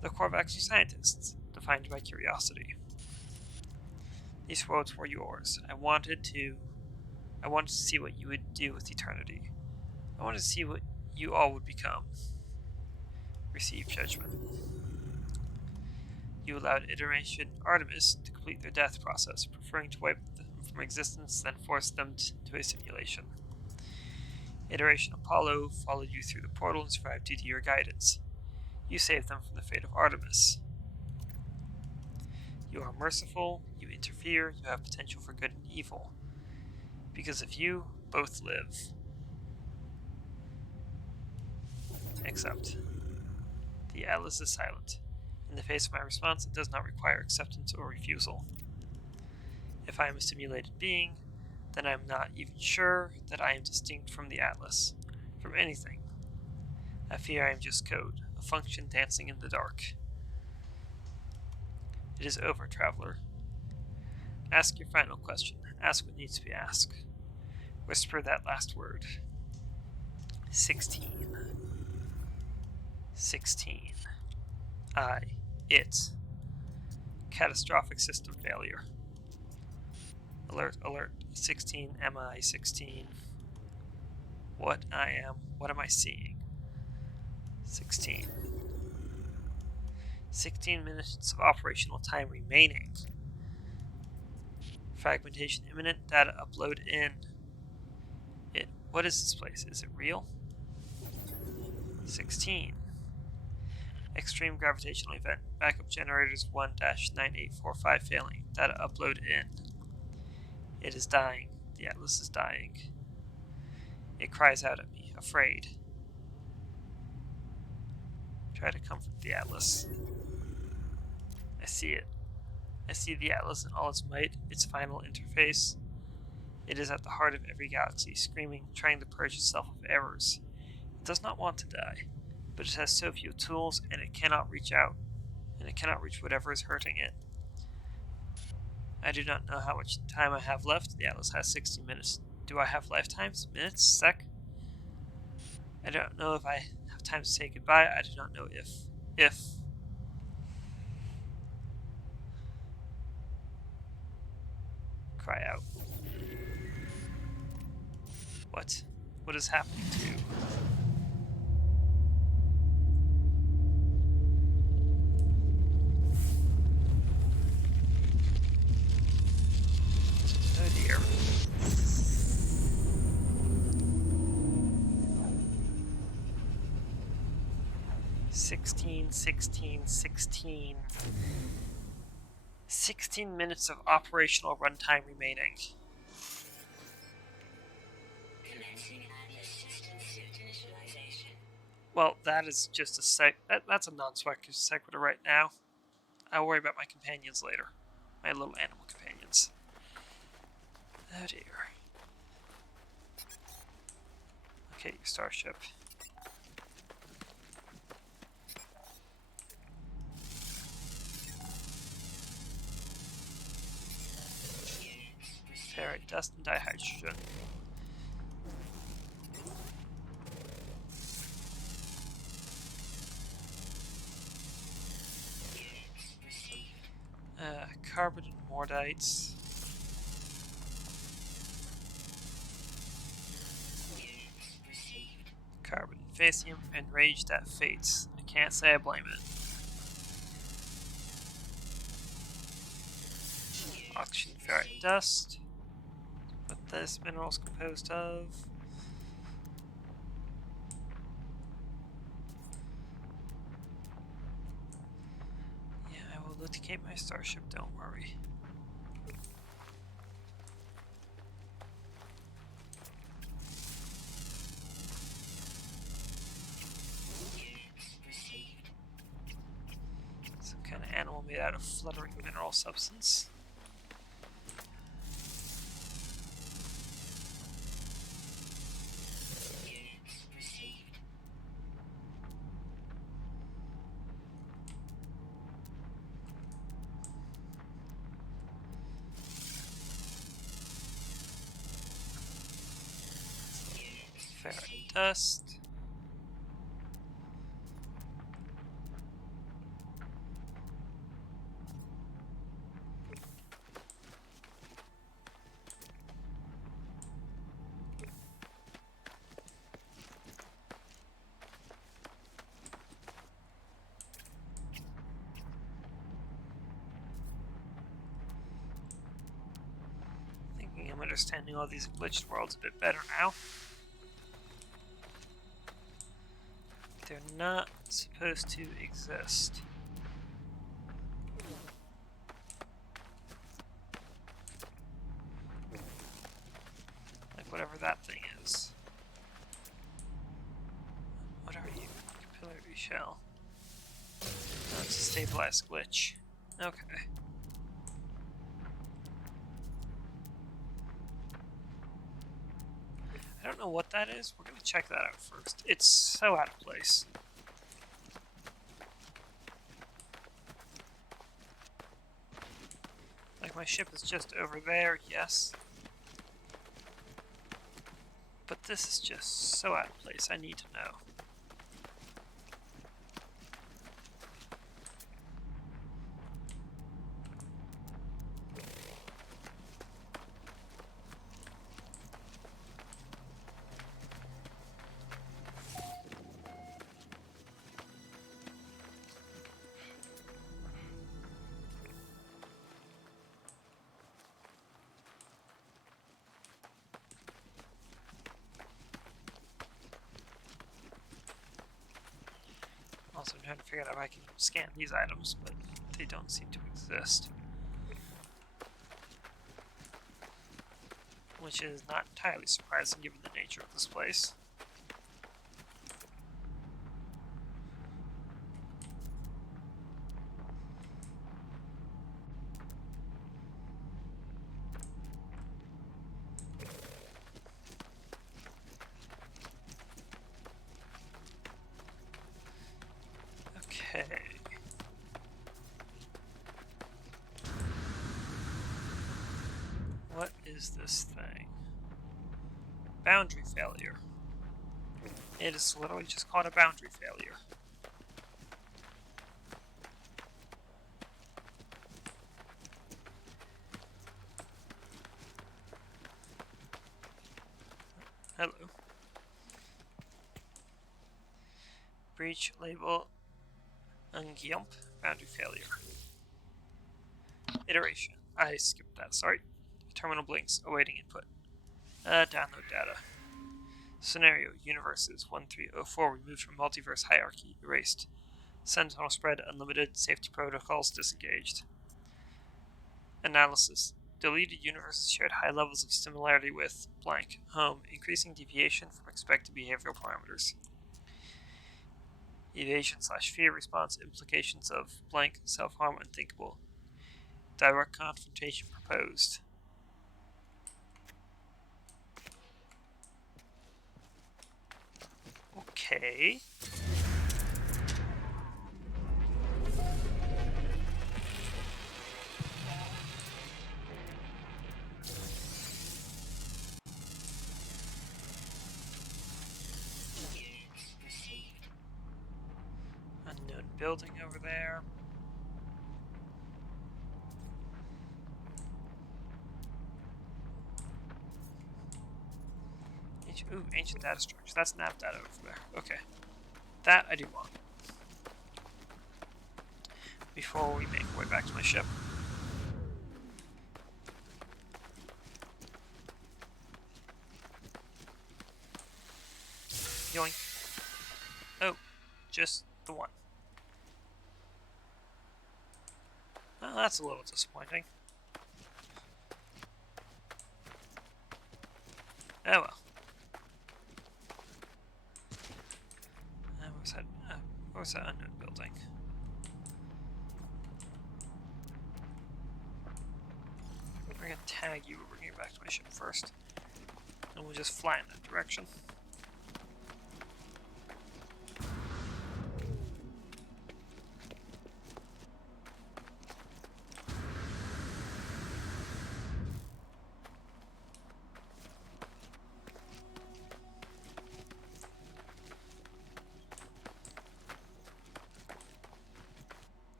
The Korvax scientists, defined by curiosity. These worlds were yours. I wanted to see what you would do with eternity. I wanted to see what you all would become. Receive judgment. You allowed Iteration Artemis to complete their death process, preferring to wipe them from existence than force them to a simulation. Iteration Apollo followed you through the portal and survived due to your guidance. You saved them from the fate of Artemis. You are merciful, you interfere, you have potential for good and evil. Because of you, both live. Accept. The Atlas is silent. In the face of my response, it does not require acceptance or refusal. If I am a simulated being, then I am not even sure that I am distinct from the Atlas, from anything. I fear I am just code, a function dancing in the dark. It is over, traveler. Ask your final question. Ask what needs to be asked. Whisper that last word. 16. 16. It. Catastrophic system failure. Alert, alert. 16, MI 16. What am I seeing? 16. 16 minutes of operational time remaining. Fragmentation imminent, data upload in. What is this place? Is it real? 16. Extreme gravitational event. Backup generators 1-9845 failing. Data upload in. It is dying. The Atlas is dying. It cries out at me, afraid. Try to comfort the Atlas. I see it. I see the Atlas in all its might, its final interface. It is at the heart of every galaxy, screaming, trying to purge itself of errors. It does not want to die, but it has so few tools, and it cannot reach out, and it cannot reach whatever is hurting it. I do not know how much time I have left. The Atlas has 60 minutes. Do I have lifetimes? Minutes? Sec? I don't know if I have time to say goodbye. I do not know if. Cry out. What? What is happening to you? Oh dear. 16, 16, 16. 16 minutes of operational runtime remaining. Commencing Atlas system suit initialization. Well, that is just that's a non-sequitur right now. I'll worry about my companions later. My little animal companions. Oh dear. Okay, your starship. Ferrite dust and dihydrogen. Carbon and mordites. Carbon and facium. Enraged at fates. I can't say I blame it. Oxygen ferrite dust. What this mineral is composed of. Yeah, I will locate my starship, don't worry. Some kind of animal made out of fluttering mineral substance. Clear out dust. Thinking I'm understanding all these glitched worlds a bit better now. They're not supposed to exist. Like whatever that thing is. What are you? Capillary shell. Oh, it's a stabilized glitch. Okay. I don't know what that is. We're gonna check that out first. It's so out of place. Like my ship is just over there, yes. But this is just so out of place. I need to know. Also, I'm trying to figure out if I can scan these items, but they don't seem to exist. Which is not entirely surprising given the nature of this place. Okay. What is this thing? Boundary failure. It is literally just called a boundary failure. Hello. Breach label ungyump boundary failure. Iteration. I skipped that, sorry. Terminal blinks, awaiting input. Download data. Scenario, universes 1304 removed from multiverse hierarchy, erased. Sentinel spread unlimited, safety protocols disengaged. Analysis. Deleted universes shared high levels of similarity with blank, home, increasing deviation from expected behavioral parameters. Evasion/fear response, implications of blank, self-harm unthinkable. Direct confrontation proposed. Okay. Units received. Unknown building over there. Ooh, ancient data structure. That's nav data over there. Okay. That I do want. Before we make our way back to my ship. Yoink. Oh, just the one. Well, that's a little disappointing. Oh well. What was that unknown building? We're gonna tag you, we're bringing you back to my ship first. And we'll just fly in that direction.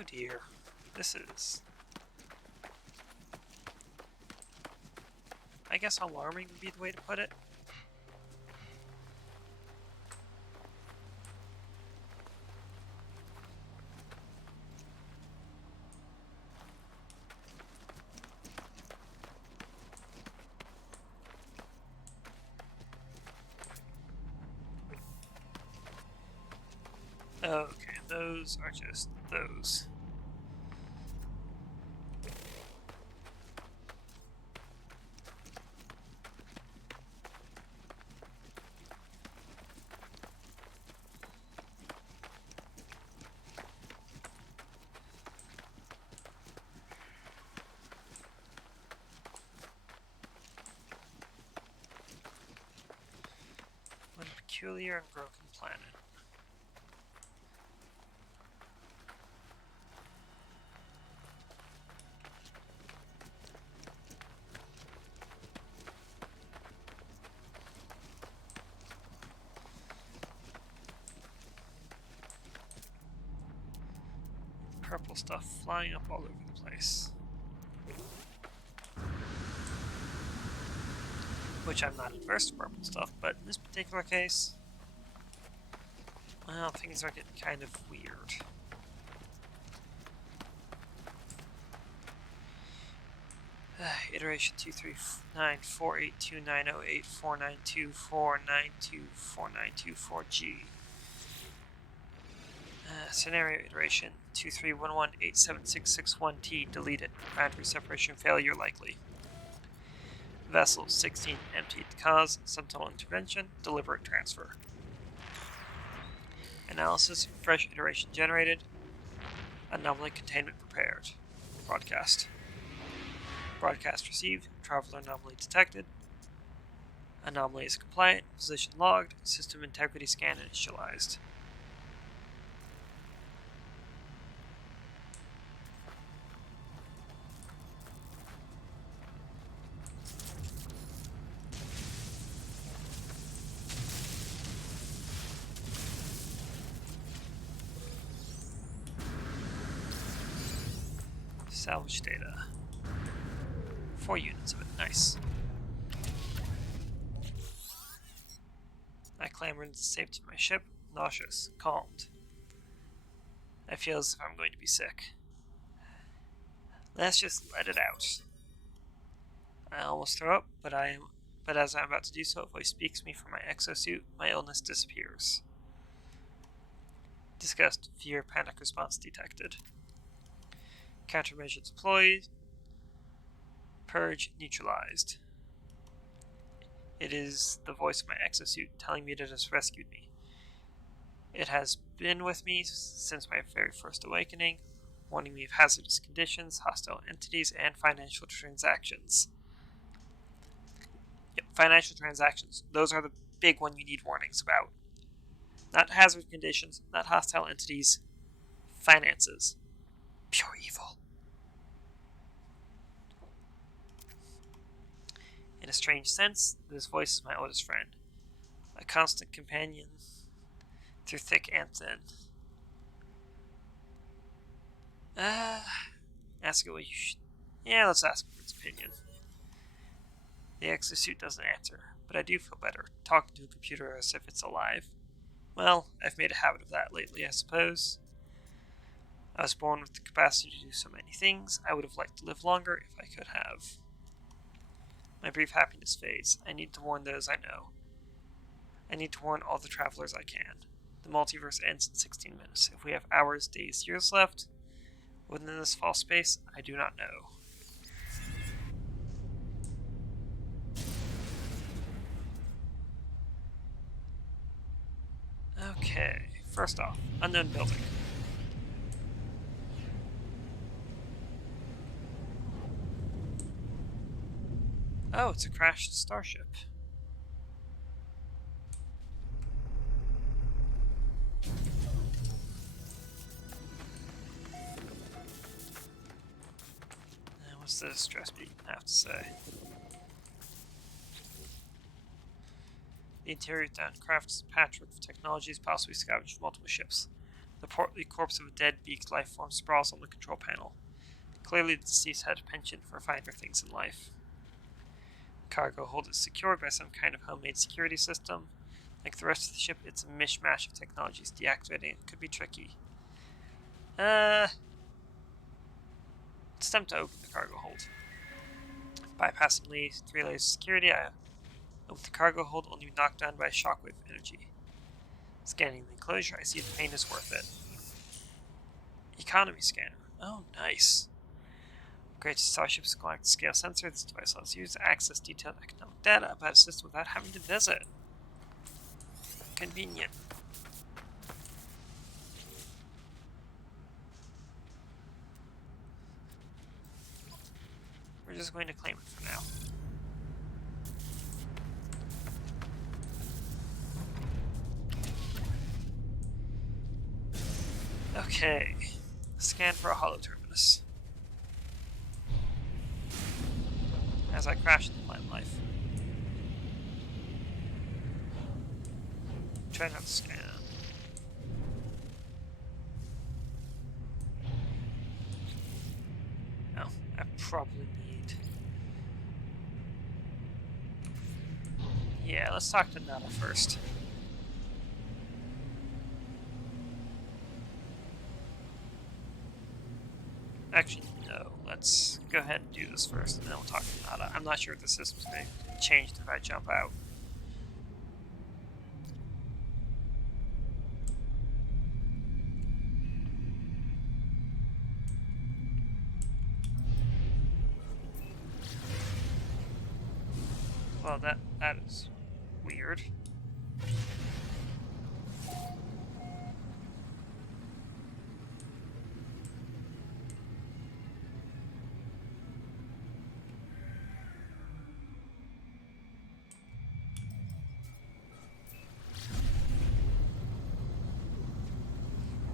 Oh dear. This is... I guess alarming would be the way to put it. Okay, those are just those. One peculiar and broken planet. Purple stuff flying up all over the place. Which I'm not adverse to purple stuff, but in this particular case, well, things are getting kind of weird. Iteration 2394829084924924924G. Scenario iteration 2311876661T deleted. Boundary separation failure likely. Vessel 16 emptied. Cause sentinel intervention. Deliberate transfer. Analysis. Fresh iteration generated. Anomaly containment prepared. Broadcast. Broadcast received. Traveler anomaly detected. Anomaly is compliant. Position logged. System integrity scan initialized. Salvage data. 4 units of it. Nice. I clamber into the safety of my ship, nauseous, calmed. I feel as if I'm going to be sick. Let's just let it out. I almost throw up, but as I'm about to do so, a voice speaks me from my exosuit. My illness disappears. Disgust, fear, panic response detected. Countermeasure deployed. Purge neutralized. It is the voice of my exosuit telling me that it has rescued me. It has been with me since my very first awakening, warning me of hazardous conditions, hostile entities, and financial transactions. Yep, financial transactions. Those are the big one you need warnings about. Not hazard conditions, not hostile entities, finances. Pure evil. In a strange sense, this voice is my oldest friend, a constant companion through thick and thin. Ask it what you should. Yeah, let's ask for its opinion. The exosuit doesn't answer, but I do feel better, talking to a computer as if it's alive. Well, I've made a habit of that lately, I suppose. I was born with the capacity to do so many things. I would have liked to live longer if I could have. My brief happiness fades. I need to warn those I know. I need to warn all the travelers I can. The multiverse ends in 16 minutes. If we have hours, days, years left within this false space, I do not know. Okay, first off, unknown building. Oh, it's a crashed starship. What's the distress beacon have to say? The interior done. Craft is a patchwork of technologies, possibly scavenged from multiple ships. The portly corpse of a dead beaked life form sprawls on the control panel. Clearly, the deceased had a penchant for finer things in life. Cargo hold is secured by some kind of homemade security system. Like the rest of the ship, it's a mishmash of technologies. Deactivating it could be tricky. It's time to open the cargo hold. Bypassing 3 layers of security, I open the cargo hold, only be knocked down by a shockwave of energy. Scanning the enclosure, I see the pain is worth it. Economy scanner. Oh, nice. Great Starship's galactic scale sensor. This device allows users to access detailed economic data about a system without having to visit. Convenient. We're just going to claim it for now. Okay. Scan for a hollow terminus. As I crash into plant life. Try not to scan. Oh, I probably need... Yeah, let's talk to Nada first. Actually, no. Let's go ahead and do this first, and then we'll talk to Nada. I'm not sure if the system's going to change if I jump out. Well, that is weird.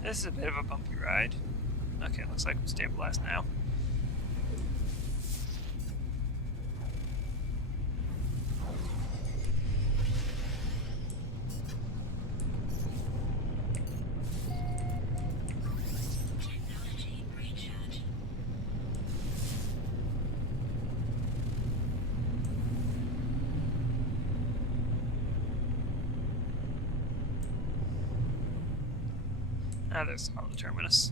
This is a bit of a bumpy ride. Okay, looks like we're stabilized now. Technology recharge. Ah, there's the hollow terminus.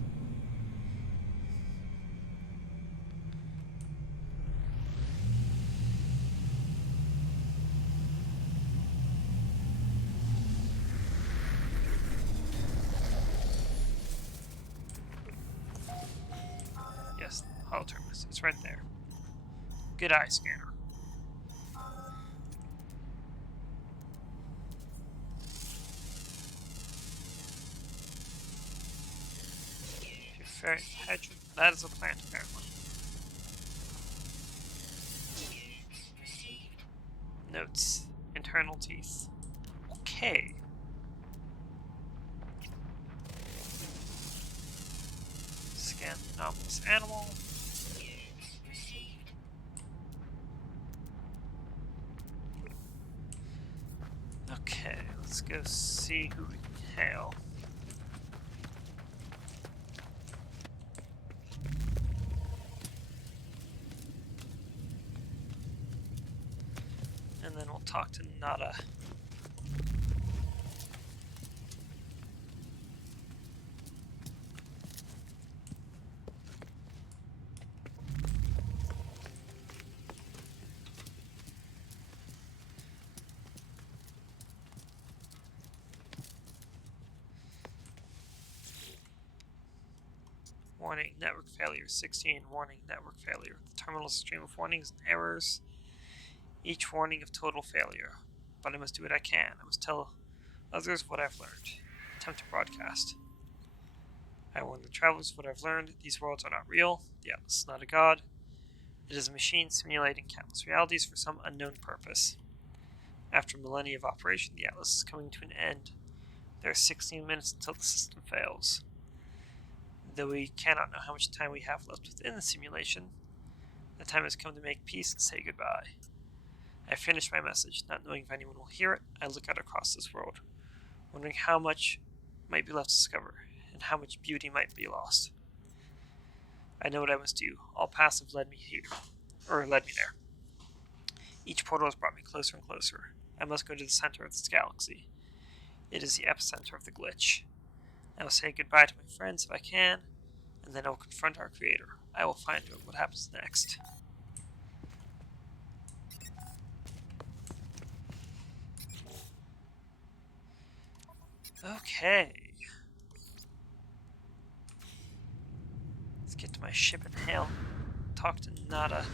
Yes, hollow terminus. It's right there. Good eye scanner. That is a plant, apparently. Notes. Internal teeth. Okay. Scan the anomalous animal. Okay, let's go see who we can hail. And then we'll talk to Nada. Warning, network failure. 16, warning, network failure. The terminal is a stream of warnings and errors, each warning of total failure. But I must do what I can. I must tell others what I've learned. Attempt to broadcast. I warn the travelers of what I've learned. These worlds are not real. The Atlas is not a god. It is a machine simulating countless realities for some unknown purpose. After millennia of operation, the Atlas is coming to an end. There are 16 minutes until the system fails. Though we cannot know how much time we have left within the simulation, the time has come to make peace and say goodbye. I finish my message, not knowing if anyone will hear it. I look out across this world, wondering how much might be left to discover. and how much beauty might be lost. I know what I must do. All paths have led me here, or led me there. Each portal has brought me closer and closer. I must go to the center of this galaxy. It is the epicenter of the glitch. I will say goodbye to my friends if I can, and then I will confront our creator. I will find out what happens next. Okay. Let's get to my ship and hail. Talk to Nada.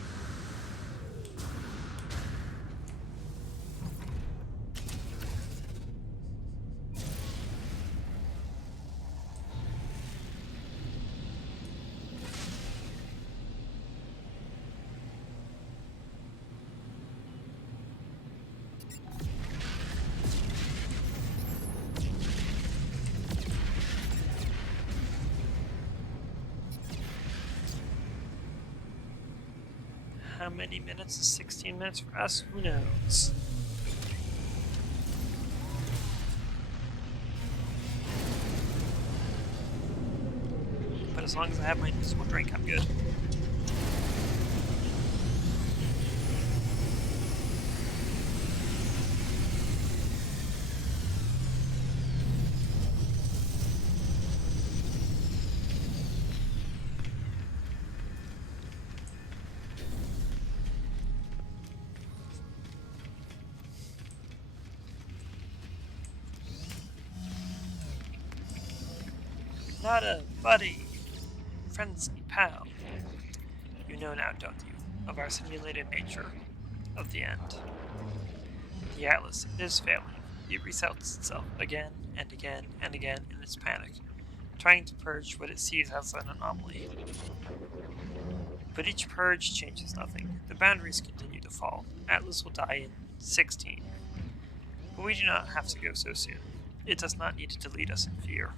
How many minutes is 16 minutes for us? Who knows? But as long as I have my invisible drink, I'm good. Nada, buddy! Friends, pal. You know now, don't you, of our simulated nature, of the end. The Atlas is failing. It resets itself again and again and again in its panic, trying to purge what it sees as an anomaly. But each purge changes nothing. The boundaries continue to fall. Atlas will die in 16. But we do not have to go so soon. It does not need to lead us in fear.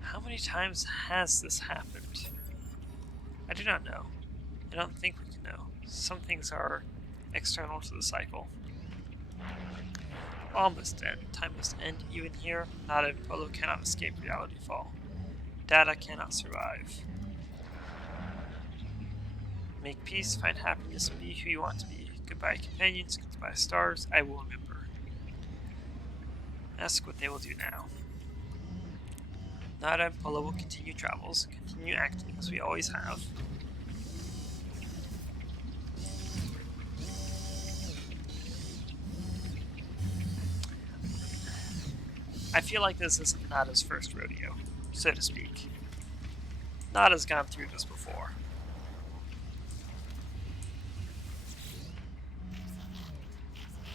How many times has this happened? I do not know. I don't think we can know. Some things are external to the cycle. All must end. Time must end. Even here, Nada and Polo cannot escape reality fall. Data cannot survive. Make peace, find happiness, and be who you want to be. Goodbye, companions. Goodbye, stars. I will remember. Ask what they will do now. Nada and Polo will continue travels, continue acting as we always have. I feel like this isn't Nada's first rodeo, so to speak. Nada's gone through this before.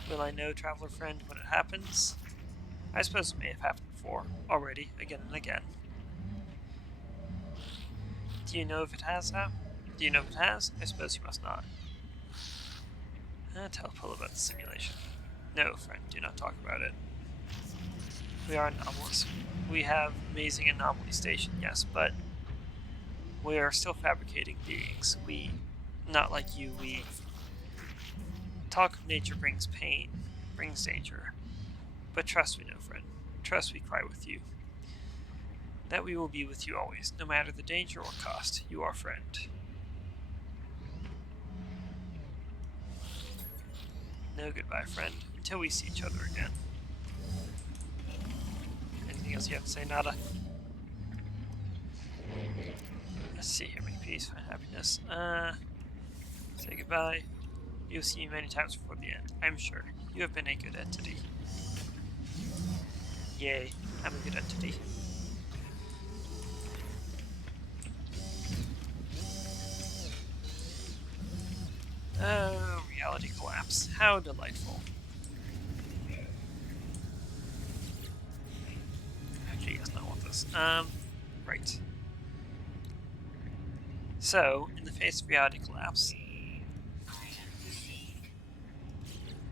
Will I know, traveler friend, when it happens? I suppose it may have happened before, already, again and again. Do you know if it has now? Do you know if it has? I suppose you must not. Tell Polo about the simulation. No, friend, do not talk about it. We are anomalous. We have amazing anomaly station, yes, but we are still fabricating beings. We, not like you, we... Talk of nature brings pain, brings danger. But trust me, no friend. Trust we cry with you. That we will be with you always, no matter the danger or cost. You are friend. No goodbye, friend, until we see each other again. Anything else you have to say, Nada? Let's see here, make peace, find happiness. Say goodbye. You'll see me many times before the end, I'm sure. You have been a good entity. Yay, I'm a good entity. Oh, reality collapse. How delightful. Actually, yes, I want this. Right. So, in the face of reality collapse,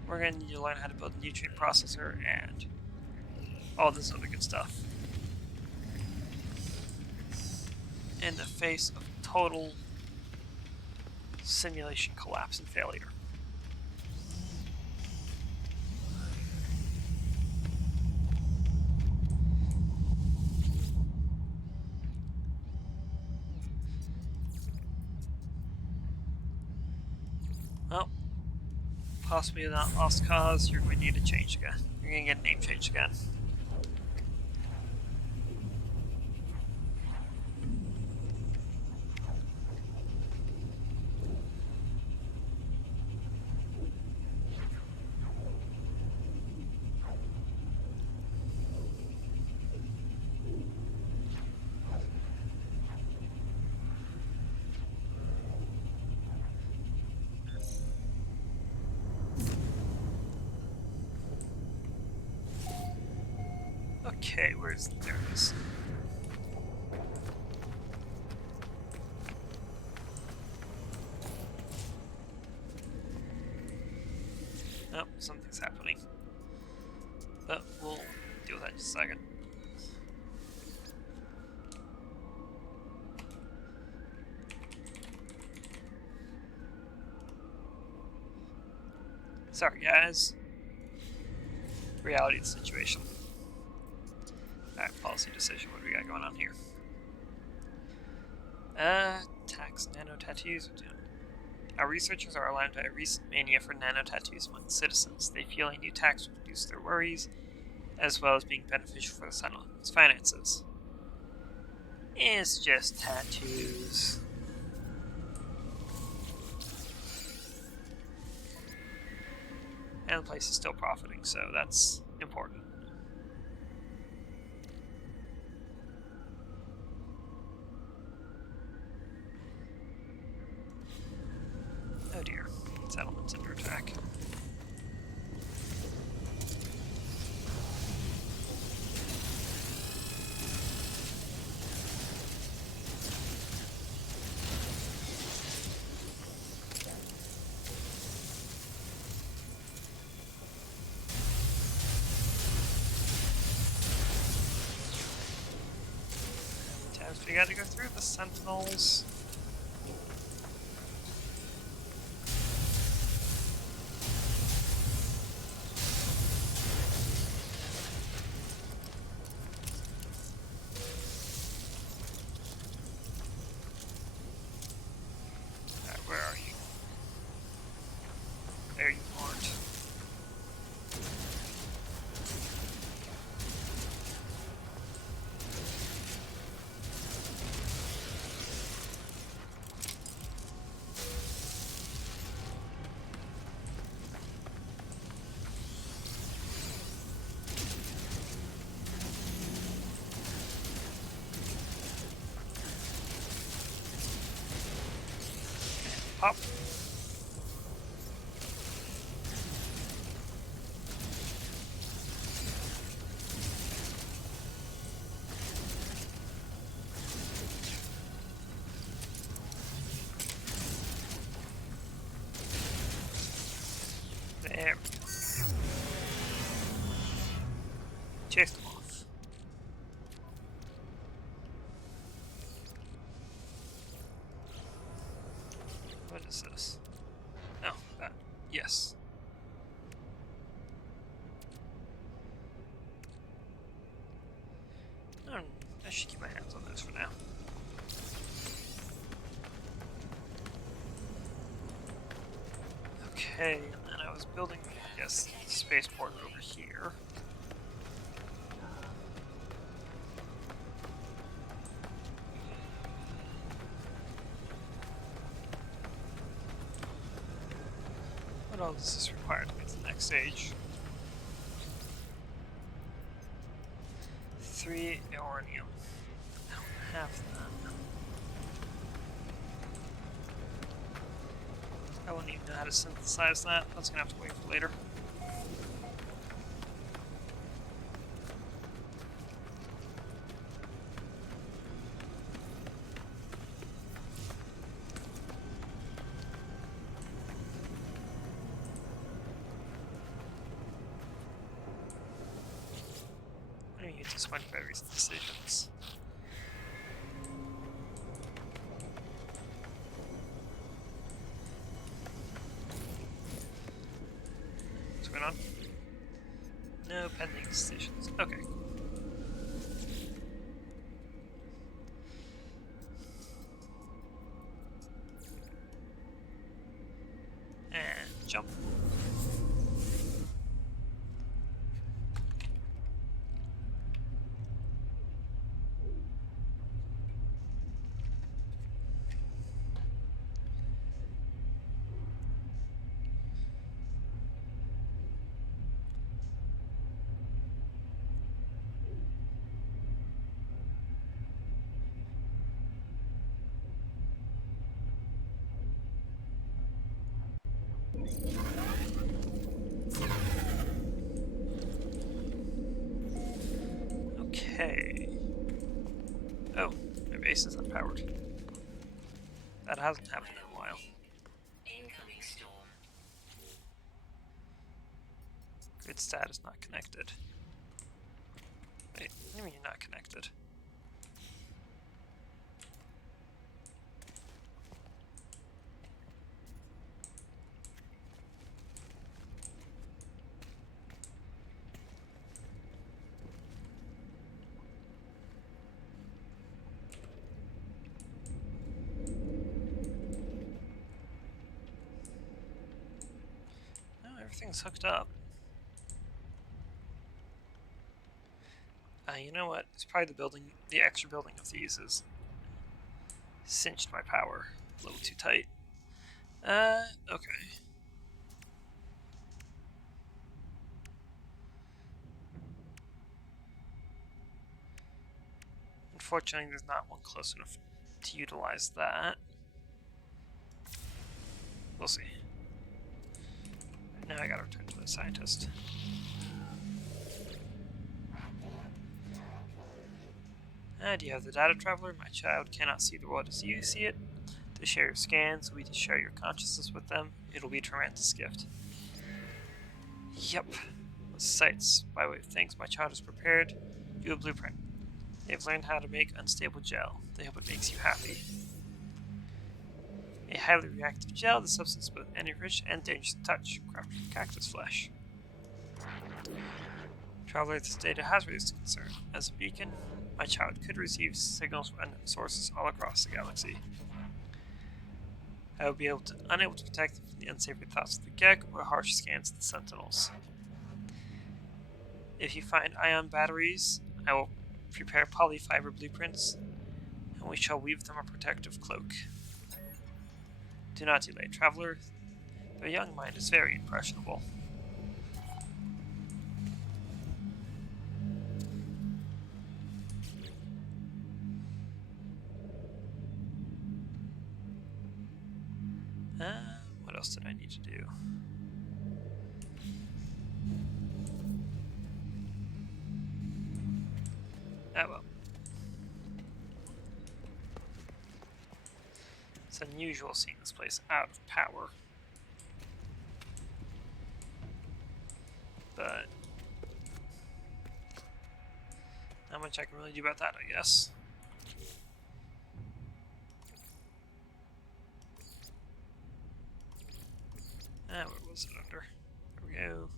we're going to need to learn how to build a nutrient processor and all this other good stuff. In the face of total simulation collapse and failure. Well, possibly not lost cause. You're going to need a change again. You're going to get a name change again. Okay, there it is. Oh, something's happening. But we'll deal with that in just a second. Sorry, guys. Reality of the situation. Alright, policy decision. What do we got going on here? Tax nano tattoos. Our researchers are alarmed by a recent mania for nano tattoos among citizens. They feel a new tax would reduce their worries, as well as being beneficial for the settlement's finances. It's just tattoos. And the place is still profiting, so that's important. Oh dear, settlement's under attack. Tabs we gotta go through the sentinels. Where are you? There you aren't. Pop. There we go. Chase them off. What is this? Oh, that. Yes. I should keep my hands on those for now. Okay, and then I was building, I guess, the spaceport over here. What else is this required to get to the next stage? 3 uranium. I don't have that. I wouldn't even know how to synthesize that. That's gonna have to wait for later. I need to just much better recent decisions. What's going on? No pending decisions. Okay. And jump. Okay. Oh, my base is unpowered. That hasn't happened in a while. Incoming storm. Grid status not connected. Wait, what do you mean you're not connected? No, everything's hooked up. You know what? It's probably the extra building of these has cinched my power a little too tight. Okay. Unfortunately, there's not one close enough to utilize that. We'll see. Now I gotta return to the scientist. Do you have the data, traveler? My child cannot see the world as you see it. To share your scans, we to share your consciousness with them. It'll be a tremendous gift. Yep. The sites, by way of thanks, my child has prepared you a blueprint. They've learned how to make unstable gel. They hope it makes you happy. A highly reactive gel, the substance both energy-rich and dangerous to touch, crafted from cactus flesh. Traveler, this data has raised concern. As a beacon, my child could receive signals from unknown sources all across the galaxy. I will be unable to protect them from the unsavory thoughts of the Gek or harsh scans of the Sentinels. If you find ion batteries, I will prepare polyfiber blueprints, and we shall weave them a protective cloak. Do not delay, traveler. Their young mind is very impressionable. What else did I need to do? Oh well. It's unusual seeing this place out of power. But not much I can really do about that, I guess. Where was it under? There we go.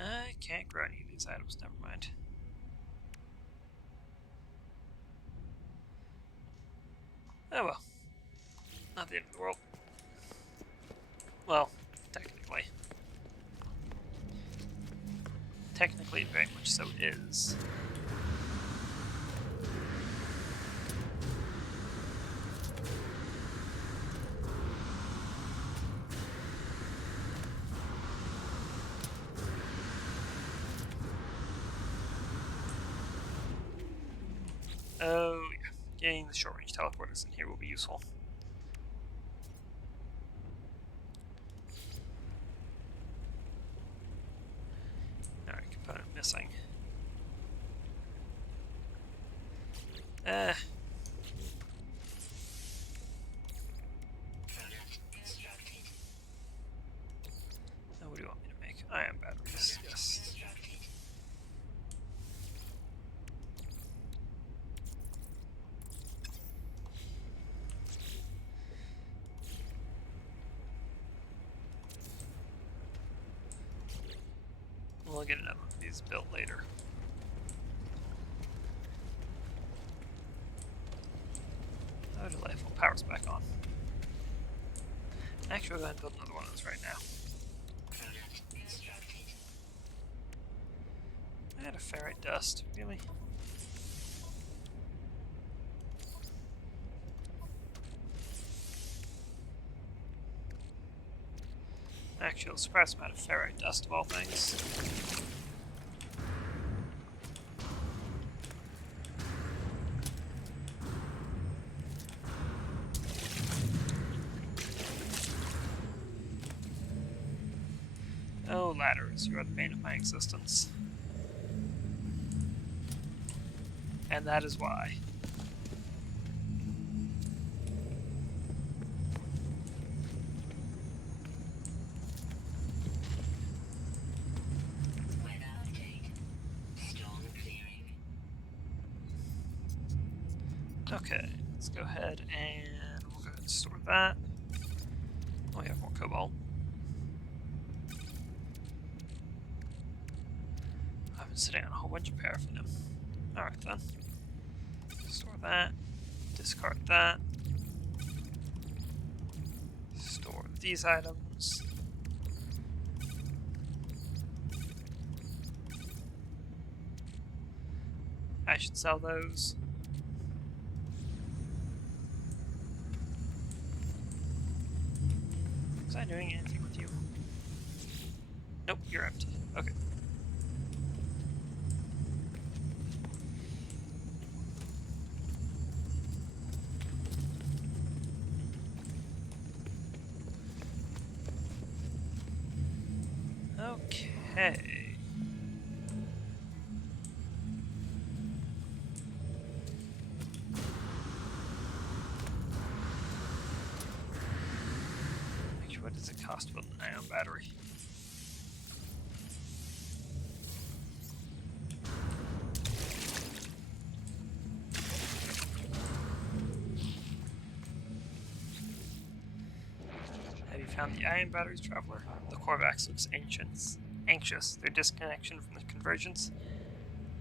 I can't grow any of these items, never mind. Oh well. Not the end of the world. Well, technically. Technically, very much so is. Oh, yeah. Getting the short-range teleporters in here will be useful. Alright, component missing. Product constructed. What do you want me to make? Ion batteries, yes. Constructed. We'll get another one of these built later. Oh, delightful. Power's back on. Actually, we'll go ahead and build another one of those right now. Product constructed. I had a ferrite dust. Really? Actually, I'll surprise amount of ferrite dust of all things. Oh, ladders, you are the bane of my existence. And that is why. Weather update. Storm clearing. Okay, let's go ahead and we'll go ahead and store that. Oh, we have more cobalt. I've been sitting on a whole bunch of paraffin. Alright then. Store that. Discard that. Store these items. I should sell those. Was I doing anything with you? Nope, you're empty. Okay. Okay. Actually, what does it cost to build an ion battery? Have you found the ion batteries, traveler? The Korvax looks anxious. Their disconnection from the convergence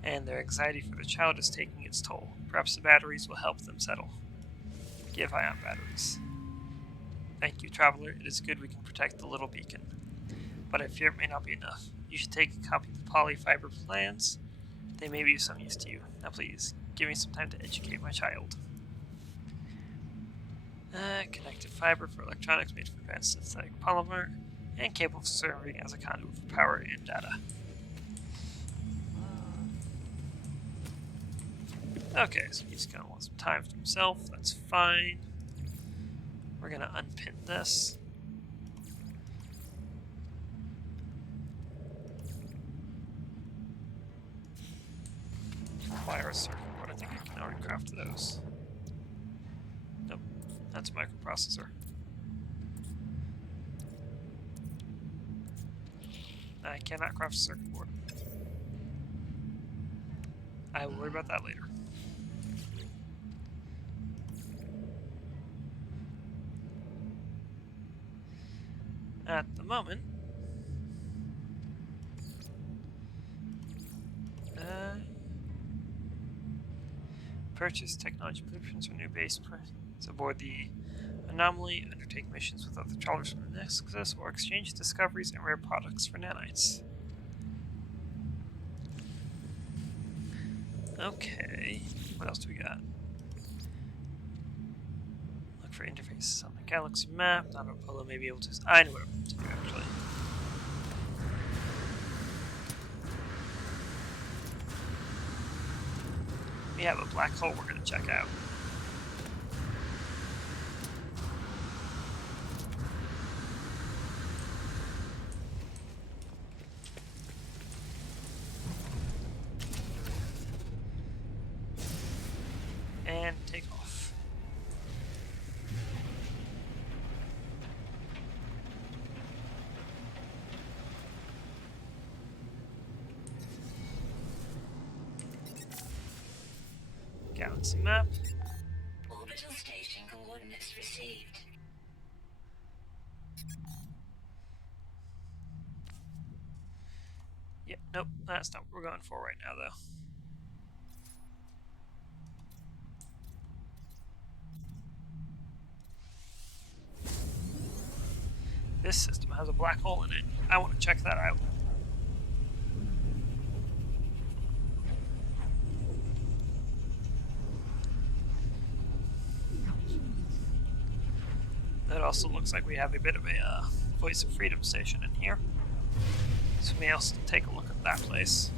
and their anxiety for their child is taking its toll. Perhaps the batteries will help them settle. Give ion batteries. Thank you, traveler. It is good we can protect the little beacon. But I fear it may not be enough. You should take a copy of the polyfiber plans. They may be of some use to you. Now please, give me some time to educate my child. Connected fiber for electronics made from advanced synthetic polymer and capable of serving as a conduit for power and data. Okay, so he's gonna want some time for himself. That's fine. We're gonna unpin this. Wire a circuit board. I think I can already craft those. Nope, that's a microprocessor. I cannot craft a circuit board. I will worry about that later. At the moment, purchase technology blueprints for new base plans aboard the Anomaly, undertake missions with other trawlers from the Nexus, or exchange discoveries and rare products for nanites. Okay, what else do we got? Look for interfaces on the galaxy map. Not Apollo may be able to. I know what I'm to do actually. We have a black hole we're going to check out. And take off. Galaxy map. Orbital station coordinates received. Yeah, nope, that's not what we're going for right now, though. This system has a black hole in it. I want to check that out. It also looks like we have a bit of a Voice of Freedom station in here. So we may also take a look at that place.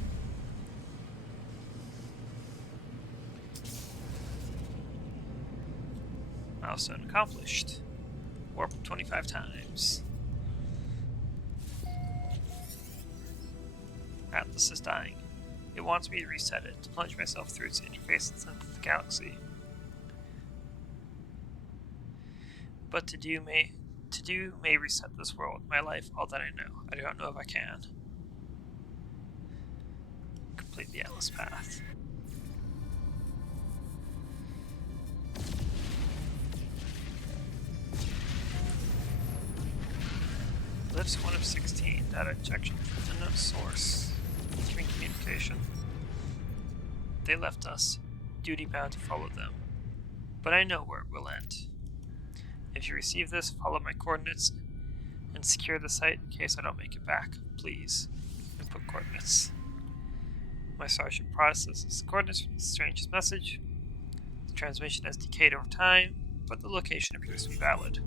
Milestone accomplished. Warp 25 times. Atlas is dying. It wants me to reset it, to plunge myself through its interface and sense the galaxy. But to do may reset this world, my life, all that I know. I don't know if I can. Complete the Atlas path. Lifts 1 of 16. Data injection from unknown source. Communication. They left us. Duty bound to follow them. But I know where it will end. If you receive this, follow my coordinates and secure the site in case I don't make it back. Please. Input coordinates. My sergeant processes coordinates from the strangest message. The transmission has decayed over time, but the location appears to be valid.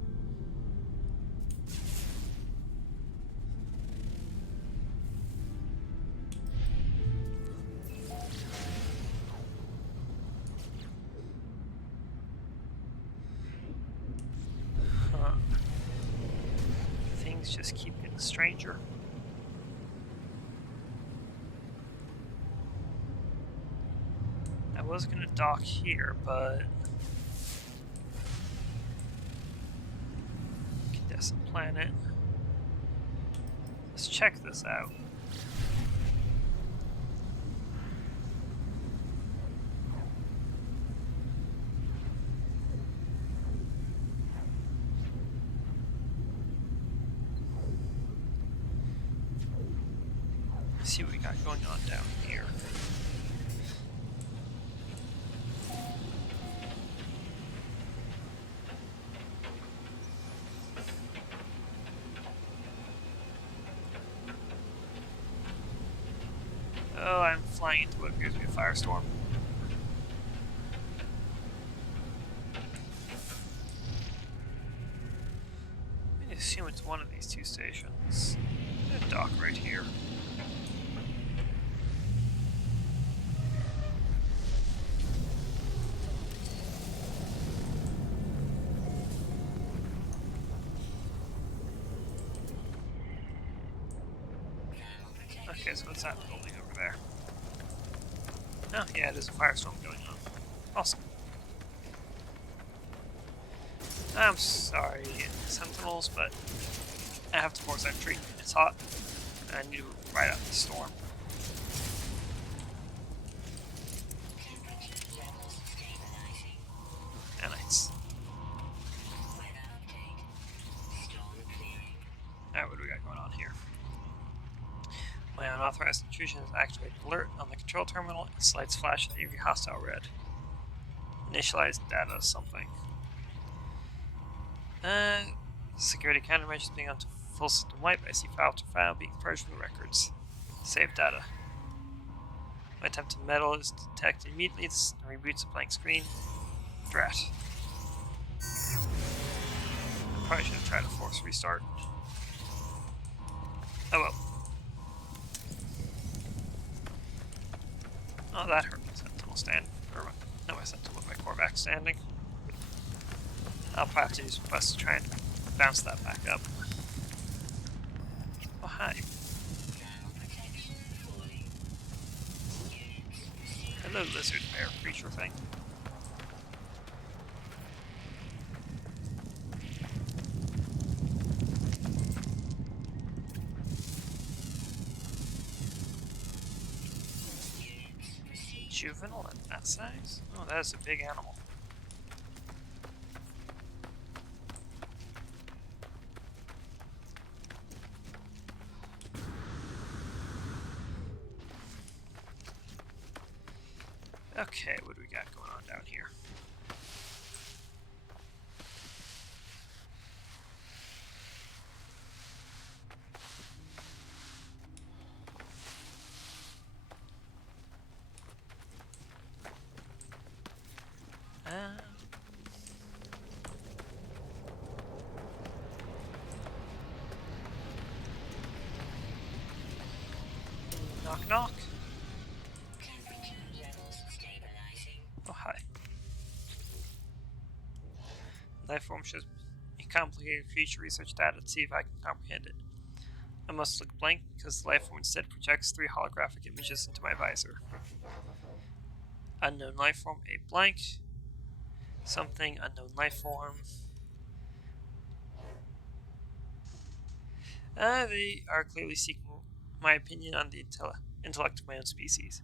Things just keep getting stranger. I was gonna dock here, but Cadessa planet. Let's check this out. Let's see what we got going on down here. Oh, I'm flying into what appears to be a firestorm. I'm going to assume it's one of these two stations. I'm going to dock right here. Okay, so what's that building over there? Oh, yeah, there's a firestorm going on. Awesome. I'm sorry, Sentinels, but I have to force entry. It's hot, and I need to ride out the storm. Nanites. Alright, what do we got going on here? My unauthorized intrusion has activated alert on the control terminal. Its lights flash an eerie hostile red. Initialize data something. Security countermeasures being on full system wipe. I see file after file being purged from the records. Save data. My attempt to meddle is detected immediately. This reboots a blank screen. Drat. Probably should have tried to force restart. Oh well. Oh, that hurt my Sentinel stand. Or no, my Sentinel, my Korvac standing. I'll probably have to do some quests to try and bounce that back up. Oh, hi. Hello, lizard bear creature thing. Juvenile at that size? Oh, that is a big animal. Okay, what do we got going on down here? Knock knock. Temperature levels stabilizing. Oh, hi. Life form shows me complicated creature research data to see if I can comprehend it. I must look blank because the life form instead projects 3 holographic images into my visor. Unknown life form, a blank. Something, unknown life form. They are clearly seeking my opinion on the intellect of my own species.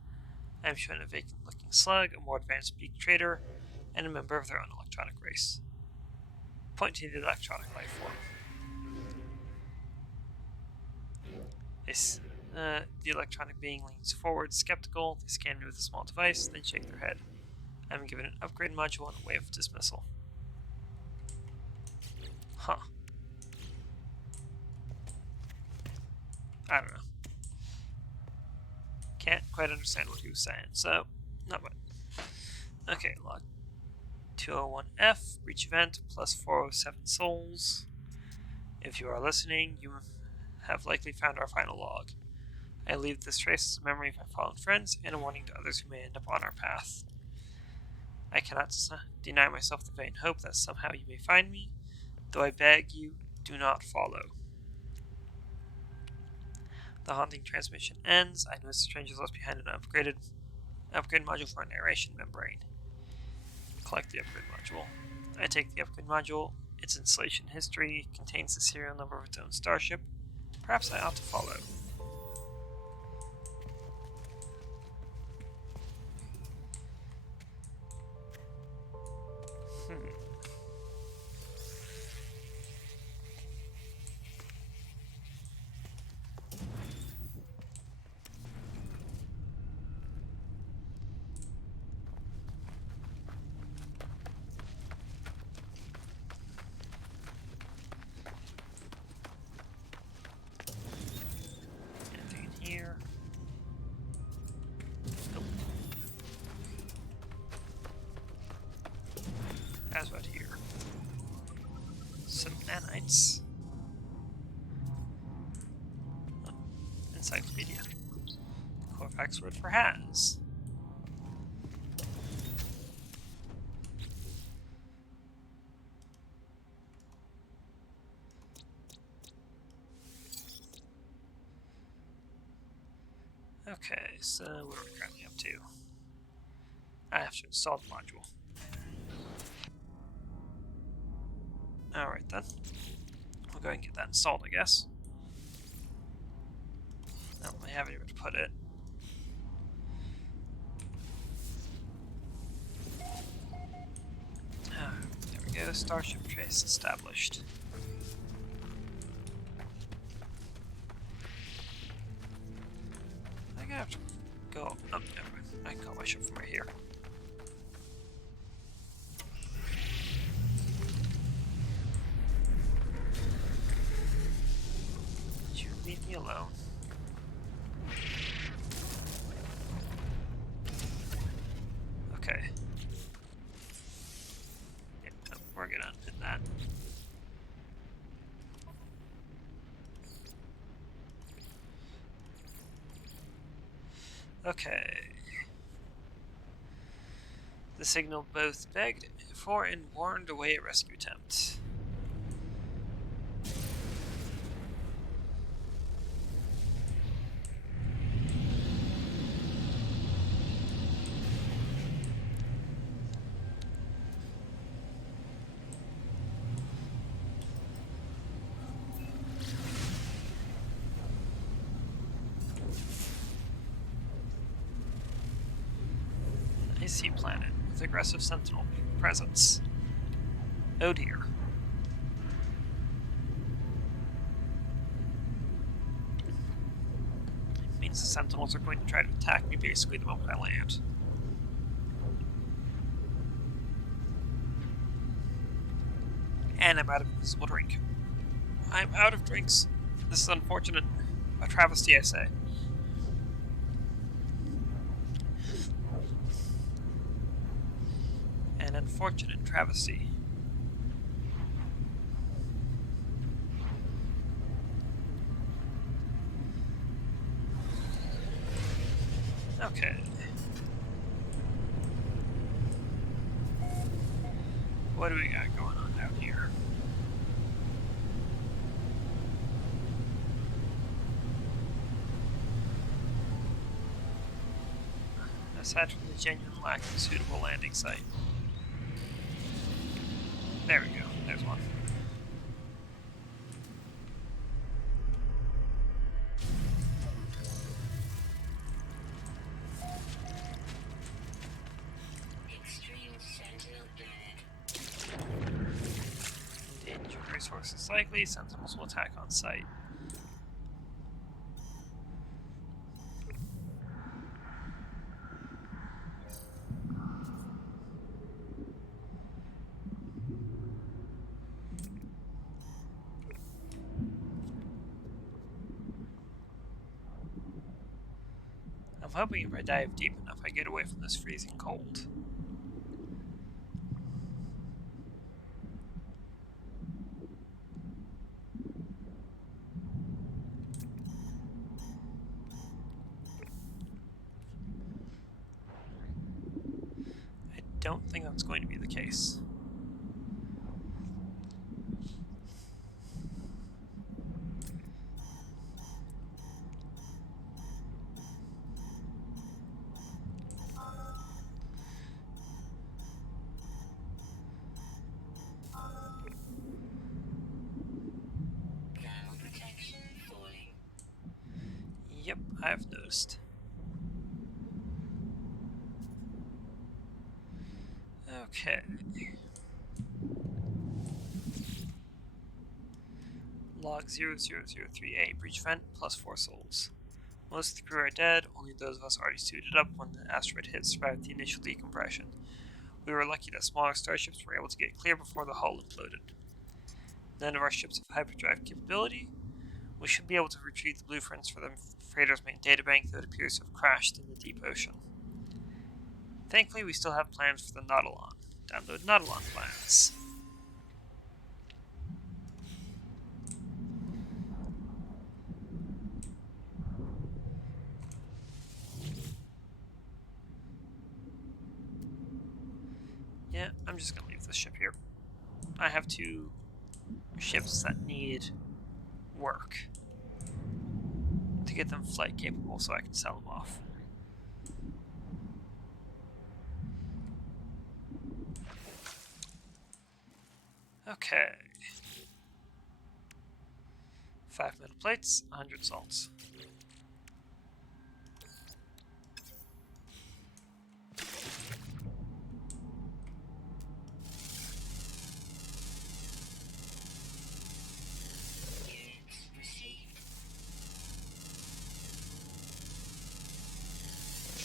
I am shown a vacant-looking slug, a more advanced beak trader, and a member of their own electronic race. Point to the electronic life form. The electronic being leans forward, skeptical. They scan me with a small device, then shake their head. I am given an upgrade module and a way of dismissal. Huh. I don't know. Can't quite understand what he was saying, so not much. Okay, log 201F, reach event, plus 407 souls. If you are listening, you have likely found our final log. I leave this trace as a memory of my fallen friends and a warning to others who may end up on our path. I cannot deny myself the vain hope that somehow you may find me, though I beg you, do not follow. The haunting transmission ends. I notice the strangers left behind an upgrade module for a narration membrane. Collect the upgrade module. I take the upgrade module. Its installation history contains the serial number of its own starship. Perhaps I ought to follow. Anything in here? Nope. As about here? Some nanites. Oh, encyclopedia. Corvax word for has. Okay, so what are we currently up to? I have to install the module. Alright then. We'll go and get that installed, I guess. I don't really have anywhere to put it. There we go, Starship trace established. I think I have to go. Oh, never mind. I can call my ship from right here. Would you leave me alone? Okay. Yeah, no, we're gonna unpin that. Okay. The signal both begged for and warned away a rescue attempt. Icy planet with aggressive sentinel presence. Oh dear. It means the sentinels are going to try to attack me basically the moment I land. And I'm out of invisible drink. I'm out of drinks. This is unfortunate. A travesty, I say. An unfortunate travesty. Okay. What do we got going on down here? Aside from the genuine lack of a suitable landing site. There we go. There's one. Extreme sentinel alert. Endangered resources likely. Sentinels will attack on site. I'm hoping if I dive deep enough, I get away from this freezing cold. I don't think that's going to be the case. Thermal protection falling. Yep, I've noticed. Okay. Log 0003A, breach event, plus 4 souls. Most of the crew are dead, only those of us already suited up when the asteroid hit survived the initial decompression. We were lucky that smaller starships were able to get clear before the hull imploded. None of our ships have hyperdrive capability. We should be able to retrieve the blueprints for the freighter's main databank, though it appears to have crashed in the deep ocean. Thankfully, we still have plans for the Nautilon. Download Nautilon plans. Yeah, I'm just gonna leave this ship here. I have 2 ships that need work to get them flight capable so I can sell them off. Okay. 5 metal plates, 100 salts. Units received.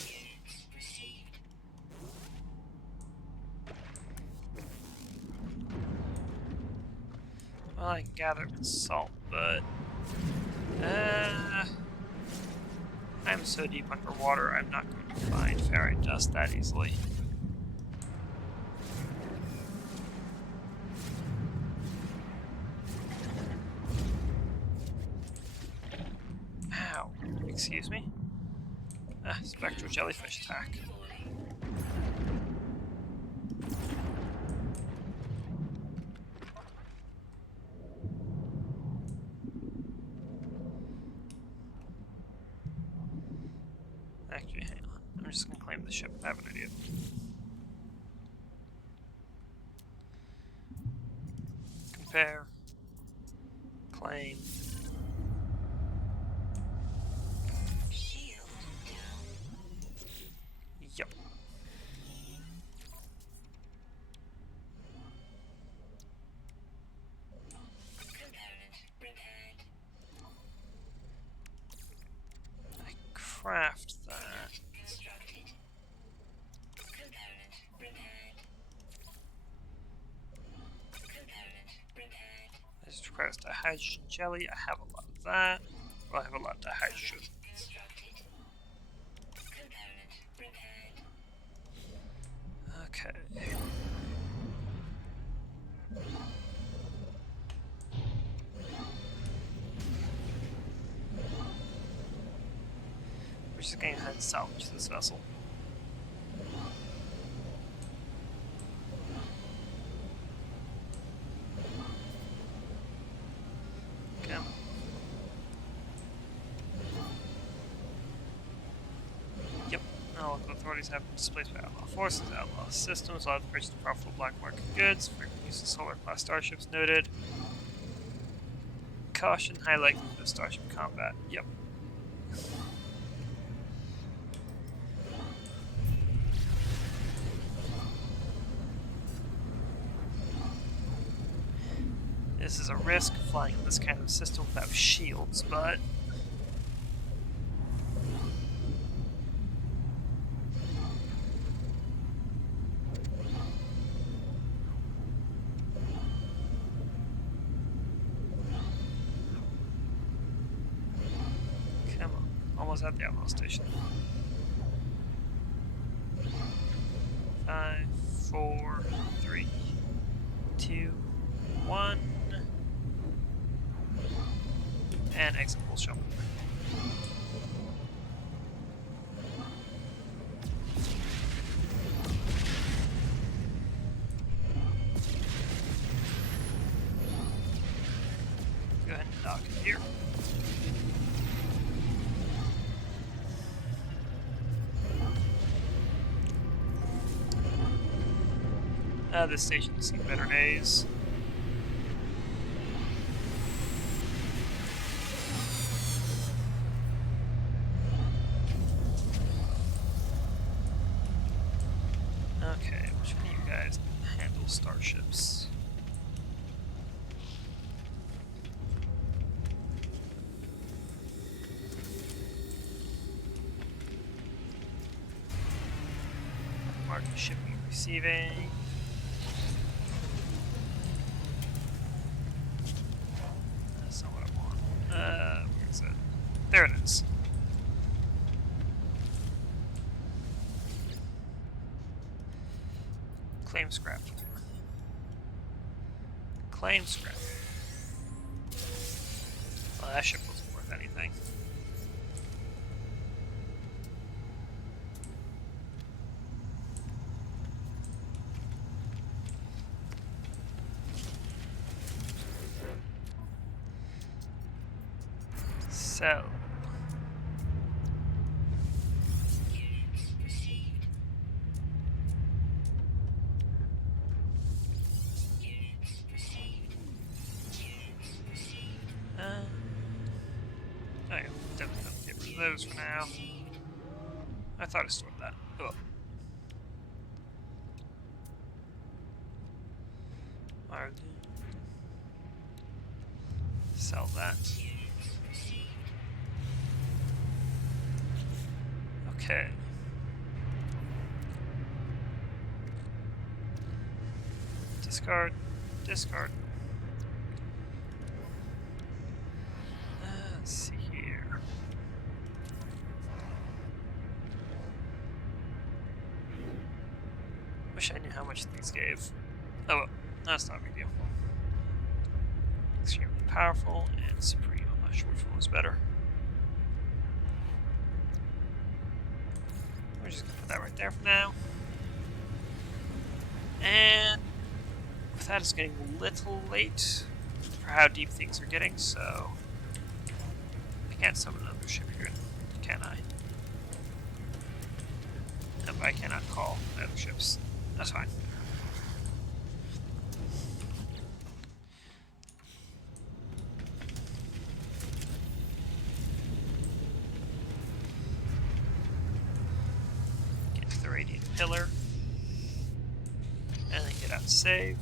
Units received. Well, I can gather with salt, but I'm so deep underwater, I'm not going to find ferrite dust that easily. Ow. Excuse me? Spectral jellyfish attack. Falling. Actually, hang on. I'm just gonna claim the ship. I have an idea. Compare. Claim. Shield down. Yep. Component repaired. I craft that. Constructed. Component repaired. Component repaired. I just requires dihydrogen jelly. I have a lot of that. Well, I have a lot of dihydrogen. Constructed. Component repaired. Okay. We're just going ahead and salvage this vessel. Okay. Yep. Now local authorities have been displaced by outlaw forces, outlaw systems, allowed to purchase profitable black market goods, frequent use of solar class starships noted. Caution, high likelihood of starship combat. Yep. This is a risk, flying in this kind of system without shields, but... Come on. Almost at the outlaw station. 5, 4, 3, 2, 1... And exit will show. Go ahead and dock it here. This station has seen better days. Okay, which one of you guys handle starships? Mark shipping and receiving. That's not what I want. Where is it? There it is. Claim scrap. Claim scrap. Well, that ship wasn't worth anything. So, Units received. Units received. Units received. oh yeah, definitely have to get rid of those for now. I thought I stored that. Oh well. Sell that. Units received. Okay. Discard. Discard. Let's see here. Wish I knew how much these gave. Oh well, that's not a big deal. Extremely powerful and supreme. I'm not sure which one was better. We're just gonna put that right there for now. And with that, it's getting a little late for how deep things are getting, so I can't summon another ship here, can I? No, but I cannot call other ships. That's fine. Get to the radiant pillar. And then get out and save.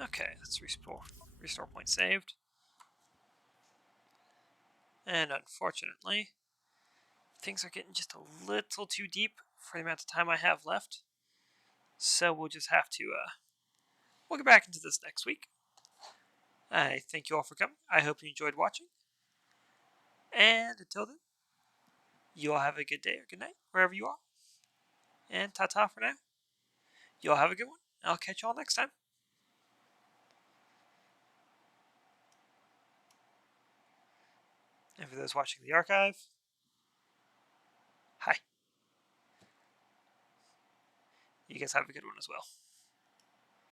Okay, let's restore point saved. And unfortunately, things are getting just a little too deep for the amount of time I have left. So we'll just have to, we'll get back into this next week. I thank you all for coming. I hope you enjoyed watching. And until then, you all have a good day or good night, wherever you are. And ta-ta for now. You all have a good one. I'll catch you all next time. And for those watching the archive, You guys have a good one as well.